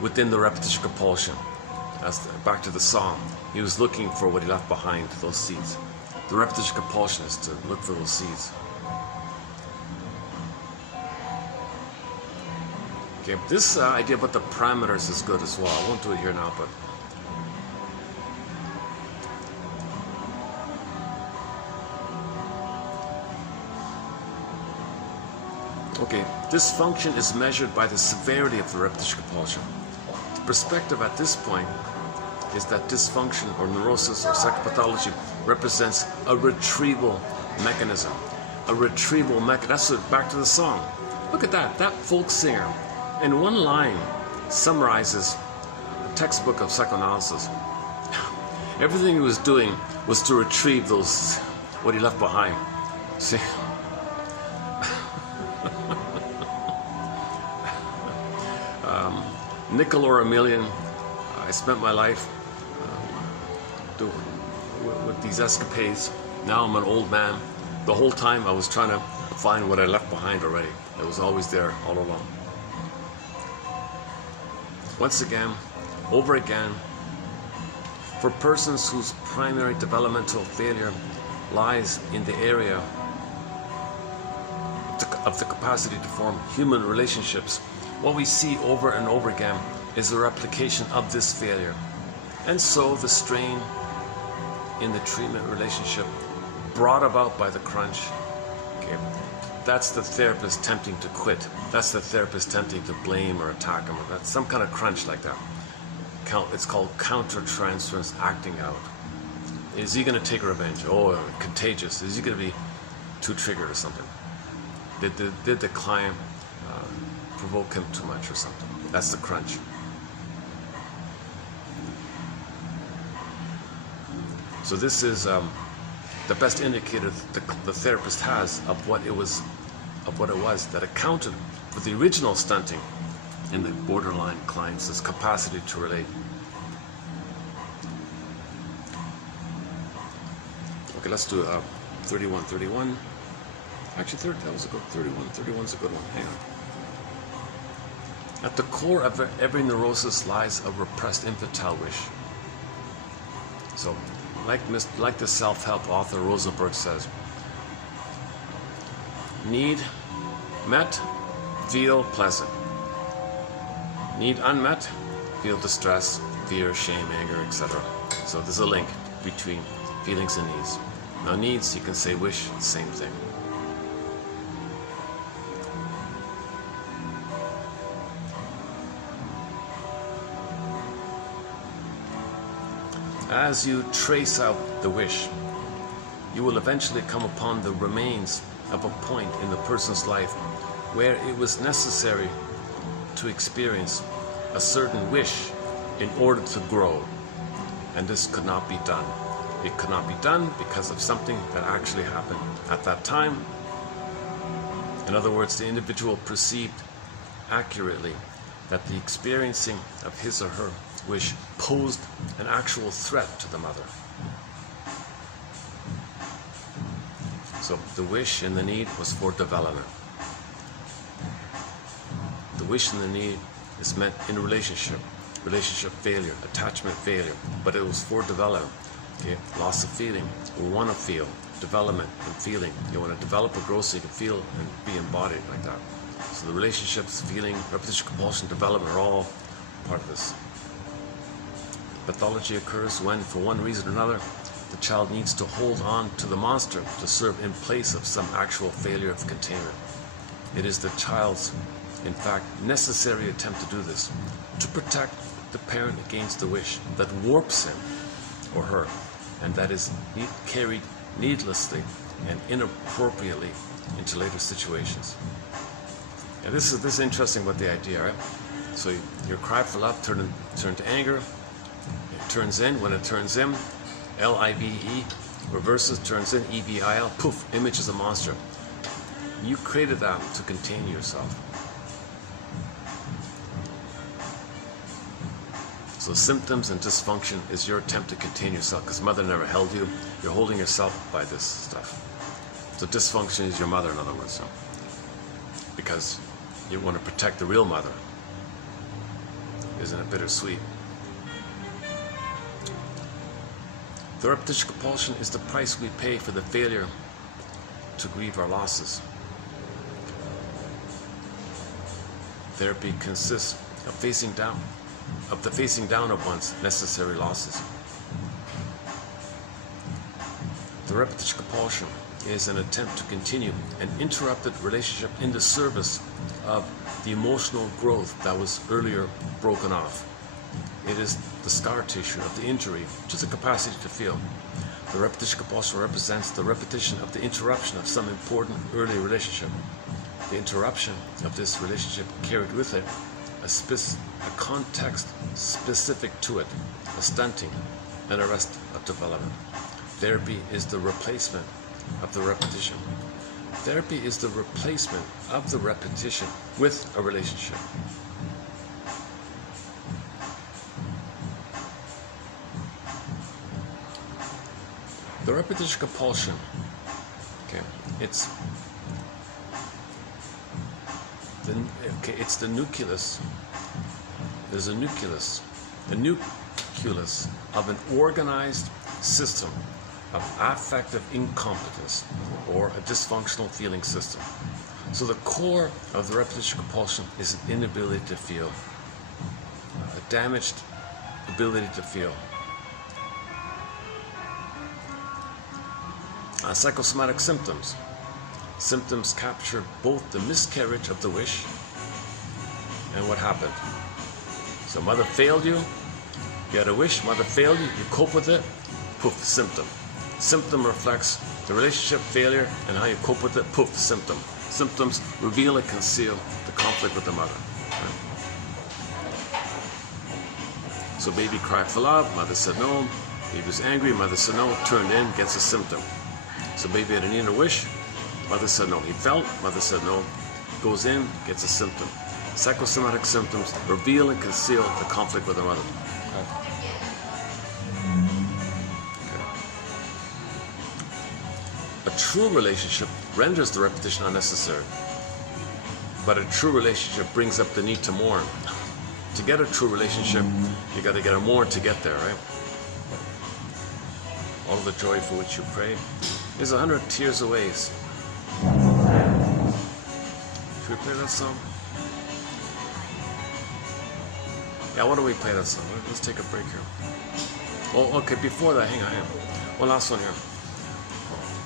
within the repetition compulsion. Back to the song, he was looking for what he left behind, those seeds. The repetition compulsion is to look for those seeds. Okay, this idea about the parameters is good as well. I won't do it here now, but okay, dysfunction is measured by the severity of the repetition compulsion. The perspective at this point is that dysfunction or neurosis or psychopathology represents a retrieval mechanism. A retrieval mechanism. That's it, back to the song. Look at that. That folk singer, in one line, summarizes a textbook of psychoanalysis. Everything he was doing was to retrieve those, what he left behind. See? Nickel or a million. I spent my life with these escapades. Now I'm an old man. The whole time I was trying to find what I left behind already. It was always there all along. Once again, over again, for persons whose primary developmental failure lies in the area of the capacity to form human relationships, what we see over and over again is a replication of this failure. And so the strain in the treatment relationship brought about by the crunch, okay, that's the therapist tempting to quit. That's the therapist tempting to blame or attack him. That's some kind of crunch like that. It's called counter-transference acting out. Is he going to take revenge? Oh, contagious. Is he going to be too triggered or something? Did the client provoke him too much or something? That's the crunch. So this is the best indicator the therapist has of what it was that accounted for the original stunting in the borderline clients' capacity to relate. Okay, let's do 31. Actually, that was a good 31. 31's a good one. Hang on. At the core of every neurosis lies a repressed infantile wish. So, like the self-help author Rosenberg says, need met, feel pleasant. Need unmet, feel distress, fear, shame, anger, etc. So there's a link between feelings and needs. Now needs, you can say wish, same thing. As you trace out the wish, you will eventually come upon the remains of a point in the person's life where it was necessary to experience a certain wish in order to grow. And this could not be done. It could not be done because of something that actually happened at that time. In other words, the individual perceived accurately that the experiencing of his or her wish posed an actual threat to the mother. So the wish and the need was for development. The wish and the need is meant in relationship failure, attachment failure, but it was for development. Okay, loss of feeling. We want to feel. Development and feeling. You want to develop or grow so you can feel and be embodied like that. So the relationships, feeling, repetition, compulsion, development are all part of this. Pathology occurs when, for one reason or another, the child needs to hold on to the monster to serve in place of some actual failure of containment. It is the child's, in fact, necessary attempt to do this, to protect the parent against the wish that warps him or her, and that is carried needlessly and inappropriately into later situations. And this is interesting about the idea, right? So your cry for love turn to anger. It turns in. When it turns in, L-I-V-E, reverses, turns in, E-V-I-L, poof, image is a monster. You created that to contain yourself. So symptoms and dysfunction is your attempt to contain yourself, because mother never held you. You're holding yourself by this stuff. So dysfunction is your mother, in other words. So, because you want to protect the real mother. Isn't it bittersweet? The repetition compulsion is the price we pay for the failure to grieve our losses. Therapy consists of the facing down of one's necessary losses. The repetition compulsion is an attempt to continue an interrupted relationship in the service of the emotional growth that was earlier broken off. It is the scar tissue of the injury, which is the capacity to feel. The repetition compulsion represents the repetition of the interruption of some important early relationship. The interruption of this relationship carried with it a context specific to it, a stunting, an arrest of development. Therapy is the replacement of the repetition. Therapy is the replacement of the repetition with a relationship. The repetition compulsion, it's the nucleus. There's a nucleus of an organized system of affective incompetence or a dysfunctional feeling system. So the core of the repetition compulsion is an inability to feel, a damaged ability to feel. Psychosomatic symptoms. Symptoms capture both the miscarriage of the wish and what happened. So mother failed you, you had a wish, mother failed you, you cope with it, poof, the symptom. Symptom reflects the relationship failure and how you cope with it, poof, the symptom. Symptoms reveal and conceal the conflict with the mother. Right? So baby cried for love, mother said no, baby was angry, mother said no, turned in, gets a symptom. So baby had an inner wish, mother said no. He felt, mother said no. Goes in, gets a symptom. Psychosomatic symptoms reveal and conceal the conflict with the mother. A true relationship renders the repetition unnecessary. But a true relationship brings up the need to mourn. To get a true relationship, you got to get a mourn to get there, right? All the joy for which you pray is 100 tears away. Should we play that song? Yeah, why don't we play that song? Let's take a break here. Oh, okay, before that, hang on. One last one here.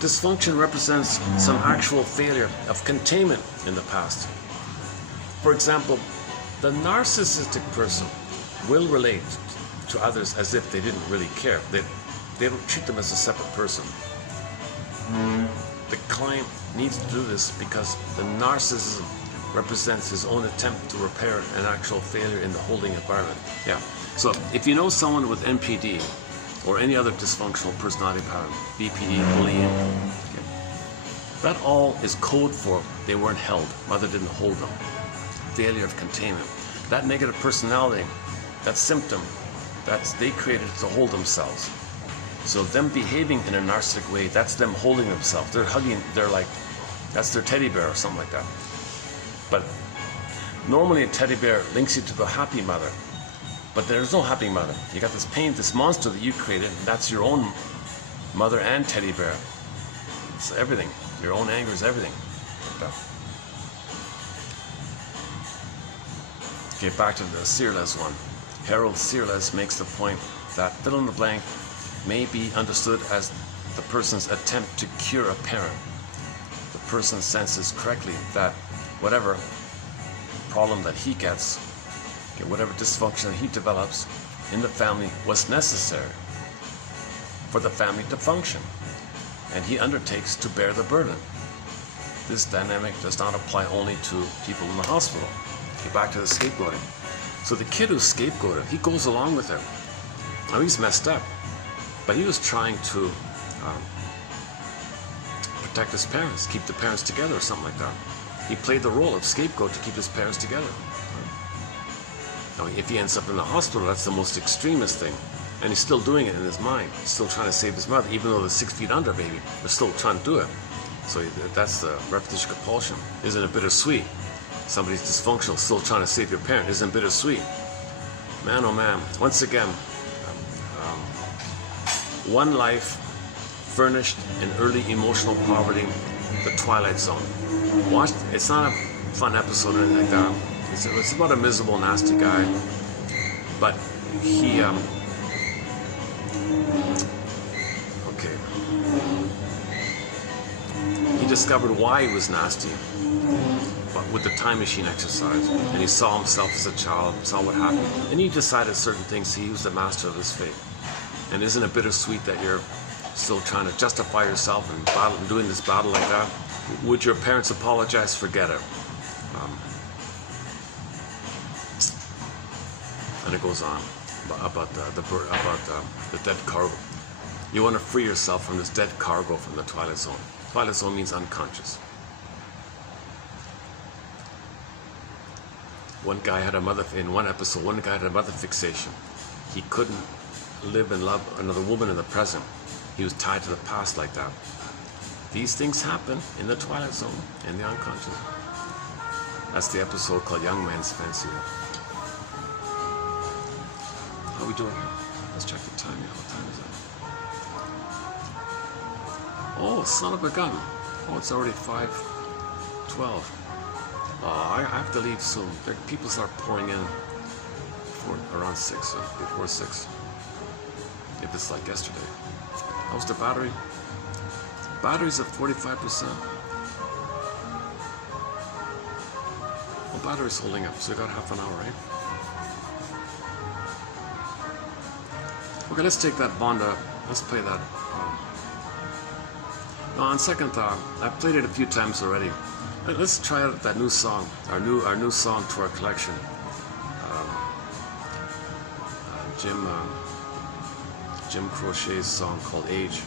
Dysfunction represents some actual failure of containment in the past. For example, the narcissistic person will relate to others as if they didn't really care. They don't treat them as a separate person. The client needs to do this because the narcissism represents his own attempt to repair an actual failure in the holding environment. Yeah. So if you know someone with NPD or any other dysfunctional personality pattern, BPD, bullying, that all is code for they weren't held. Mother didn't hold them. Failure of containment. That negative personality, that symptom, they created to hold themselves. So them behaving in a narcissistic way, that's them holding themselves. They're hugging, they're like, that's their teddy bear or something like that. But Normally a teddy bear links you to the happy mother, but there's no happy mother. You got this pain, this monster that you created, and that's your own mother and teddy bear. It's everything. Your own anger is everything. Okay, back to the Searles one. Harold Searles makes the point that fill in the blank may be understood as the person's attempt to cure a parent. The person senses correctly that whatever problem that he gets, whatever dysfunction that he develops in the family was necessary for the family to function, and he undertakes to bear the burden. This dynamic does not apply only to people in the hospital. Okay, back to the scapegoating. So the kid who's scapegoated, he goes along with him. Now he's messed up, but he was trying to protect his parents, keep the parents together or something like that. He played the role of scapegoat to keep his parents together. Now if he ends up in the hospital, that's the most extremist thing. And he's still doing it in his mind. He's still trying to save his mother, even though they're 6 feet under, baby. They're still trying to do it. So that's the repetition compulsion. Isn't it bittersweet? Somebody's dysfunctional, still trying to save your parent. Isn't it bittersweet? Man, oh man. Once again, one life furnished in early emotional poverty, the Twilight Zone. Watch. It's not a fun episode or anything like that. It's about a miserable, nasty guy, but he discovered why he was nasty, but with the time machine exercise, and he saw himself as a child, saw what happened, and he decided certain things. He was the master of his fate. And isn't it bittersweet that you're still trying to justify yourself and doing this battle like that? Would your parents apologize? Forget it. And it goes on about the dead cargo. You want to free yourself from this dead cargo from the Twilight Zone. Twilight Zone means unconscious. One guy had a mother fixation. He couldn't live and love another woman in the present. He was tied to the past like that. These things happen in the Twilight Zone, in the unconscious. That's the episode called Young Man's Fancy. How are we doing? Let's check the time. What time is it? Oh, son of a gun. Oh, it's already 5:12. I have to leave soon. People start pouring in around 6, before 6. If it's like yesterday. How's the battery? Battery's at 45%. Well, battery's holding up, so you got half an hour, right? Okay, let's take that Vonda. Let's play that. No, on second thought, I've played it a few times already. Let's try out that new song, our new song to our collection. Jim Crochet's song called Age.